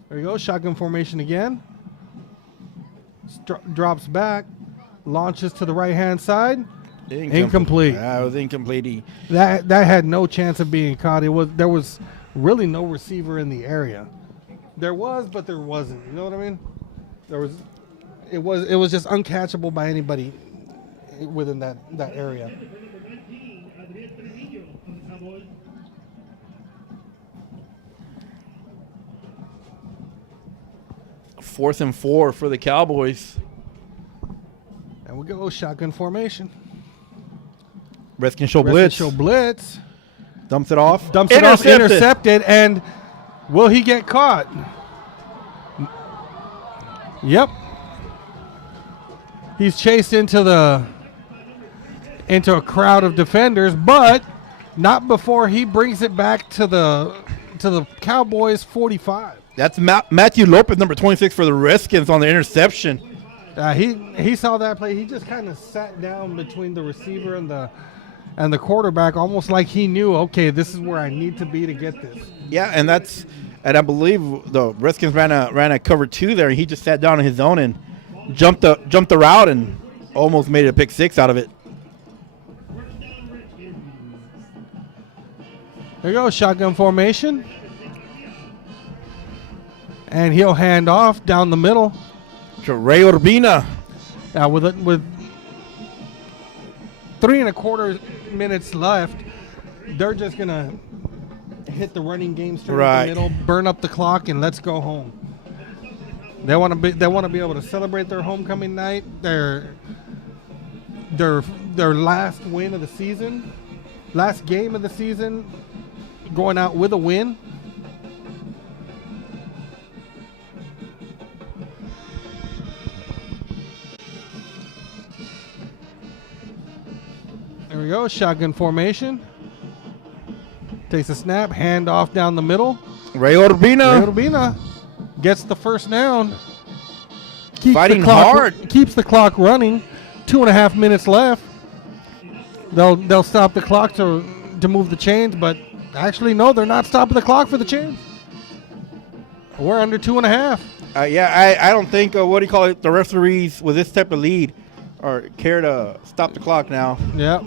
There you go, shotgun formation again. Drops back, launches to the right-hand side. Incomplete. That was incomplete. That had no chance of being caught. There was really no receiver in the area. There was, but there wasn't. You know what I mean? It was just uncatchable by anybody within that area. 4th and 4 for the Cowboys. And we go shotgun formation. Redskins show blitz. Dumps it off. Intercepted. And will he get caught? Yep. He's chased into a crowd of defenders, but not before he brings it back to the Cowboys 45. That's Matthew Lopez, number 26 for the Redskins on the interception. He saw that play. He just kind of sat down between the receiver and the quarterback, almost like he knew, okay, this is where I need to be to get this. Yeah, and I believe the Redskins ran a cover 2 there. He just sat down on his own and jumped the route and almost made a pick 6 out of it. There you go, shotgun formation. And he'll hand off down the middle to Ray Urbina. With 3 1/4 minutes left, they're just gonna hit the running game straight in the middle, burn up the clock, and let's go home. They want to be able to celebrate their homecoming night, their last win of the season, last game of the season, going out with a win. There we go, shotgun formation. Takes a snap, hand off down the middle. Ray Urbina gets the first down. Fighting hard. Keeps the clock running. 2.5 minutes left. They'll stop the clock to move the chains, but actually no, they're not stopping the clock for the chains. We're under 2.5. I don't think the referees with this type of lead care to stop the clock now. Yeah.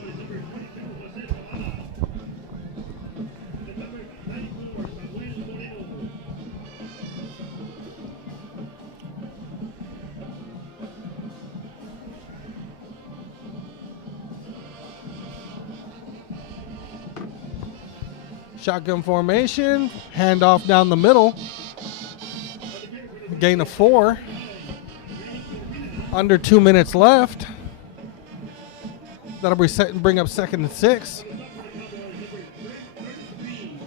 Shotgun formation, handoff down the middle. Gain of 4. Under 2 minutes left. That'll bring up 2nd and 6.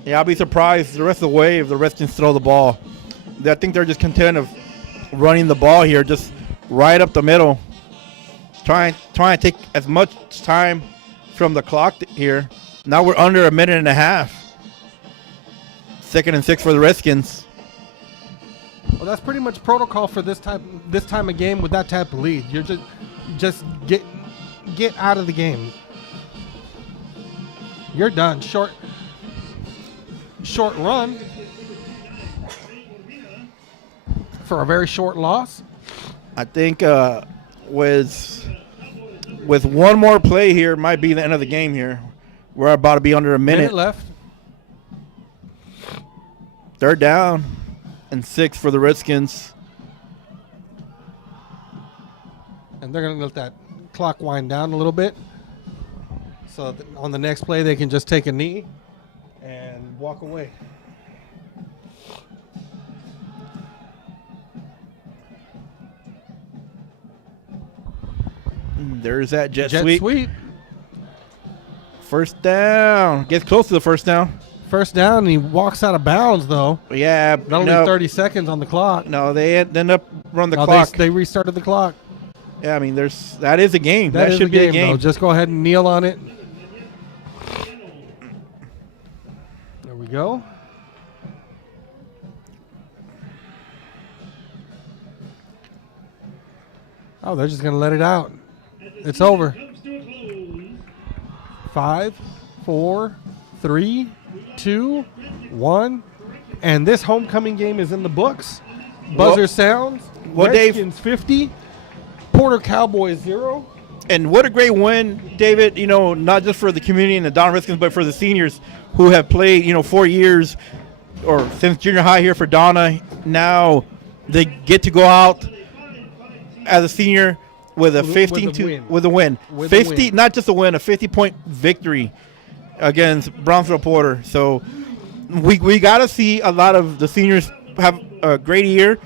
Yeah, I'll be surprised the rest of the way if the Redskins throw the ball. I think they're just content of running the ball here, just right up the middle. Trying to take as much time from the clock here. Now we're under 1.5 minutes. 2nd and 6 for the Redskins. Well, that's pretty much protocol for this time of game with that type of lead. You're just get out of the game. You're done. Short run for a very short loss. I think with one more play here might be the end of the game here. We're about to be under a minute left. 3rd down and 6 for the Redskins. And they're going to let that clock wind down a little bit. So on the next play, they can just take a knee and walk away. There's that jet sweep. 1st down. Gets close to the 1st down. 1st down, and he walks out of bounds, though. Yeah. That'll be 30 seconds on the clock. No, they end up running the clock. They restarted the clock. Yeah, I mean, that is a game. That should be a game. Though. Just go ahead and kneel on it. There we go. Oh, they're just going to let it out. It's over. 5, 4, 3, 2, 1. And this homecoming game is in the books. Buzzer sounds. Redskins 50. Porter Cowboys 0. And what a great win, David, not just for the community and the Donna Redskins, but for the seniors who have played, 4 years or since junior high here for Donna. Now they get to go out as a senior with a 15-win. 50, not just a win, a 50-point victory against Brownsville Porter. So we got to see a lot of the seniors have a great year,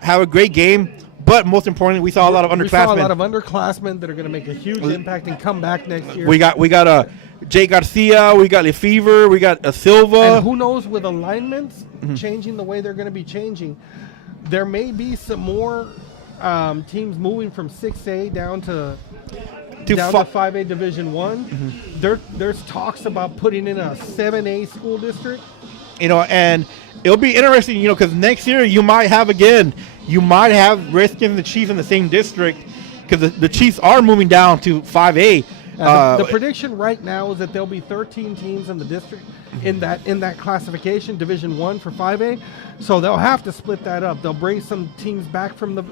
have a great game. But most importantly, we saw a lot of underclassmen. We saw a lot of underclassmen that are going to make a huge impact and come back next year. We got Jay Garcia, we got Lefevre, we got Silva. And who knows with alignments changing the way they're going to be changing, there may be some more teams moving from 6A down to 5A Division 1. There's talks about putting in a 7A school district. And it'll be interesting, because next year you might have Redskins and the Chiefs in the same district, because the Chiefs are moving down to 5A. The prediction right now is that there'll be 13 teams in the district in that classification, Division 1 for 5A. So they'll have to split that up. They'll bring some teams back from the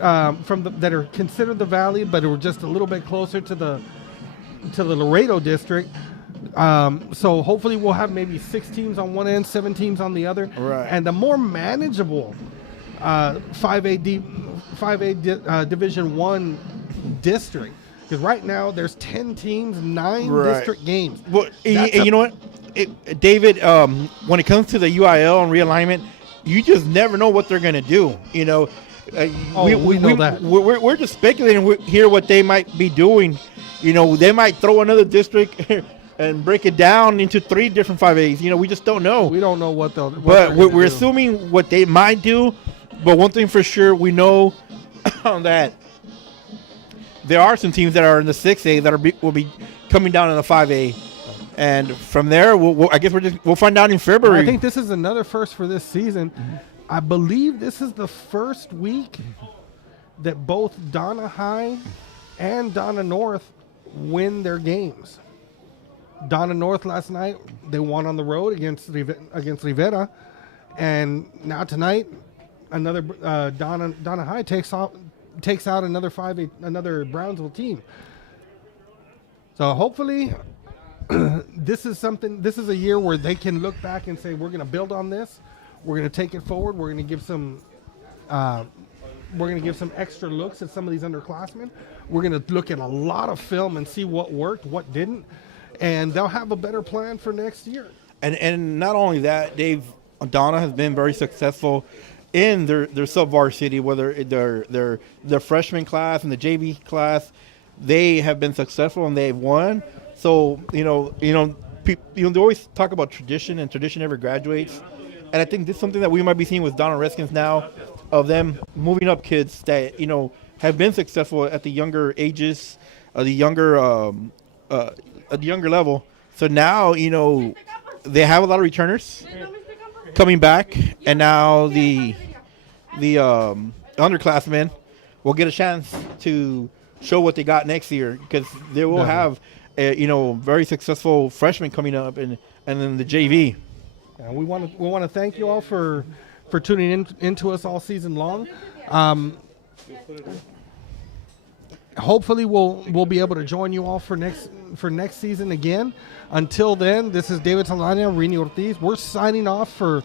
that are considered the Valley, but are just a little bit closer to the Laredo district. So hopefully we'll have maybe 6 teams on one end, 7 teams on the other, right. And a more manageable 5A Division 1 district. Because right now there's 10 teams, 9 district games. Well, you know what, David? When it comes to the UIL and realignment, you just never know what they're going to do. We know that. We're just speculating here what they might be doing. They might throw another district and break it down into 3 different 5As. We just don't know. We don't know what they'll. But we're assuming what they might do. But one thing for sure, we know that there are some teams that are in the 6A that will be coming down in the 5A, and from there, I guess we'll find out in February. I think this is another first for this season. I believe this is the first week that both Donna High and Donna North win their games. Donna North last night, they won on the road against Rivera, and now tonight, another Donna High takes out another Brownsville team. So hopefully, this is a year where they can look back and say, we're going to build on this. We're going to take it forward. We're going to give some extra looks at some of these underclassmen. We're going to look at a lot of film and see what worked, what didn't, and they'll have a better plan for next year. And not only that, Dave, Donna has been very successful in their sub-varsity, whether their freshman class and the JV class. They have been successful and they've won. So they always talk about tradition, and tradition never graduates. And I think this is something that we might be seeing with Donna Redskins now, of them moving up kids that have been successful at the younger ages, at the younger level. So now they have a lot of returners coming back, and now the underclassmen will get a chance to show what they got next year, because they will have very successful freshmen coming up, and then the JV. Yeah, we want to thank you all for tuning into us all season long. Hopefully we'll be able to join you all for next season again. Until then, this is David Salania, Rini Ortiz. We're signing off for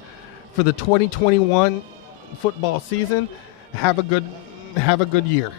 the 2021 football season. Have a good year.